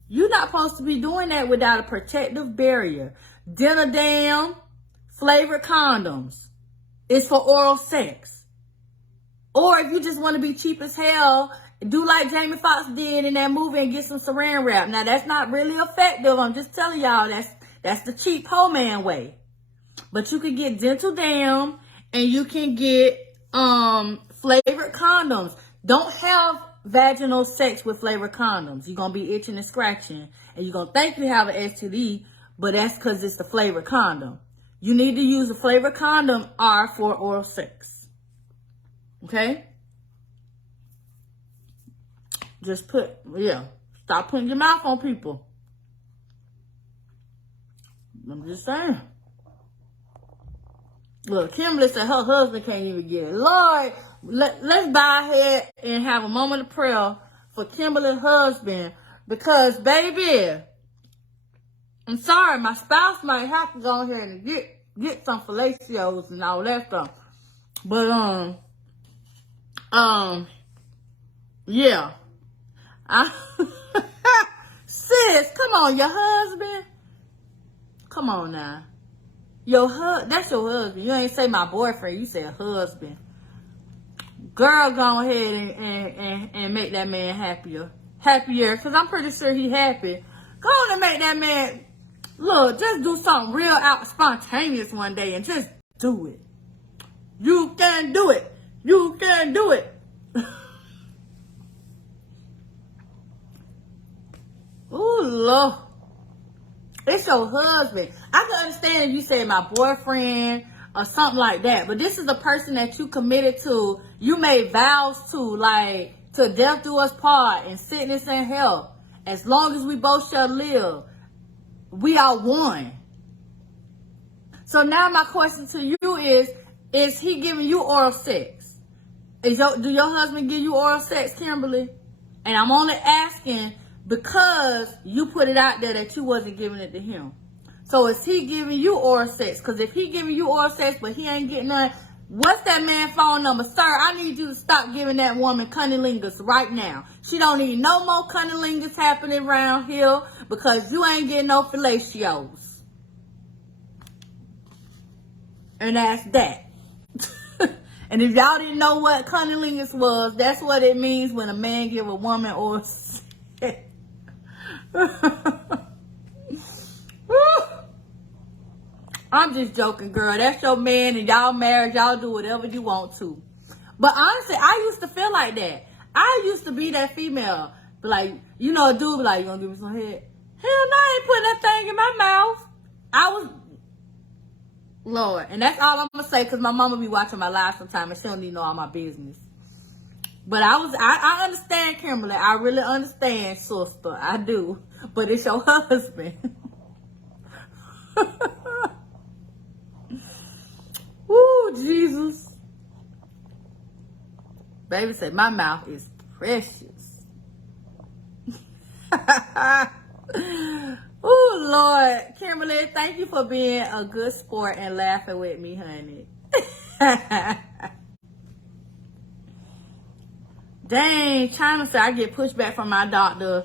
You're not supposed to be doing that without a protective barrier. Dinner Dam, flavored condoms. It's for oral sex. Or if you just want to be cheap as hell, do like Jamie Foxx did in that movie and get some saran wrap. Now that's not really effective. I'm just telling y'all that's the cheap hoe man way. But you can get Dental Dam and you can get flavored condoms. Don't have vaginal sex with flavored condoms. You're going to be itching and scratching. And you're going to think you have an STD, but that's because it's the flavored condom. You need to use a flavored condom R for oral sex. Okay? Just stop putting your mouth on people. I'm just saying. Look, Kimberly said her husband can't even get it. Lord, let's bow ahead and have a moment of prayer for Kimberly's husband. Because, baby, I'm sorry, my spouse might have to go here and get some fellatios and all that stuff. But, yeah. Sis, come on, your husband. Come on now. That's your husband. You ain't say my boyfriend, you said husband. Girl, go ahead and make that man happier, because I'm pretty sure he happy. Go on and make that man, look, just do something real spontaneous one day and just do it. You can do it. You can do it. Ooh, Lord. It's your husband. I can understand if you say my boyfriend or something like that, but this is a person that you committed to, you made vows to, like, to death do us part, and sickness and health. As long as we both shall live, we are one. So now my question to you is he giving you oral sex? Do your husband give you oral sex, Kimberly? And I'm only asking because you put it out there that you wasn't giving it to him. So is he giving you oral sex? Because if he giving you oral sex but he ain't getting none, what's that man's phone number? Sir, I need you to stop giving that woman cunnilingus right now. She don't need no more cunnilingus happening around here because you ain't getting no fellatios. And that's that. And if y'all didn't know what cunnilingus was, that's what it means when a man give a woman oral sex. I'm just joking, girl. That's your man and y'all married. Y'all do whatever you want to. But honestly, I used to feel like that. I used to be that female. But like, you know, a dude be like, you gonna give me some head? Hell no, I ain't putting that thing in my mouth. I was, Lord. And that's all I'm gonna say because my mama be watching my live sometime and she don't even know all my business. But I understand, Kimberly. I really understand, sister. I do. But it's your husband. Woo, Jesus. Baby said, my mouth is precious. Oh, Lord. Kimberly, thank you for being a good sport and laughing with me, honey. Dang, China said I get pushback from my doctor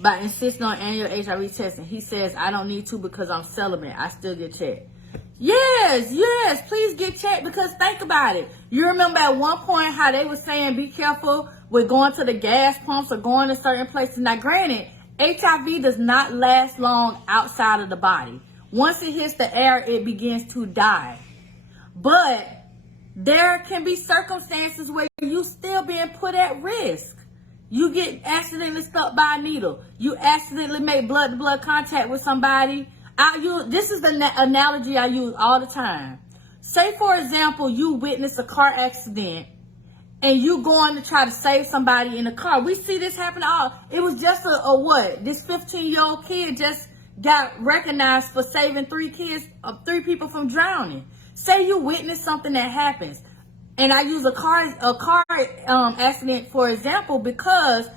by insisting on annual HIV testing. He says I don't need to because I'm celibate. I still get checked. Yes, please get checked because think about it. You remember at one point how they were saying be careful with going to the gas pumps or going to certain places. Now, granted, HIV does not last long outside of the body. Once it hits the air, it begins to die. But there can be circumstances where you still being put at risk. You get accidentally stuck by a needle. You accidentally make blood-to-blood contact with somebody. This is the analogy I use all the time. Say, for example, you witness a car accident and you going to try to save somebody in the car. We see this happen all. It was just this 15-year-old kid just got recognized for saving three people from drowning. Say you witness something that happens, and I use a car accident for example because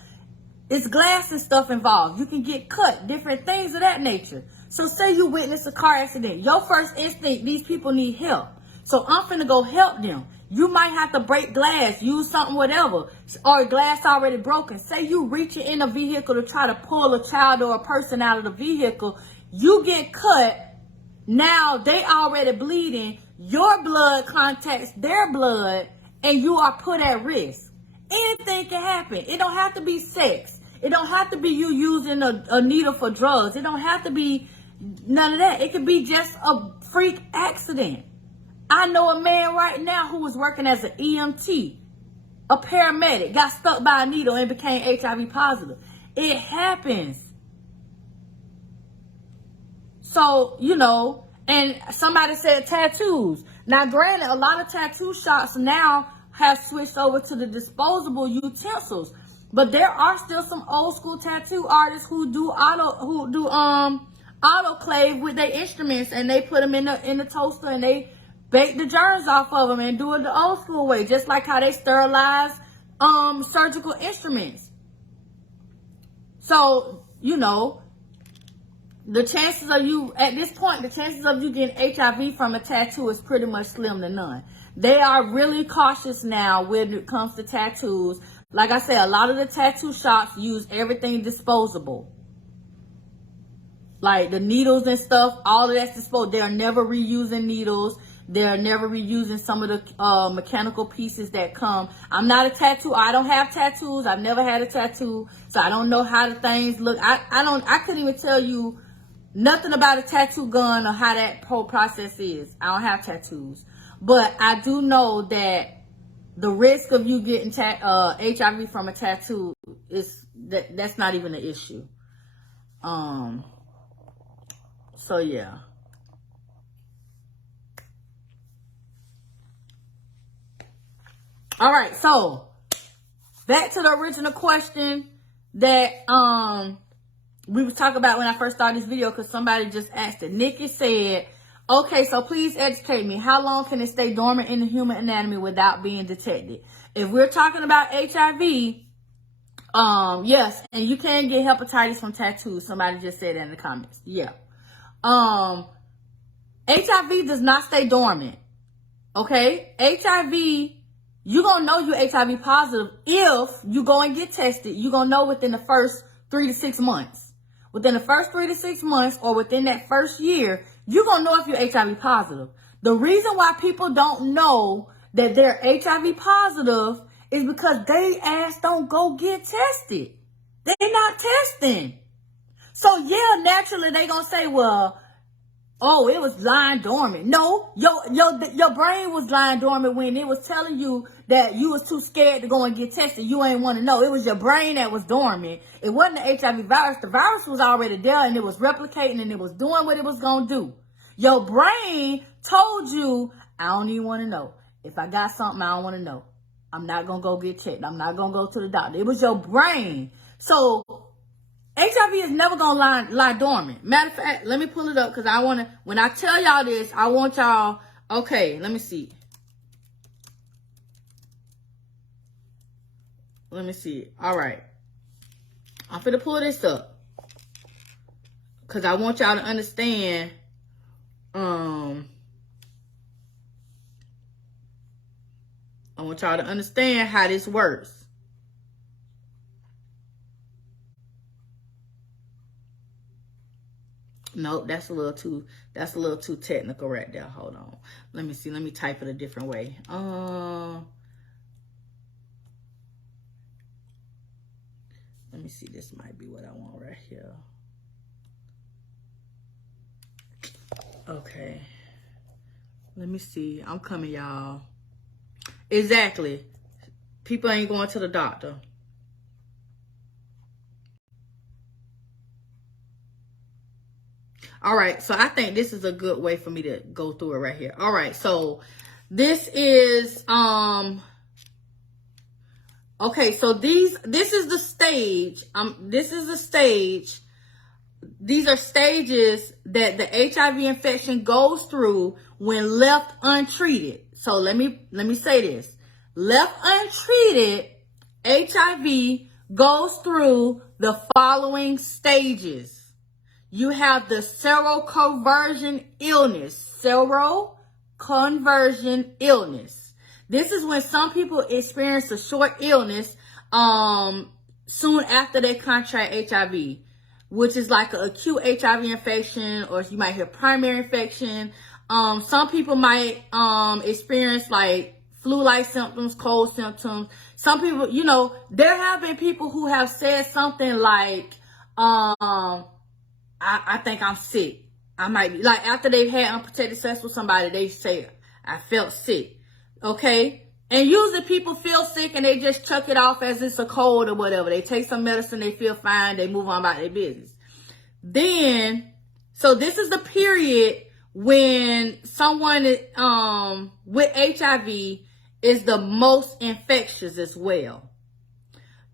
it's glass and stuff involved. You can get cut, different things of that nature. So say you witness a car accident. Your first instinct, these people need help. So I'm finna go help them. You might have to break glass, use something, whatever, or glass already broken. Say you reaching in a vehicle to try to pull a child or a person out of the vehicle. You get cut. Now they already bleeding. Your blood contacts their blood and you are put at risk. Anything can happen. It don't have to be sex. It don't have to be you using a needle for drugs. It don't have to be none of that. It could be just a freak accident. I know a man right now who was working as an EMT, a paramedic, got stuck by a needle and became HIV positive. It happens. So, you know, and somebody said tattoos. Now, granted, a lot of tattoo shops now have switched over to the disposable utensils, but there are still some old school tattoo artists who do autoclave with their instruments, and they put them in the toaster and they bake the germs off of them and do it the old school way, just like how they sterilize surgical instruments. So, you know, the chances of you, at this point, the chances of you getting HIV from a tattoo is pretty much slim to none. They are really cautious now when it comes to tattoos. Like I said, a lot of the tattoo shops use everything disposable. Like the needles and stuff, all of that's disposable. They're never reusing needles. They're never reusing some of the mechanical pieces that come. I'm not a tattoo. I don't have tattoos. I've never had a tattoo. So I don't know how the things look. I couldn't even tell you nothing about a tattoo gun or how that whole process is. I don't have tattoos. But I do know that the risk of you getting HIV from a tattoo that's not even an issue. So yeah. All right, so back to the original question that we was talking about when I first started this video, because somebody just asked it. Nikki said, Okay, so please educate me. How long can it stay dormant in the human anatomy without being detected? If we're talking about HIV, yes, and you can get hepatitis from tattoos. Somebody just said that in the comments. Yeah. HIV does not stay dormant. Okay? HIV, you're going to know you're HIV positive if you go and get tested. You're going to know within the first 3 to 6 months. Within the first 3 to 6 months or within that first year, you're going to know if you're HIV positive. The reason why people don't know that they're HIV positive is because they ass don't go get tested. They're not testing. So yeah, naturally they going to say, well, oh, it was lying dormant. No, your brain was lying dormant when it was telling you that you was too scared to go and get tested. You ain't want to know. It was your brain that was dormant. It wasn't the HIV virus. The virus was already there and it was replicating and it was doing what it was going to do. Your brain told you, I don't even want to know. If I got something, I don't want to know. I'm not going to go get checked. I'm not going to go to the doctor. It was your brain. So HIV is never gonna lie dormant. Matter of fact, let me pull it up because I wanna. When I tell y'all this, I want y'all. Okay, let me see. Let me see. All right, I'm finna pull this up because I want y'all to understand. I want y'all to understand how this works. Nope, that's a little too technical right there. Hold on. Let me see. Let me type it a different way. Let me see. This might be what I want right here. Okay. Let me see. I'm coming, y'all. Exactly. People ain't going to the doctor. All right, so I think this is a good way for me to go through it right here. All right, so this is okay, so this is the stage. This is the stage. These are stages that the HIV infection goes through when left untreated. So let me say this. Left untreated, HIV goes through the following stages. You have the seroconversion illness. Seroconversion illness. This is when some people experience a short illness soon after they contract HIV, which is like an acute HIV infection, or you might hear primary infection. Some people might experience like flu-like symptoms, cold symptoms. Some people, you know, there have been people who have said something like, I think I'm sick. I might be, like, after they've had unprotected sex with somebody, they say, I felt sick. Okay? And usually people feel sick and they just chuck it off as it's a cold or whatever. They take some medicine, they feel fine, they move on about their business. Then, so this is the period when someone with HIV is the most infectious as well.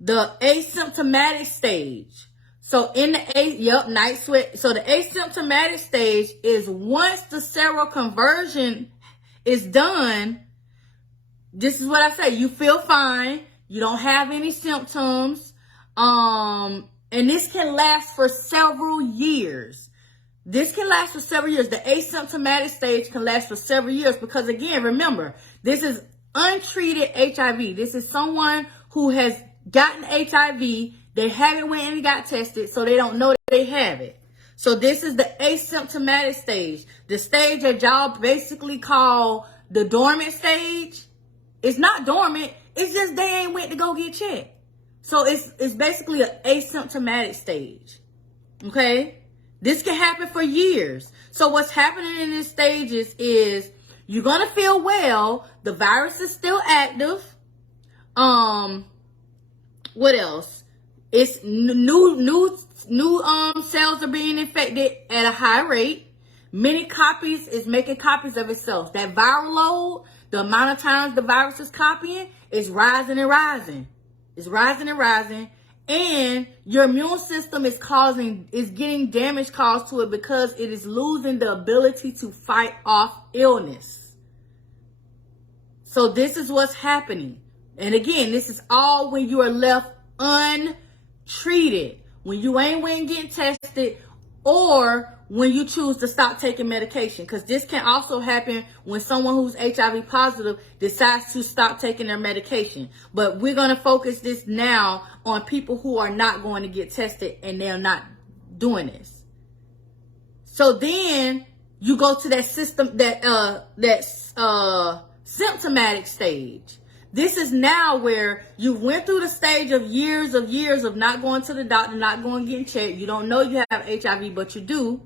The asymptomatic stage. So in the night sweat. So the asymptomatic stage is once the seroconversion is done. This is what I say. You feel fine. You don't have any symptoms. And this can last for several years. This can last for several years. The asymptomatic stage can last for several years because, again, remember, this is untreated HIV. This is someone who has gotten HIV. They haven't went and got tested, so they don't know that they have it. So this is the asymptomatic stage. The stage that y'all basically call the dormant stage. It's not dormant. It's just they ain't went to go get checked. So it's basically an asymptomatic stage. Okay? This can happen for years. So what's happening in these stages is you're going to feel well. The virus is still active. What else? It's new cells are being infected at a high rate. Many copies is making copies of itself. That viral load, the amount of times the virus is copying, is rising and rising. It's rising and rising. And your immune system is getting damage caused to it because it is losing the ability to fight off illness. So this is what's happening. And again, this is all when you are left untreated, when you ain't went and getting tested, or when you choose to stop taking medication. Because this can also happen when someone who's HIV positive decides to stop taking their medication. But we're going to focus this now on people who are not going to get tested and they're not doing this. So then you go to that symptomatic stage. This is now where you went through the stage of years of not going to the doctor, not going getting checked. You don't know you have HIV, but you do.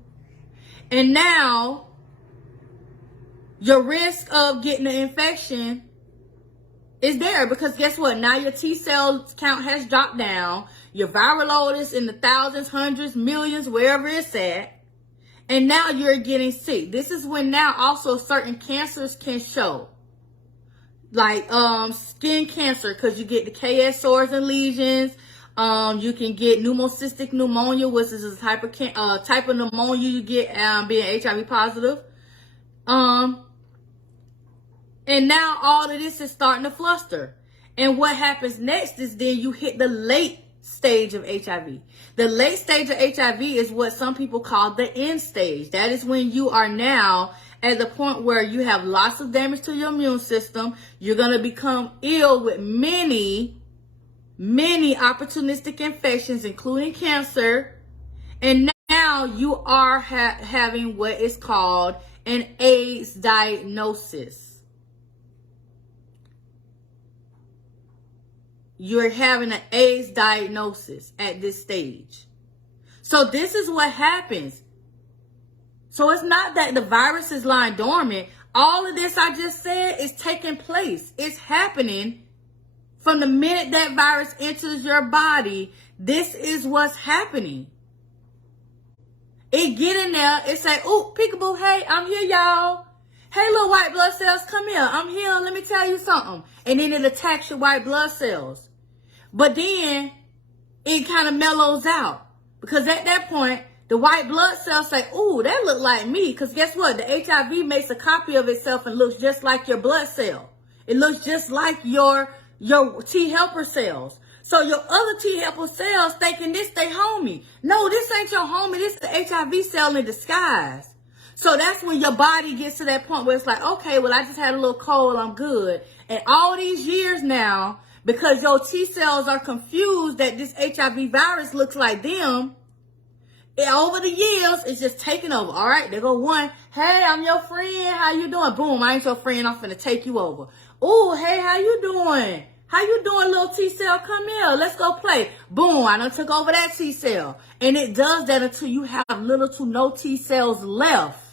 And now your risk of getting an infection is there because guess what? Now your T cell count has dropped down. Your viral load is in the thousands, hundreds, millions, wherever it's at. And now you're getting sick. This is when now also certain cancers can show. Like skin cancer, because you get the KS sores and lesions. You can get pneumocystic pneumonia, which is a type of pneumonia you get being HIV positive. And now all of this is starting to fluster. And what happens next is then you hit the late stage of HIV. The late stage of HIV is what some people call the end stage. That is when you are now at the point where you have lots of damage to your immune system. You're going to become ill with many opportunistic infections, including cancer. And now you are having what is called an AIDS diagnosis. You're having an AIDS diagnosis at this stage. So this is what happens. So it's not that the virus is lying dormant. All of this I just said is taking place. It's happening from the minute that virus enters your body. This is what's happening. It get in there. It say, "Ooh, peekaboo, hey, I'm here, y'all. Hey, little white blood cells, come here. I'm here. Let me tell you something." And then it attacks your white blood cells. But then it kind of mellows out. Because at that point, the white blood cells say, "Ooh, that look like me." Because guess what? The HIV makes a copy of itself and looks just like your blood cell. It looks just like your T helper cells. So your other T helper cells thinking this they homie. No, this ain't your homie. This is the HIV cell in disguise. So that's when your body gets to that point where it's like, okay, well, I just had a little cold. I'm good. And all these years now, because your T cells are confused that this HIV virus looks like them, over the years, it's just taking over. All right, there go one. "Hey, I'm your friend. How you doing?" Boom, I ain't your friend. I'm finna take you over. "Ooh, hey, how you doing? How you doing, little T cell? Come here. Let's go play." Boom, I done took over that T cell. And it does that until you have little to no T cells left.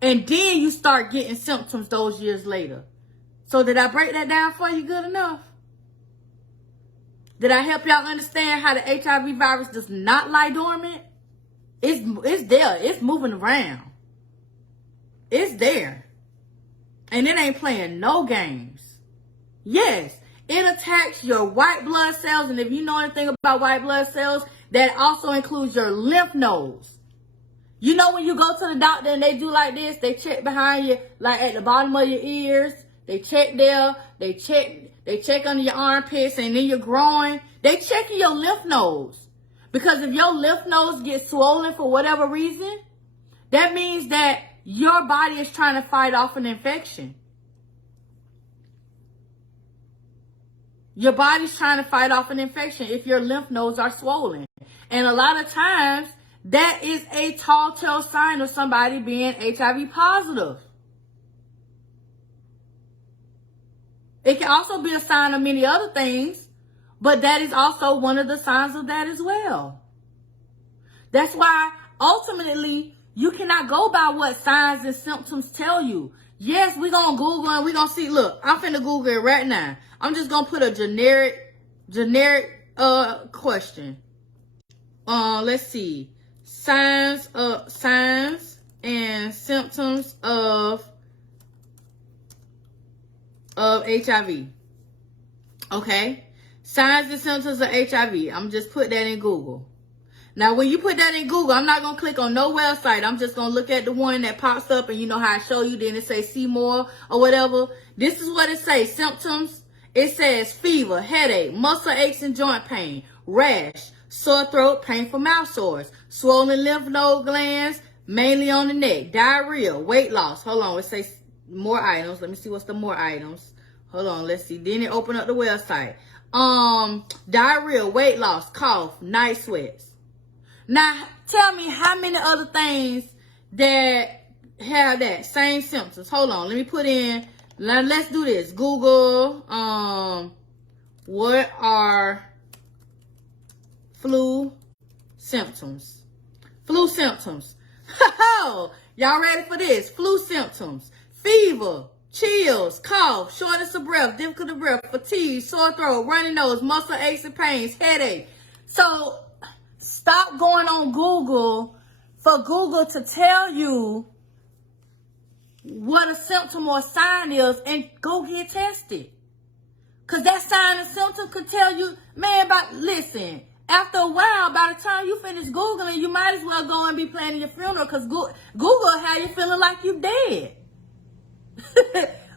And then you start getting symptoms those years later. So did I break that down for you good enough? Did I help y'all understand how the HIV virus does not lie dormant? It's there. It's moving around. It's there. And it ain't playing no games. Yes, it attacks your white blood cells. And if you know anything about white blood cells, that also includes your lymph nodes. You know when you go to the doctor and they do like this, they check behind you, like at the bottom of your ears. They check there. They check under your armpits and then your groin. They checking your lymph nodes. Because if your lymph nodes get swollen for whatever reason, that means that your body is trying to fight off an infection. Your body's trying to fight off an infection if your lymph nodes are swollen. And a lot of times, that is a telltale sign of somebody being HIV positive. It can also be a sign of many other things, but that is also one of the signs of that as well. That's why ultimately you cannot go by what signs and symptoms tell you. Yes, we're going to Google and we're going to see. Look, I'm finna Google it right now. I'm just going to put a generic question. Let's see. Signs and symptoms of HIV. Okay. Signs and symptoms of HIV. I'm just put that in Google. Now, when you put that in Google, I'm not going to click on no website. I'm just going to look at the one that pops up, and you know how I show you, then it says see more or whatever. This is what it says. Symptoms. It says fever, headache, muscle aches and joint pain, rash, sore throat, painful mouth sores, swollen lymph node glands, mainly on the neck, diarrhea, weight loss. Hold on. It says more items. Let me see what's the more items. Hold on. Let's see. Then it open up the website. Diarrhea, weight loss, cough, night sweats. Now, tell me how many other things that have that same symptoms. Hold on. Let me put in. Now, let's do this. Google, what are flu symptoms? Flu symptoms. Y'all ready for this? Flu symptoms. Fever, chills, cough, shortness of breath, difficulty of breath, fatigue, sore throat, runny nose, muscle aches and pains, headache. So, stop going on Google for Google to tell you what a symptom or sign is and go get tested. Because that sign and symptom could tell you, man, listen, after a while, by the time you finish Googling, you might as well go and be planning your funeral because Google have you feeling like you dead.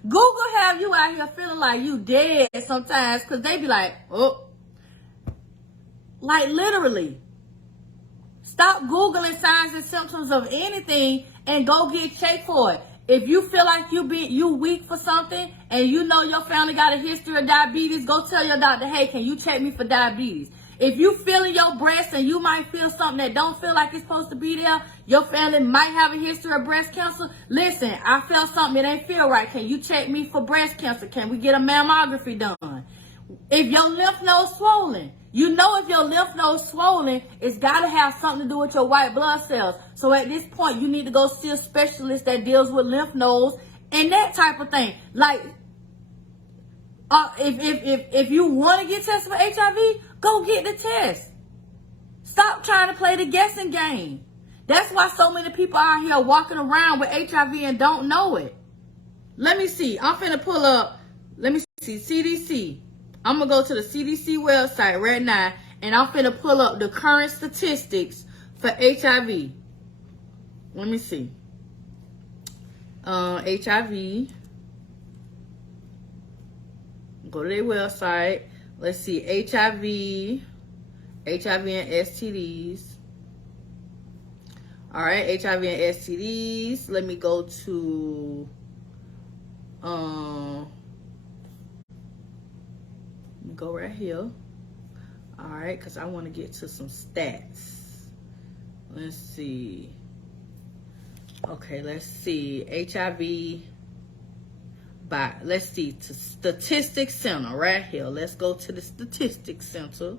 Google have you out here feeling like you dead sometimes because they be like, oh, like literally. Stop Googling signs and symptoms of anything and go get checked for it. If you feel like you weak for something and you know your family got a history of diabetes, go tell your doctor, hey, can you check me for diabetes? If you feel in your breast and you might feel something that don't feel like it's supposed to be there, your family might have a history of breast cancer. Listen, I felt something that ain't feel right. Can you check me for breast cancer? Can we get a mammography done? If your lymph node's swollen, you know if your lymph node's swollen, it's got to have something to do with your white blood cells. So at this point, you need to go see a specialist that deals with lymph nodes and that type of thing. Like, if you want to get tested for HIV, go get the test. Stop trying to play the guessing game. That's why so many people out here walking around with HIV and don't know it. Let me see. I'm finna pull up. Let me see. CDC. I'm going to go to the CDC website right now, and I'm finna pull up the current statistics for HIV. Let me see. HIV. Go to their website. Let's see. HIV and STDs. All right, HIV and STDs. Let me go to... go right here. All right, because I want to get to some stats. Let's see. Okay, let's see. HIV by, let's see, to Statistics Center right here. Let's go to the Statistics Center.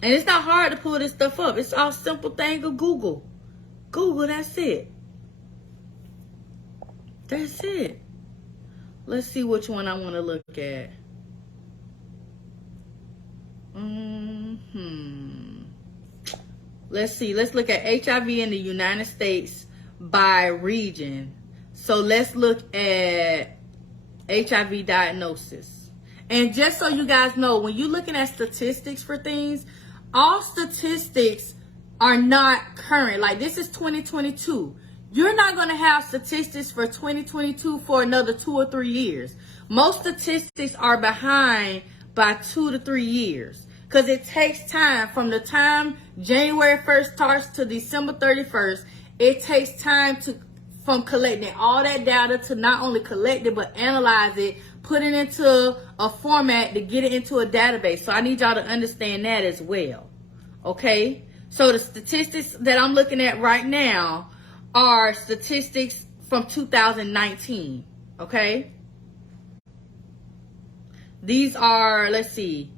And it's not hard to pull this stuff up. It's all simple thing of Google. Google, that's it. That's it. Let's see which one I want to look at. Let's see. Let's look at HIV in the United States by region. So let's look at HIV diagnosis. And just so you guys know, when you're looking at statistics for things, all statistics are not current. Like this is 2022. You're not going to have statistics for 2022 for another 2 or 3 years. Most statistics are behind by 2 to 3 years. Because it takes time from the time January 1st starts to December 31st. It takes time from collecting all that data to not only collect it, but analyze it, put it into a format to get it into a database. So I need y'all to understand that as well. Okay? So the statistics that I'm looking at right now are statistics from 2019. Okay? These are, let's see.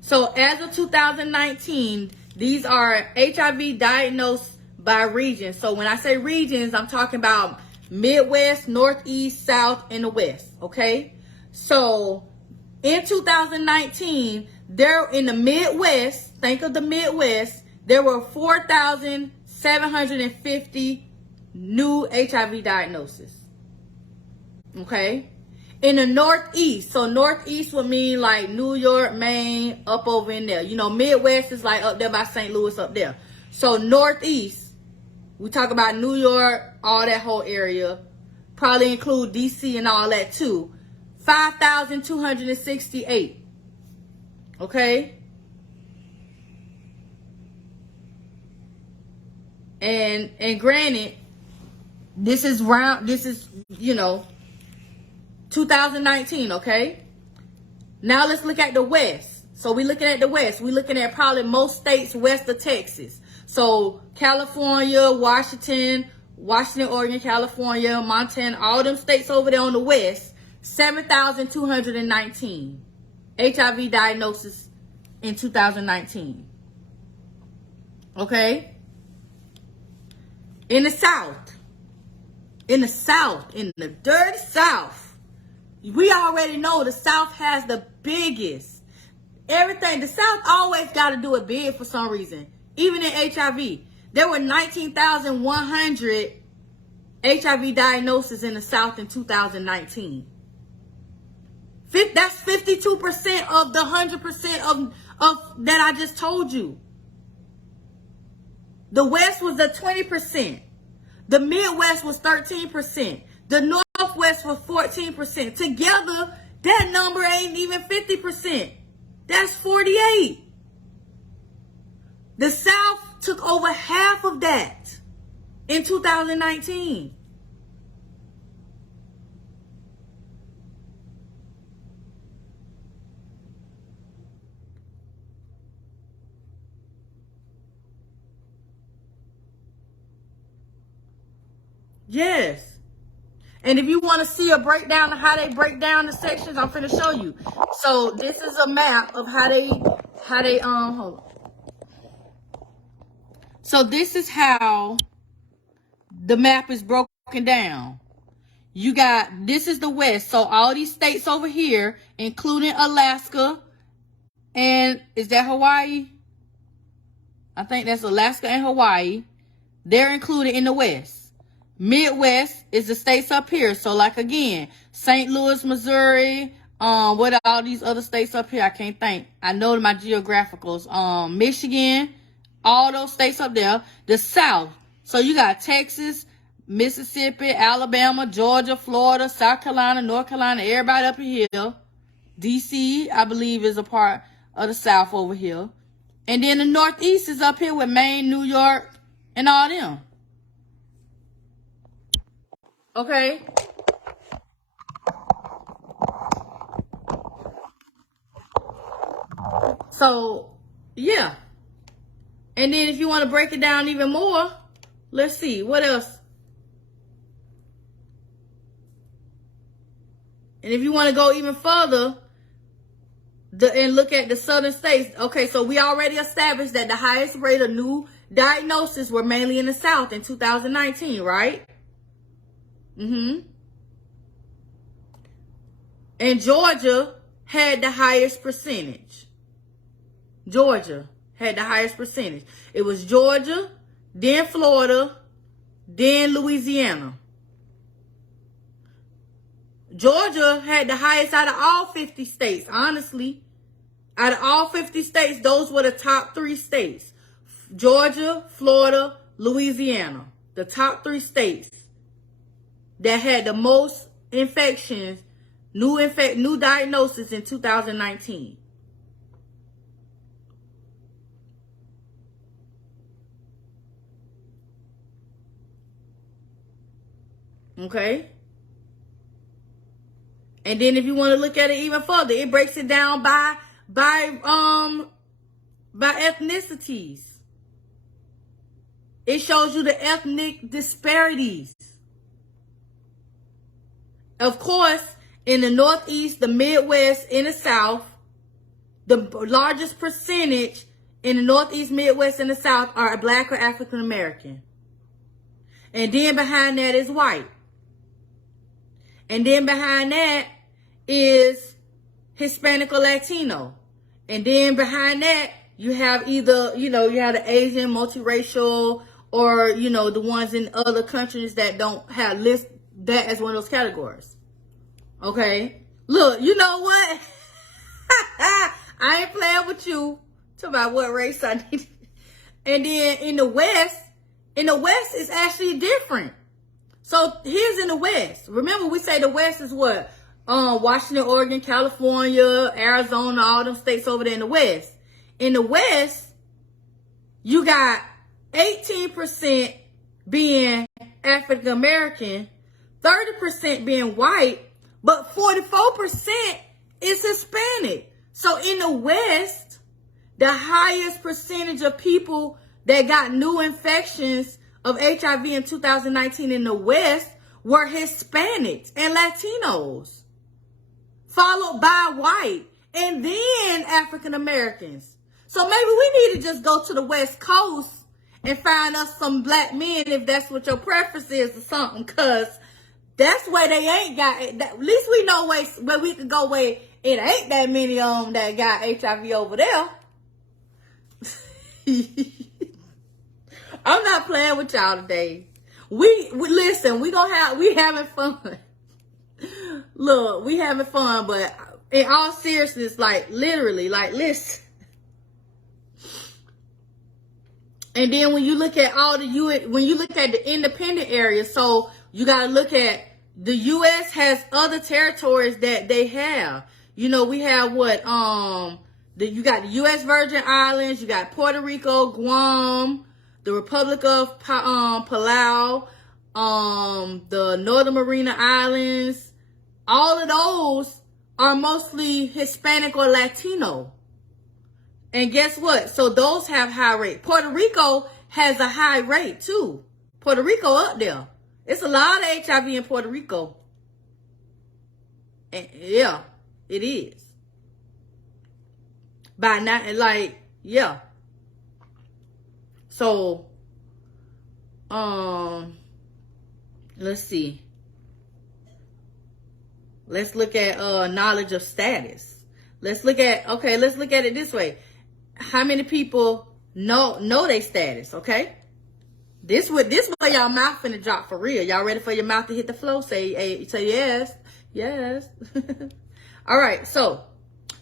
So as of 2019, these are HIV diagnosed by region. So when I say regions, I'm talking about Midwest, Northeast, South, and the West. Okay? So in 2019, there in the Midwest, think of the Midwest, there were 4,750 new HIV diagnoses. Okay? In the Northeast, so Northeast would mean like New York, Maine, up over in there. You know, Midwest is like up there by St. Louis up there. So Northeast, we talk about New York, all that whole area. Probably include DC and all that too. 5,268. Okay? And granted, this is, you know, 2019, okay? Now let's look at the West. So we're looking at the West. We're looking at probably most states west of Texas. So California, Washington, Oregon, California, Montana, all them states over there on the West, 7,219 HIV diagnosis in 2019. Okay? In the South, in the dirty South, we already know the South has the biggest. Everything, the South always got to do it big for some reason. Even in HIV, there were 19,100 HIV diagnoses in the South in 2019. That's 52% of the 100% of that I just told you. The West was at 20%. The Midwest was 13%. The Northwest was 14%. Together, that number ain't even 50%. That's 48. The South took over half of that in 2019. Yes. And if you want to see a breakdown of how they break down the sections, I'm finna show you. So this is a map of how they hold on. So this is how the map is broken down. You got, this is the West. So all these states over here, including Alaska, and is that Hawaii? I think that's Alaska and Hawaii. They're included in the West. Midwest is the states up here. So like again, St. Louis, Missouri, what are all these other states up here? I can't think. I know my geographicals. Michigan, all those states up there. The South. So you got Texas, Mississippi, Alabama, Georgia, Florida, South Carolina, North Carolina, everybody up in here. DC, I believe, is a part of the South over here. And then the Northeast is up here with Maine, New York, and all them. Okay? So, yeah. And then if you want to break it down even more, let's see. What else? And if you want to go even further and look at the southern states. Okay, so we already established that the highest rate of new diagnoses were mainly in the South in 2019, right? And Georgia had the highest percentage. Georgia had the highest percentage. It was Georgia, then Florida, then Louisiana. Georgia had the highest out of all 50 states, honestly. Out of all 50 states, those were the top 3 states. Georgia, Florida, Louisiana. The top 3 states that had the most infections, new diagnoses in 2019. Okay? And then if you want to look at it even further, it breaks it down by ethnicities. It shows you the ethnic disparities. Of course, in the Northeast, the Midwest, in the South, the largest percentage in the Northeast, Midwest, and the South are Black or African American. And then behind that is white. And then behind that is Hispanic or Latino. And then behind that, you have either, you have the Asian, multiracial, or, the ones in other countries that don't have list that as one of those categories. Okay? Look, you know what? I ain't playing with you. Talk about what race I need. And then in the West it's actually different. So here's in the West. Remember, we say the West is what? Washington, Oregon, California, Arizona, all them states over there in the West. In the West, you got 18% being African American, 30% being white, but 44% is Hispanic. So in the West, the highest percentage of people that got new infections of HIV in 2019 in the West were Hispanics and Latinos, followed by white, and then African Americans. So maybe we need to just go to the West Coast and find us some black men if that's what your preference is or something, because that's where they ain't got it. At least we know where we can go where it ain't that many of them that got HIV over there. I'm not playing with y'all today. We listen, we having fun. Look, we having fun, but in all seriousness, like literally, like listen. And then when you look at when you look at the independent areas, so you got to look at the U.S. has other territories that they have. You know, we have what, you got the U.S. Virgin Islands, you got Puerto Rico, Guam, the Republic of Palau, the Northern Mariana Islands. All of those are mostly Hispanic or Latino. And guess what? So those have high rate. Puerto Rico has a high rate too. Puerto Rico up there. It's a lot of HIV in Puerto Rico. And yeah, it is. By now, like, yeah. So, let's see. Let's look at knowledge of status. Let's look at it this way. How many people know their status, okay? This way y'all mouth finna drop for real. Y'all ready for your mouth to hit the floor? Say yes. Yes. All right, so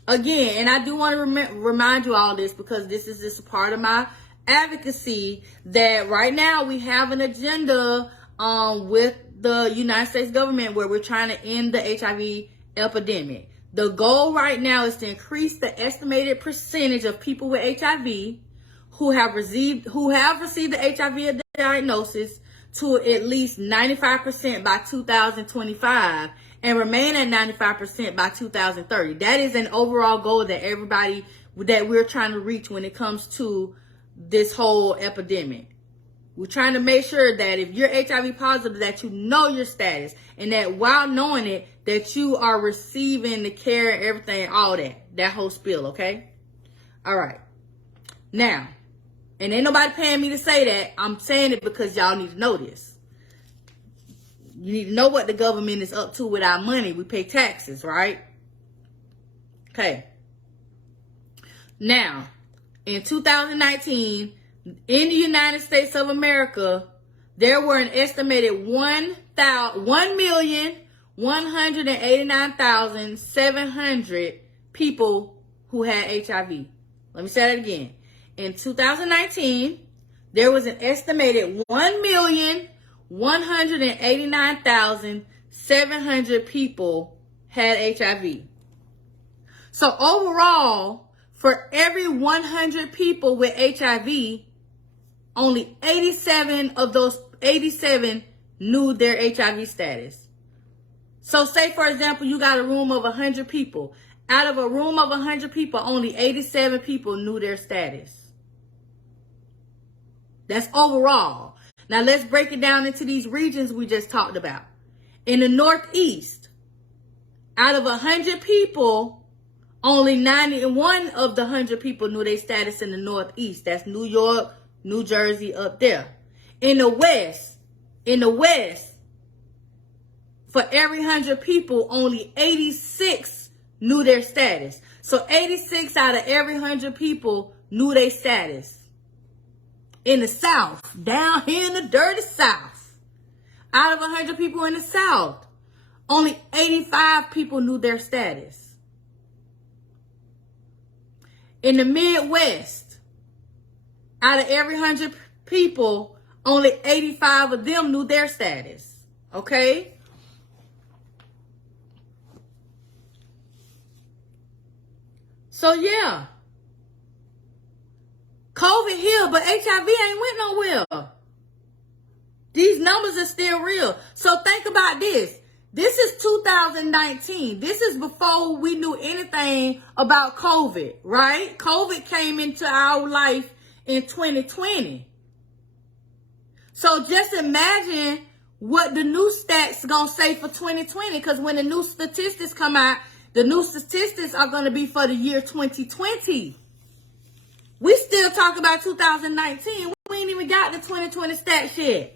again, and I do want to remind you all this, because this is just a part of my advocacy, that right now we have an agenda with the United States government where we're trying to end the HIV epidemic. The goal right now is to increase the estimated percentage of people with HIV who have received the HIV diagnosis to at least 95% by 2025 and remain at 95% by 2030. That is an overall goal that we're trying to reach when it comes to this whole epidemic. We're trying to make sure that if you're HIV positive, that you know your status, and that while knowing it, that you are receiving the care and everything, all that whole spiel, okay? All right. Now, and ain't nobody paying me to say that. I'm saying it because y'all need to know this. You need to know what the government is up to with our money. We pay taxes, right? Okay. Now, in 2019, in the United States of America, there were an estimated 1,189,700 people who had HIV. Let me say that again. In 2019, there was an estimated 1,189,700 people had HIV. So overall, for every 100 people with HIV, only 87 of those 87 knew their HIV status. So say, for example, you got a room of 100 people. Out of a room of 100 people, only 87 people knew their status. That's overall. Now let's break it down into these regions we just talked about. In the Northeast, out of 100 people, only 91 of the 100 people knew their status in the Northeast. That's New York, New Jersey, up there. In the West, for every 100 people, only 86 knew their status. So 86 out of every 100 people knew their status. In the South, down here in the dirty South, out of 100 people in the South, only 85 people knew their status. In the Midwest, out of every 100 people, only 85 of them knew their status. Okay? So yeah. COVID here, but HIV ain't went nowhere. These numbers are still real. So think about this. This is 2019. This is before we knew anything about COVID, right? COVID came into our life in 2020. So just imagine what the new stats gonna say for 2020, because when the new statistics come out, the new statistics are gonna be for the year 2020. We still talk about 2019. We ain't even got the 2020 stats yet.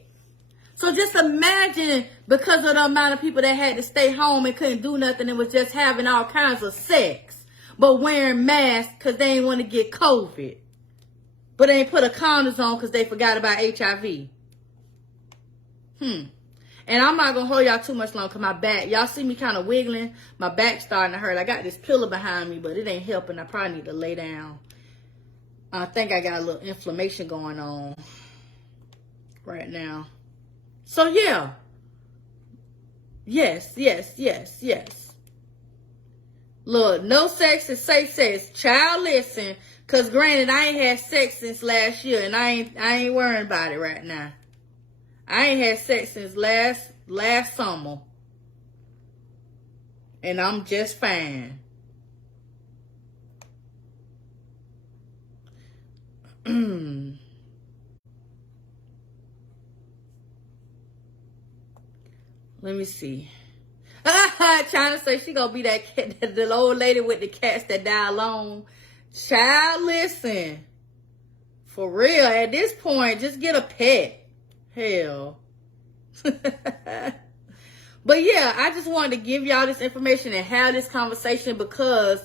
So just imagine, because of the amount of people that had to stay home and couldn't do nothing and was just having all kinds of sex, but wearing masks because they didn't want to get COVID. But they ain't put a condoms on because they forgot about HIV. And I'm not going to hold y'all too much longer because my back, y'all see me kind of wiggling. My back's starting to hurt. I got this pillow behind me, but it ain't helping. I probably need to lay down. I think I got a little inflammation going on right now. So yeah. Yes. Look, no sex is safe sex. Child, listen. Cause granted, I ain't had sex since last year, and I ain't worrying about it right now. I ain't had sex since last summer. And I'm just fine. Let me see. Trying to say she gonna be that cat, the old lady with the cats that die alone. Child, listen. For real, at this point, just get a pet. Hell. But yeah, I just wanted to give y'all this information and have this conversation because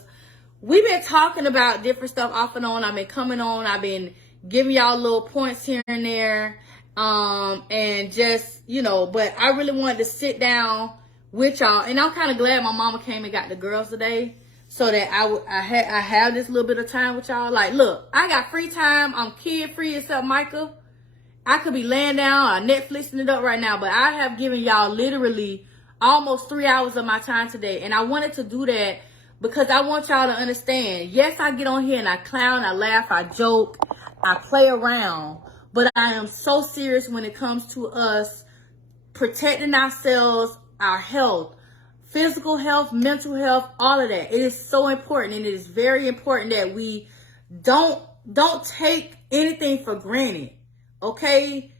we've been talking about different stuff off and on. I've been coming on. I've been giving y'all little points here and there. And just, you know, but I really wanted to sit down with y'all. And I'm kind of glad my mama came and got the girls today so that I have this little bit of time with y'all. Like, look, I got free time. I'm kid free except Micah. I could be laying down or Netflixing it up right now, but I have given y'all literally almost 3 hours of my time today. And I wanted to do that because I want y'all to understand. Yes, I get on here and I clown, I laugh, I joke, I play around. But I am so serious when it comes to us protecting ourselves, our health, physical health, mental health, all of that. It is so important, and it is very important that we don't take anything for granted. Okay?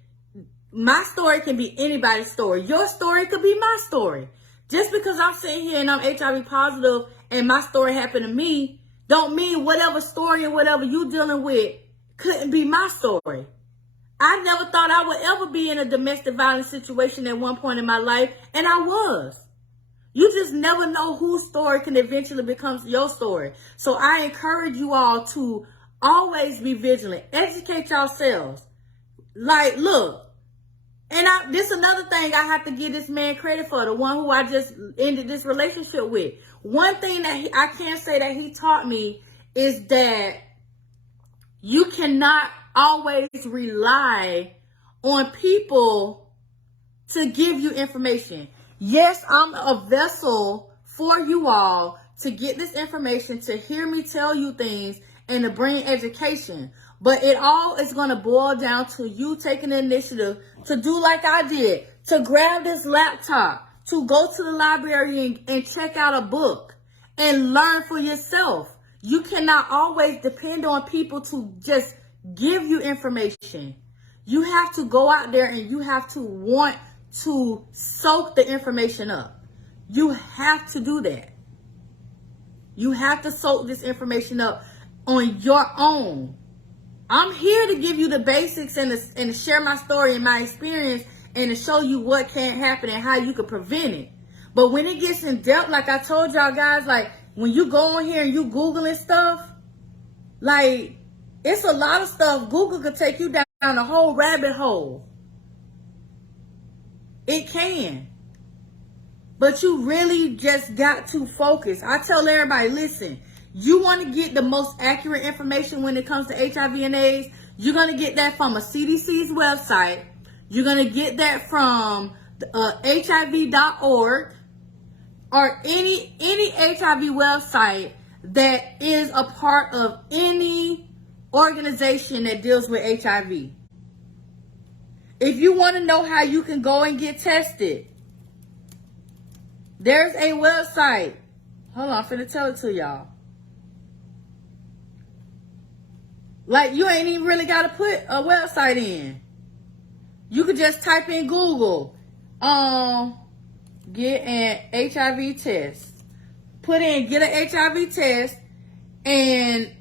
My story can be anybody's story. Your story could be my story. Just because I'm sitting here and I'm HIV positive and my story happened to me, don't mean whatever story and whatever you dealing with couldn't be my story. I never thought I would ever be in a domestic violence situation at one point in my life, and I was. You just never know whose story can eventually become your story. So I encourage you all to always be vigilant. Educate yourselves. Like, look, and this is another thing I have to give this man credit for, the one who I just ended this relationship with. One thing that I can say that he taught me is that you cannot always rely on people to give you information. Yes, I'm a vessel for you all to get this information, to hear me tell you things, and to bring education. But it all is going to boil down to you taking the initiative to do like I did, to grab this laptop, to go to the library and check out a book and learn for yourself. You cannot always depend on people to just give you information. You have to go out there and you have to want to soak the information up. You have to do that. You have to soak this information up on your own. I'm here to give you the basics and to share my story and my experience and to show you what can happen and how you can prevent it. But when it gets in depth, like I told y'all guys, like when you go on here and you Googling stuff, like it's a lot of stuff. Google could take you down a whole rabbit hole. It can. But you really just got to focus. I tell everybody, listen, you want to get the most accurate information when it comes to HIV and AIDS, you're going to get that from a CDC's website. You're going to get that from HIV.org or any HIV website that is a part of any organization that deals with HIV. If you want to know how you can go and get tested, there's a website. Hold on, I'm finna tell it to y'all. Like, you ain't even really got to put a website in. You could just type in Google, get an HIV test. Put in, get an HIV test, and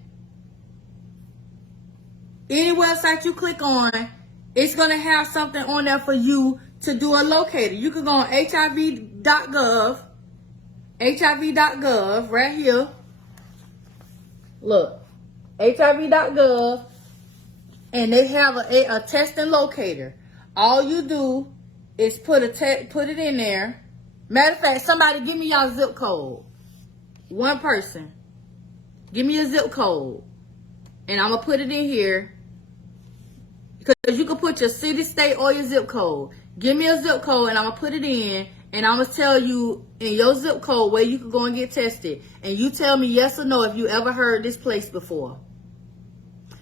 any website you click on, it's going to have something on there for you to do a locator. You can go on HIV.gov, right here. Look, HIV.gov, and they have a testing locator. All you do is put it in there. Matter of fact, somebody give me y'all zip code. One person. Give me a zip code. And I'm going to put it in here. Because you can put your city, state, or your zip code. Give me a zip code and I'm going to put it in. And I'm going to tell you in your zip code where you can go and get tested. And you tell me yes or no if you ever heard this place before.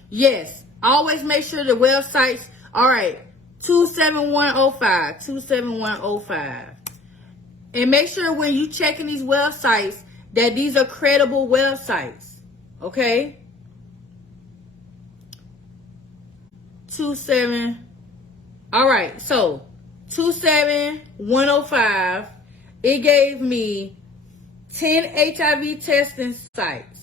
Yes. Always make sure the websites, all right, 27105, 27105. And make sure when you checking these websites that these are credible websites. Okay? 27. All right. So 27105. It gave me 10 HIV testing sites.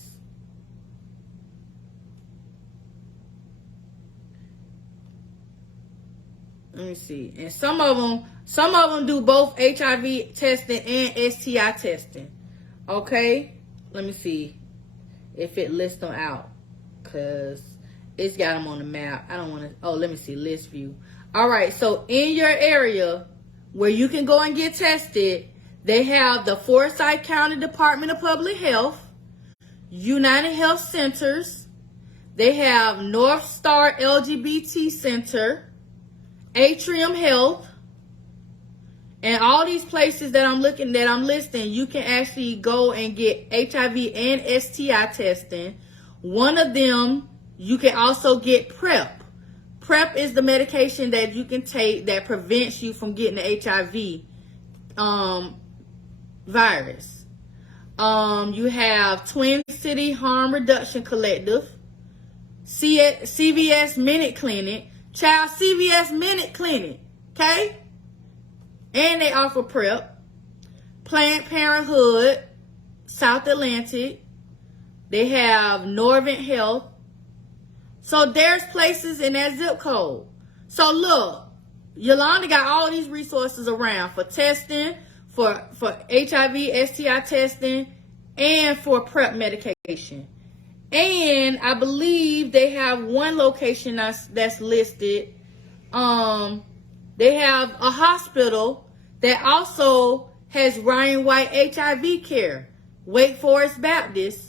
Let me see. And some of them do both HIV testing and STI testing. Okay? Let me see if it lists them out. Because it's got them on the map. I don't want to. Oh, let me see. List view. All right. So in your area where you can go and get tested, they have the Forsyth County Department of Public Health, United Health Centers. They have North Star LGBT Center, Atrium Health, and all these places that I'm listing, you can actually go and get HIV and STI testing. One of them, you can also get PrEP. PrEP is the medication that you can take that prevents you from getting the HIV virus. You have Twin City Harm Reduction Collective, CVS Minute Clinic, Child CVS Minute Clinic, okay? And they offer PrEP. Planned Parenthood, South Atlantic. They have Norvent Health. So there's places in that zip code. So look, Yolanda got all these resources around for testing, for HIV, STI testing, and for PrEP medication. And I believe they have one location that's listed. They have a hospital that also has Ryan White HIV care. Wake Forest Baptist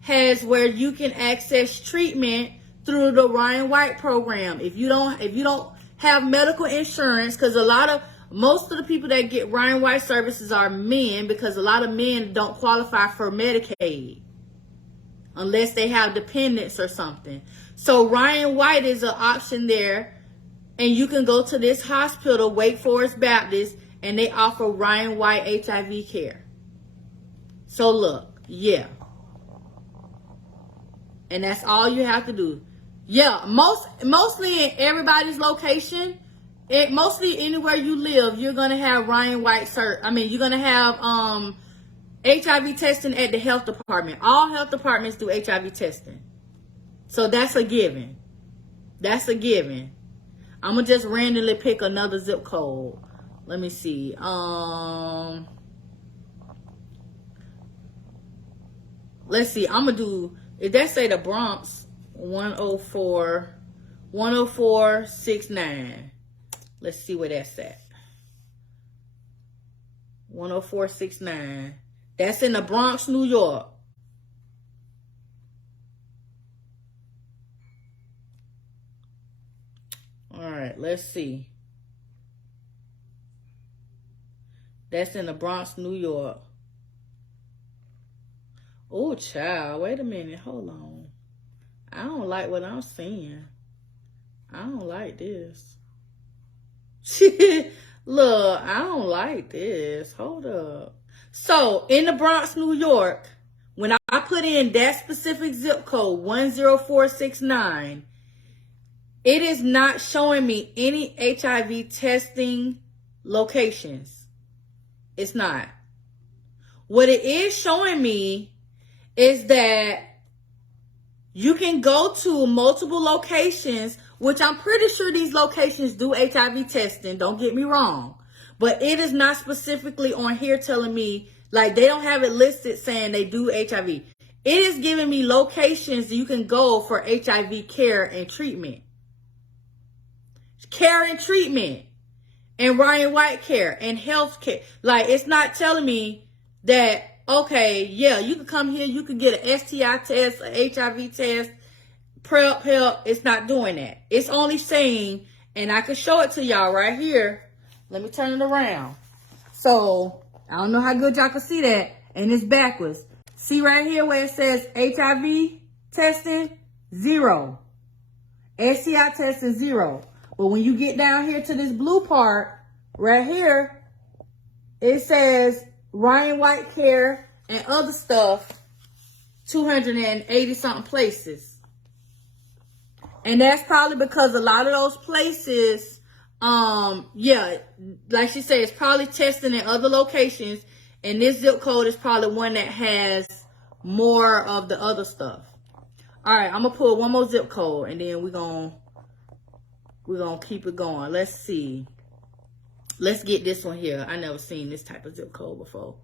has where you can access treatment through the Ryan White program. If you don't have medical insurance, because most of the people that get Ryan White services are men, because a lot of men don't qualify for Medicaid unless they have dependents or something. So Ryan White is an option there. And you can go to this hospital, Wake Forest Baptist, and they offer Ryan White HIV care. So look, yeah. And that's all you have to do. Yeah, mostly in everybody's location, mostly anywhere you live, you're gonna have Ryan White you're gonna have HIV testing at the health department. All health departments do HIV testing. So that's a given. That's a given. I'm going to just randomly pick another zip code. Let me see. Let's see. I'm going to do, if that say the Bronx, 10469. Let's see where that's at. 10469. That's in the Bronx, New York. All right, let's see. That's in the Bronx, New York. Oh, child. Wait a minute. Hold on. I don't like what I'm seeing. I don't like this. Look, I don't like this. Hold up. So, in the Bronx, New York, when I put in that specific zip code, 10469, it is not showing me any HIV testing locations. It's not. What it is showing me is that you can go to multiple locations, which I'm pretty sure these locations do HIV testing. Don't get me wrong. But it is not specifically on here telling me, like, they don't have it listed saying they do HIV. It is giving me locations you can go for HIV care and treatment. Care and treatment. And Ryan White care and health care. Like, it's not telling me that, okay, yeah, you can come here, you can get an STI test, an HIV test, PrEP help. It's not doing that. It's only saying, and I can show it to y'all right here. Let me turn it around. So, I don't know how good y'all can see that. And it's backwards. See right here where it says HIV testing, 0. STI testing, 0. But when you get down here to this blue part, right here, it says Ryan White care and other stuff, 280 something places. And that's probably because a lot of those places, yeah, like she said, it's probably testing in other locations. And this zip code is probably one that has more of the other stuff. All right, I'm going to pull one more zip code and then we're going to keep it going. Let's see. Let's get this one here. I never seen this type of zip code before.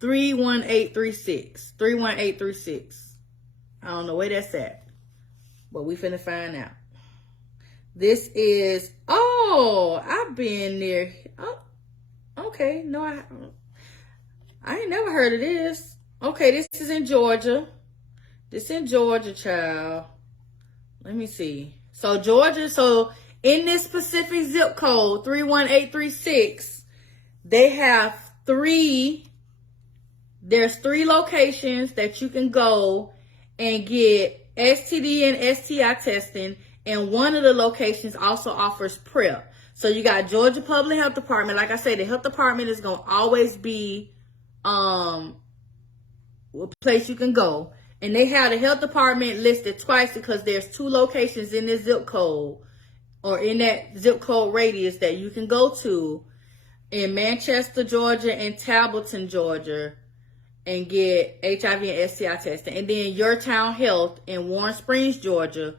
31836. 31836. I don't know where that's at. But we finna find out. This is, oh, I've been there. Oh, okay. No, I ain't never heard of this. Okay, this is in Georgia. This in Georgia, child. Let me see. So Georgia, so in this specific zip code, 31836, they have there's 3 locations that you can go and get STD and STI testing, and one of the locations also offers PrEP. So you got Georgia Public Health Department. Like I said, the health department is going to always be a place you can go. And they have the health department listed twice because there's 2 locations in this zip code or in that zip code radius that you can go to in Manchester, Georgia and Tableton, Georgia, and get HIV and STI testing. And then Your Town Health in Warren Springs, Georgia,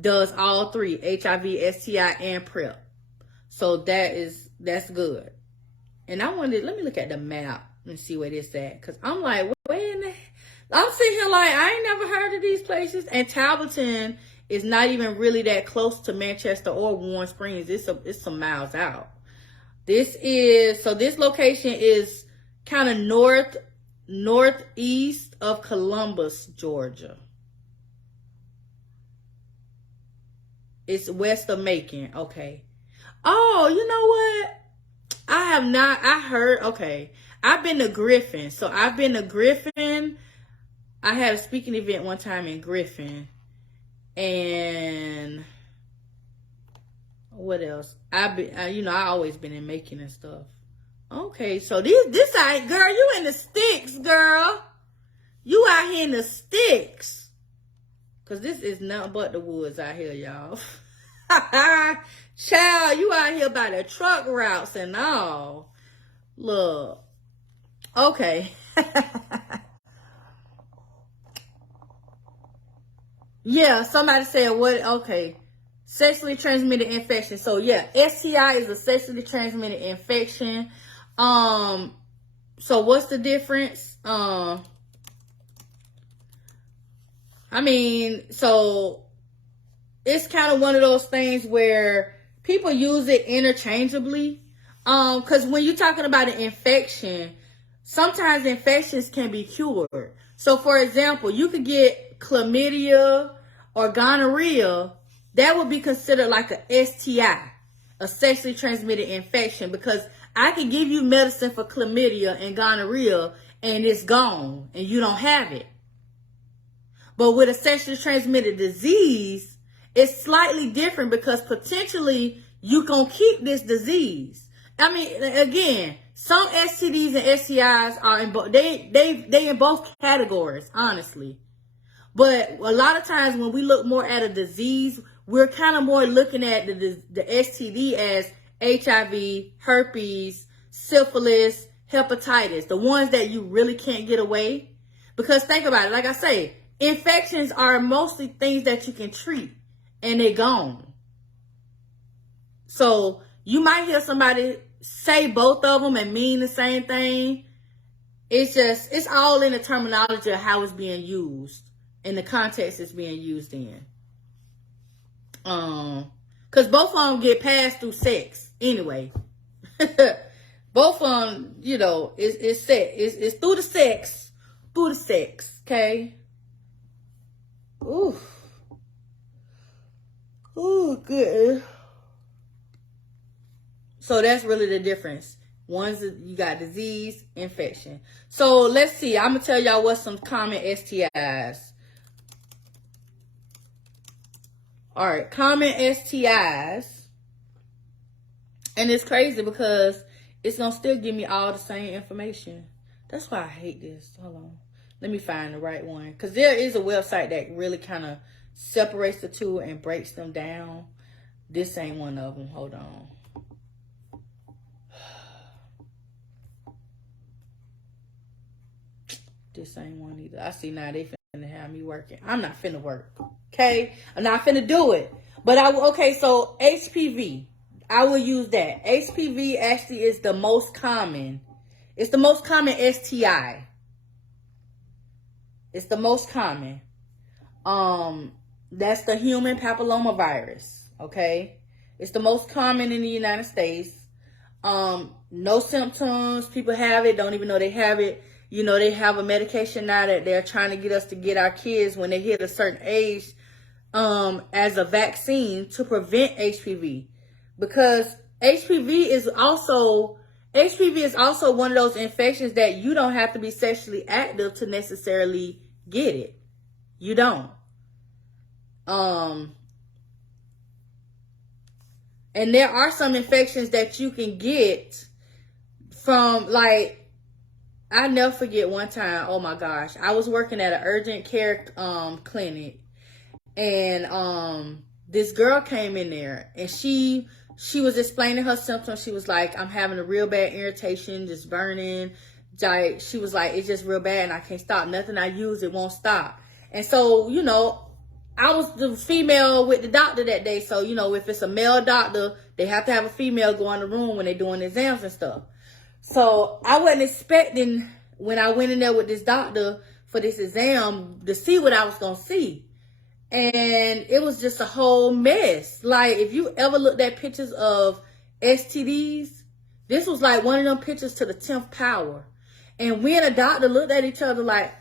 does all 3, HIV, STI, and PrEP. So that's good. And I wanted, let me look at the map and see where this at. Because I'm like, where in the, I'm sitting here like, I ain't never heard of these places. And Tableton is not even really that close to Manchester or Warren Springs. It's some miles out. This location is kind of northeast of Columbus, Georgia. It's west of Macon. Okay. Oh, you know what? Okay. I've been to Griffin. So I've been to Griffin. I had a speaking event one time in Griffin. And what else? I always been in Macon and stuff. Okay, so this ain't, girl, you in the sticks, girl. You out here in the sticks. Cause this is nothing but the woods out here, y'all. Child, you out here by the truck routes and all. Look. Okay. Yeah, somebody said what? Okay. Sexually transmitted infection. So yeah, STI is a sexually transmitted infection. So what's the difference? So it's kind of one of those things where people use it interchangeably. Because when you're talking about an infection, sometimes infections can be cured. So, for example, you could get chlamydia or gonorrhea. That would be considered like a STI, a sexually transmitted infection, because I can give you medicine for chlamydia and gonorrhea and it's gone and you don't have it. But with a sexually transmitted disease, it's slightly different because potentially you gonna keep this disease. I mean, again, some STDs and STIs are in both. They in both categories, honestly. But a lot of times when we look more at a disease, we're kind of more looking at the STD as HIV, herpes, syphilis, hepatitis, the ones that you really can't get away. Because think about it, like I say, infections are mostly things that you can treat and they're gone. So you might hear somebody say both of them and mean the same thing. It's all in the terminology of how it's being used, in the context it's being used in. Because both of them get passed through sex anyway. Both of them, you know, it's sex. It's through the sex. Through the sex, okay? Ooh. Ooh, good. So that's really the difference. One's you got disease, infection. So let's see. I'm going to tell y'all what's some common STIs. All right, common STIs. And it's crazy because it's going to still give me all the same information. That's why I hate this. Hold on. Let me find the right one. Because there is a website that really kind of separates the two and breaks them down. This ain't one of them. Hold on. This ain't one either. I see now they finna have me working. I'm not finna work. Okay? I'm not finna do it. But okay, so HPV. I will use that. HPV actually is the most common. It's the most common STI. It's the most common. That's the human papillomavirus. Okay? It's the most common in the United States. No symptoms. People have it, don't even know they have it. You know, they have a medication now that they're trying to get us to get our kids when they hit a certain age as a vaccine to prevent HPV. Because HPV is also one of those infections that you don't have to be sexually active to necessarily get it. You don't. And there are some infections that you can get from, like, I never forget one time, oh my gosh, I was working at an urgent care clinic, and this girl came in there, and she was explaining her symptoms. She was like, I'm having a real bad irritation, just burning. Like, she was like, it's just real bad and I can't stop. Nothing I use, it won't stop. And so, you know, I was the female with the doctor that day. So, you know, if it's a male doctor, they have to have a female go in the room when they're doing exams and stuff. So I wasn't expecting, when I went in there with this doctor for this exam, to see what I was going to see. And it was just a whole mess. Like, if you ever looked at pictures of STDs, this was like one of them pictures to the 10th power. And we and a doctor looked at each other like,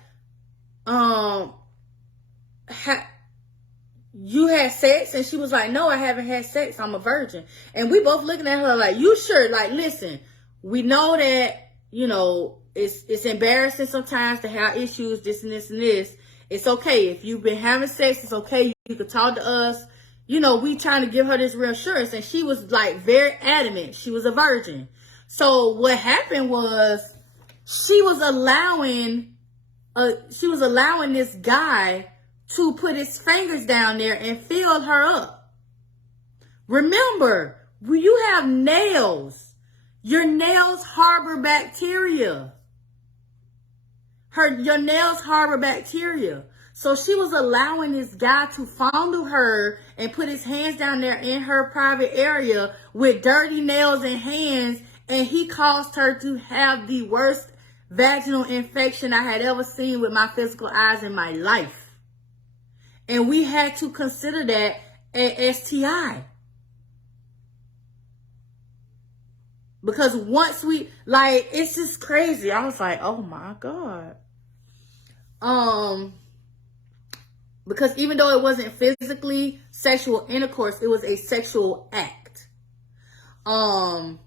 you had sex? And she was like, no, I haven't had sex. I'm a virgin. And we both looking at her like, you sure? Like, listen, we know that, you know, it's embarrassing sometimes to have issues, this and this and this. It's okay. If you've been having sex, it's okay. You can talk to us. You know, we trying to give her this reassurance. And she was like very adamant. She was a virgin. So what happened was she was allowing this guy to put his fingers down there and fill her up. Remember, when you have nails, your nails harbor bacteria. Your nails harbor bacteria. So she was allowing this guy to fondle her and put his hands down there in her private area with dirty nails and hands. And he caused her to have the worst vaginal infection I had ever seen with my physical eyes in my life. And we had to consider that an STI. Because once we, like, it's just crazy. I was like, oh my God. Because even though it wasn't physically sexual intercourse, it was a sexual act. But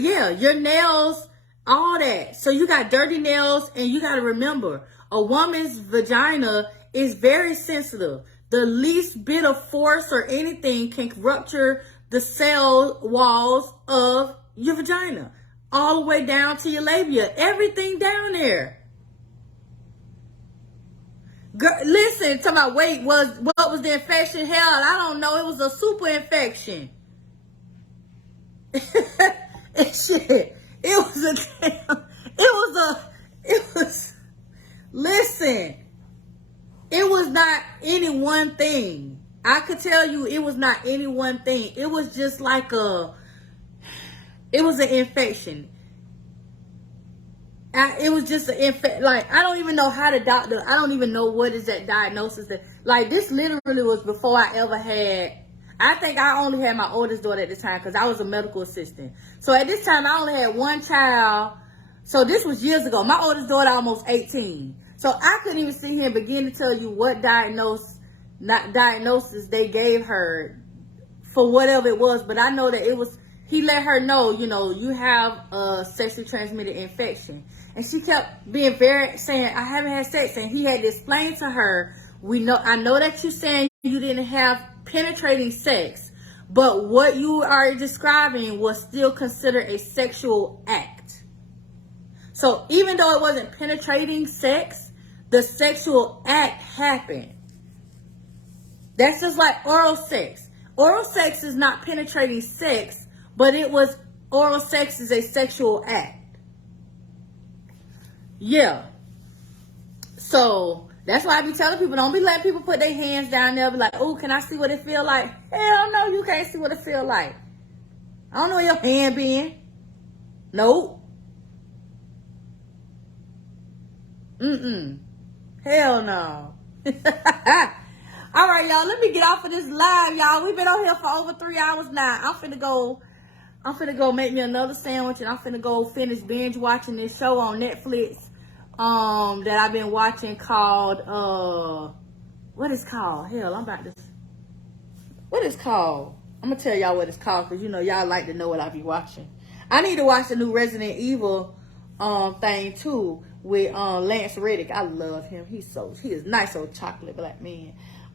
yeah, your nails, all that. So you got dirty nails, and you got to remember, a woman's vagina is very sensitive. The least bit of force or anything can rupture the cell walls of your vagina, all the way down to your labia, everything down there. Girl, listen, talking about, wait, what was the infection? Hell, I don't know. It was a super infection. And shit, listen, it was not any one thing. I could tell you it was not any one thing. It was just like it was an infection. It was just an infection. Like, I don't even know how the doctor, I don't even know what is that diagnosis. That, like, this literally was before I ever had, I think I only had my oldest daughter at the time because I was a medical assistant. So at this time, I only had one child. So this was years ago. My oldest daughter almost 18. So I couldn't even sit here and begin to tell you what diagnosis they gave her for whatever it was. But I know that it was, he let her know, you have a sexually transmitted infection. And she kept being saying, I haven't had sex. And he had to explain to her, I know that you're saying you didn't have penetrating sex, but what you are describing was still considered a sexual act. So even though it wasn't penetrating sex, the sexual act happened. That's just like oral sex. Oral sex is not penetrating sex, but oral sex is a sexual act. Yeah. So that's why I be telling people, don't be letting people put their hands down there, be like, oh, can I see what it feel like? Hell no, you can't see what it feel like. I don't know where your hand been. Nope. Hell no. All right, y'all, let me get off of this live, y'all. We've been on here for over 3 hours now. I'm finna go make me another sandwich, and I'm finna go finish binge watching this show on Netflix that I've been watching called what is called? Hell, what is called? I'm gonna tell y'all what it's called, because y'all like to know what I be watching. I need to watch the new Resident Evil thing too, with Lance Reddick. I love him. He is nice old chocolate black man.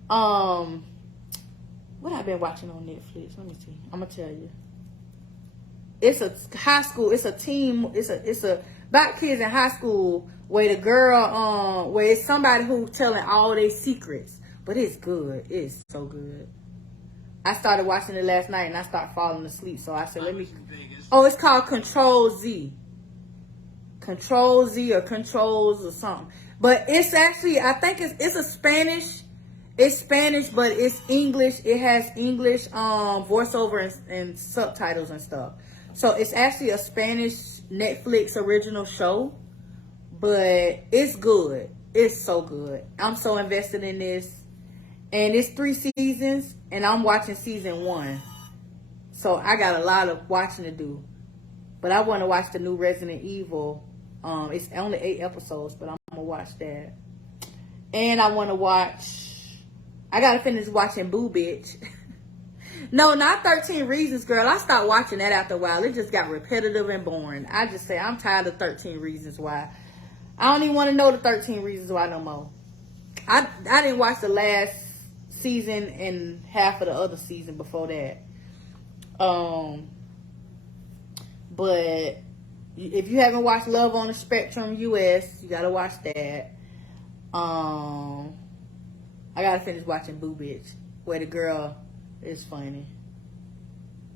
What I've been watching on Netflix, let me see. I'm gonna tell you. It's a high school, it's a team, it's about kids in high school, where the girl, where it's somebody who's telling all their secrets. But it's good. It's so good. I started watching it last night and I started falling asleep. So I said, it's called Control Z. Control Z or Controls or something. But it's actually, I think it's a Spanish. It's Spanish, but it's English. It has English voiceover and subtitles and stuff. So it's actually a Spanish Netflix original show. But it's good. It's so good. I'm so invested in this. And it's 3 seasons. And I'm watching season 1. So I got a lot of watching to do. But I want to watch the new Resident Evil. It's only 8 episodes, but I'm going to watch that. And I want to watch... I got to finish watching Boo Bitch. No, not 13 Reasons, girl. I stopped watching that after a while. It just got repetitive and boring. I just say, I'm tired of 13 Reasons Why. I don't even want to know the 13 Reasons Why no more. I didn't watch the last season and half of the other season before that. But if you haven't watched Love on the Spectrum US, you gotta watch that. I gotta finish watching Boo Bitch, where the girl is funny.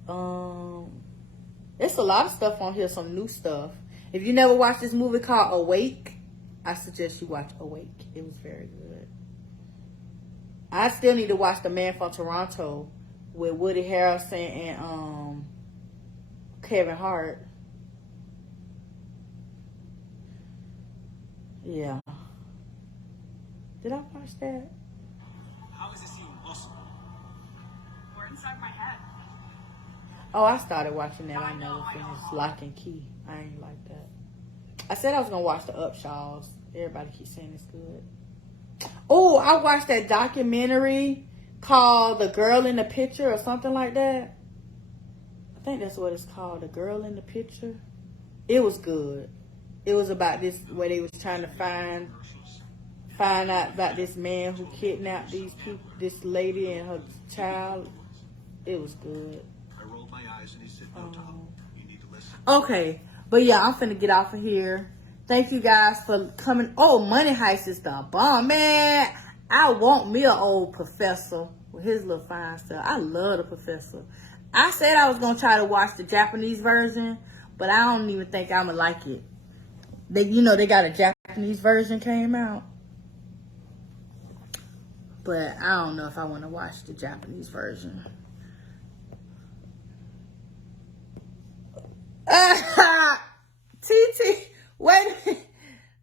There's a lot of stuff on here, some new stuff. If you never watched this movie called Awake, I suggest you watch Awake. It was very good. I still need to watch The Man from Toronto with Woody Harrelson and Kevin Hart. Yeah. Did I watch that? How is this even possible? We're inside my head. Oh, I started watching that. I never finished Lock and Key. I ain't like that. I said I was gonna watch the Upshaws. Everybody keeps saying it's good. Oh, I watched that documentary called The Girl in the Picture or something like that. I think that's what it's called, The Girl in the Picture. It was good. It was about this, where they was trying to find out about this man who kidnapped these people, this lady and her child. It was good. I rolled my eyes and he said, "No, Tom, you need to listen." Okay, but yeah, I'm finna get off of here. Thank you guys for coming. Oh, Money Heist is the bomb, man. I want me an old professor with his little fine stuff. I love the professor. I said I was gonna try to watch the Japanese version, but I don't even think I'm gonna like it. They got a Japanese version came out. But I don't know if I want to watch the Japanese version. TT, wait a minute.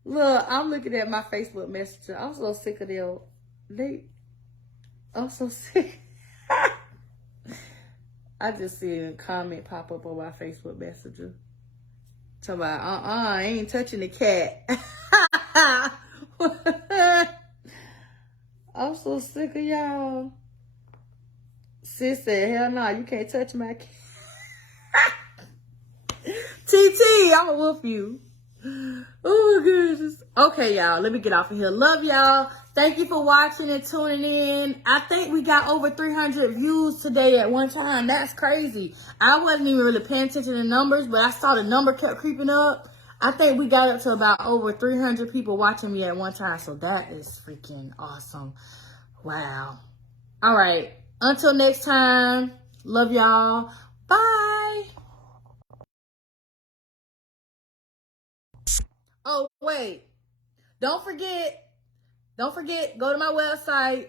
Look, I'm looking at my Facebook Messenger. I'm so sick of them. I'm so sick. I just see a comment pop up on my Facebook Messenger. Talking about, I ain't touching the cat. I'm so sick of y'all. Sis said, hell no, you can't touch my cat. TT, I'ma whoop you. Oh my goodness. Okay, y'all, let me get off of here. Love y'all. Thank you for watching and tuning in. I think we got over 300 views today at one time. That's crazy. I wasn't even really paying attention to the numbers, but I saw the number kept creeping up. I think we got up to about over 300 people watching me at one time. So that is freaking awesome. Wow. All right. Until next time. Love y'all. Bye. Oh, wait. Don't forget, go to my website.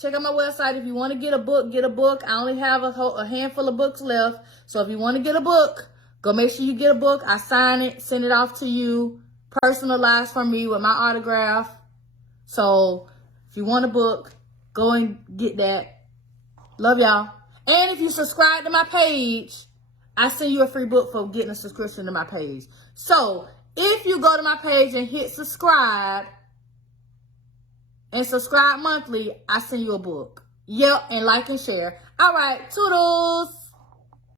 Check out my website. If you want to get a book. I only have a handful of books left. So if you want to get a book, go make sure you get a book. I sign it, send it off to you, personalized from me with my autograph. So if you want a book, go and get that. Love y'all. And if you subscribe to my page, I send you a free book for getting a subscription to my page. So if you go to my page and hit subscribe and subscribe monthly, I send you a book. Yep, and like and share. All right, toodles.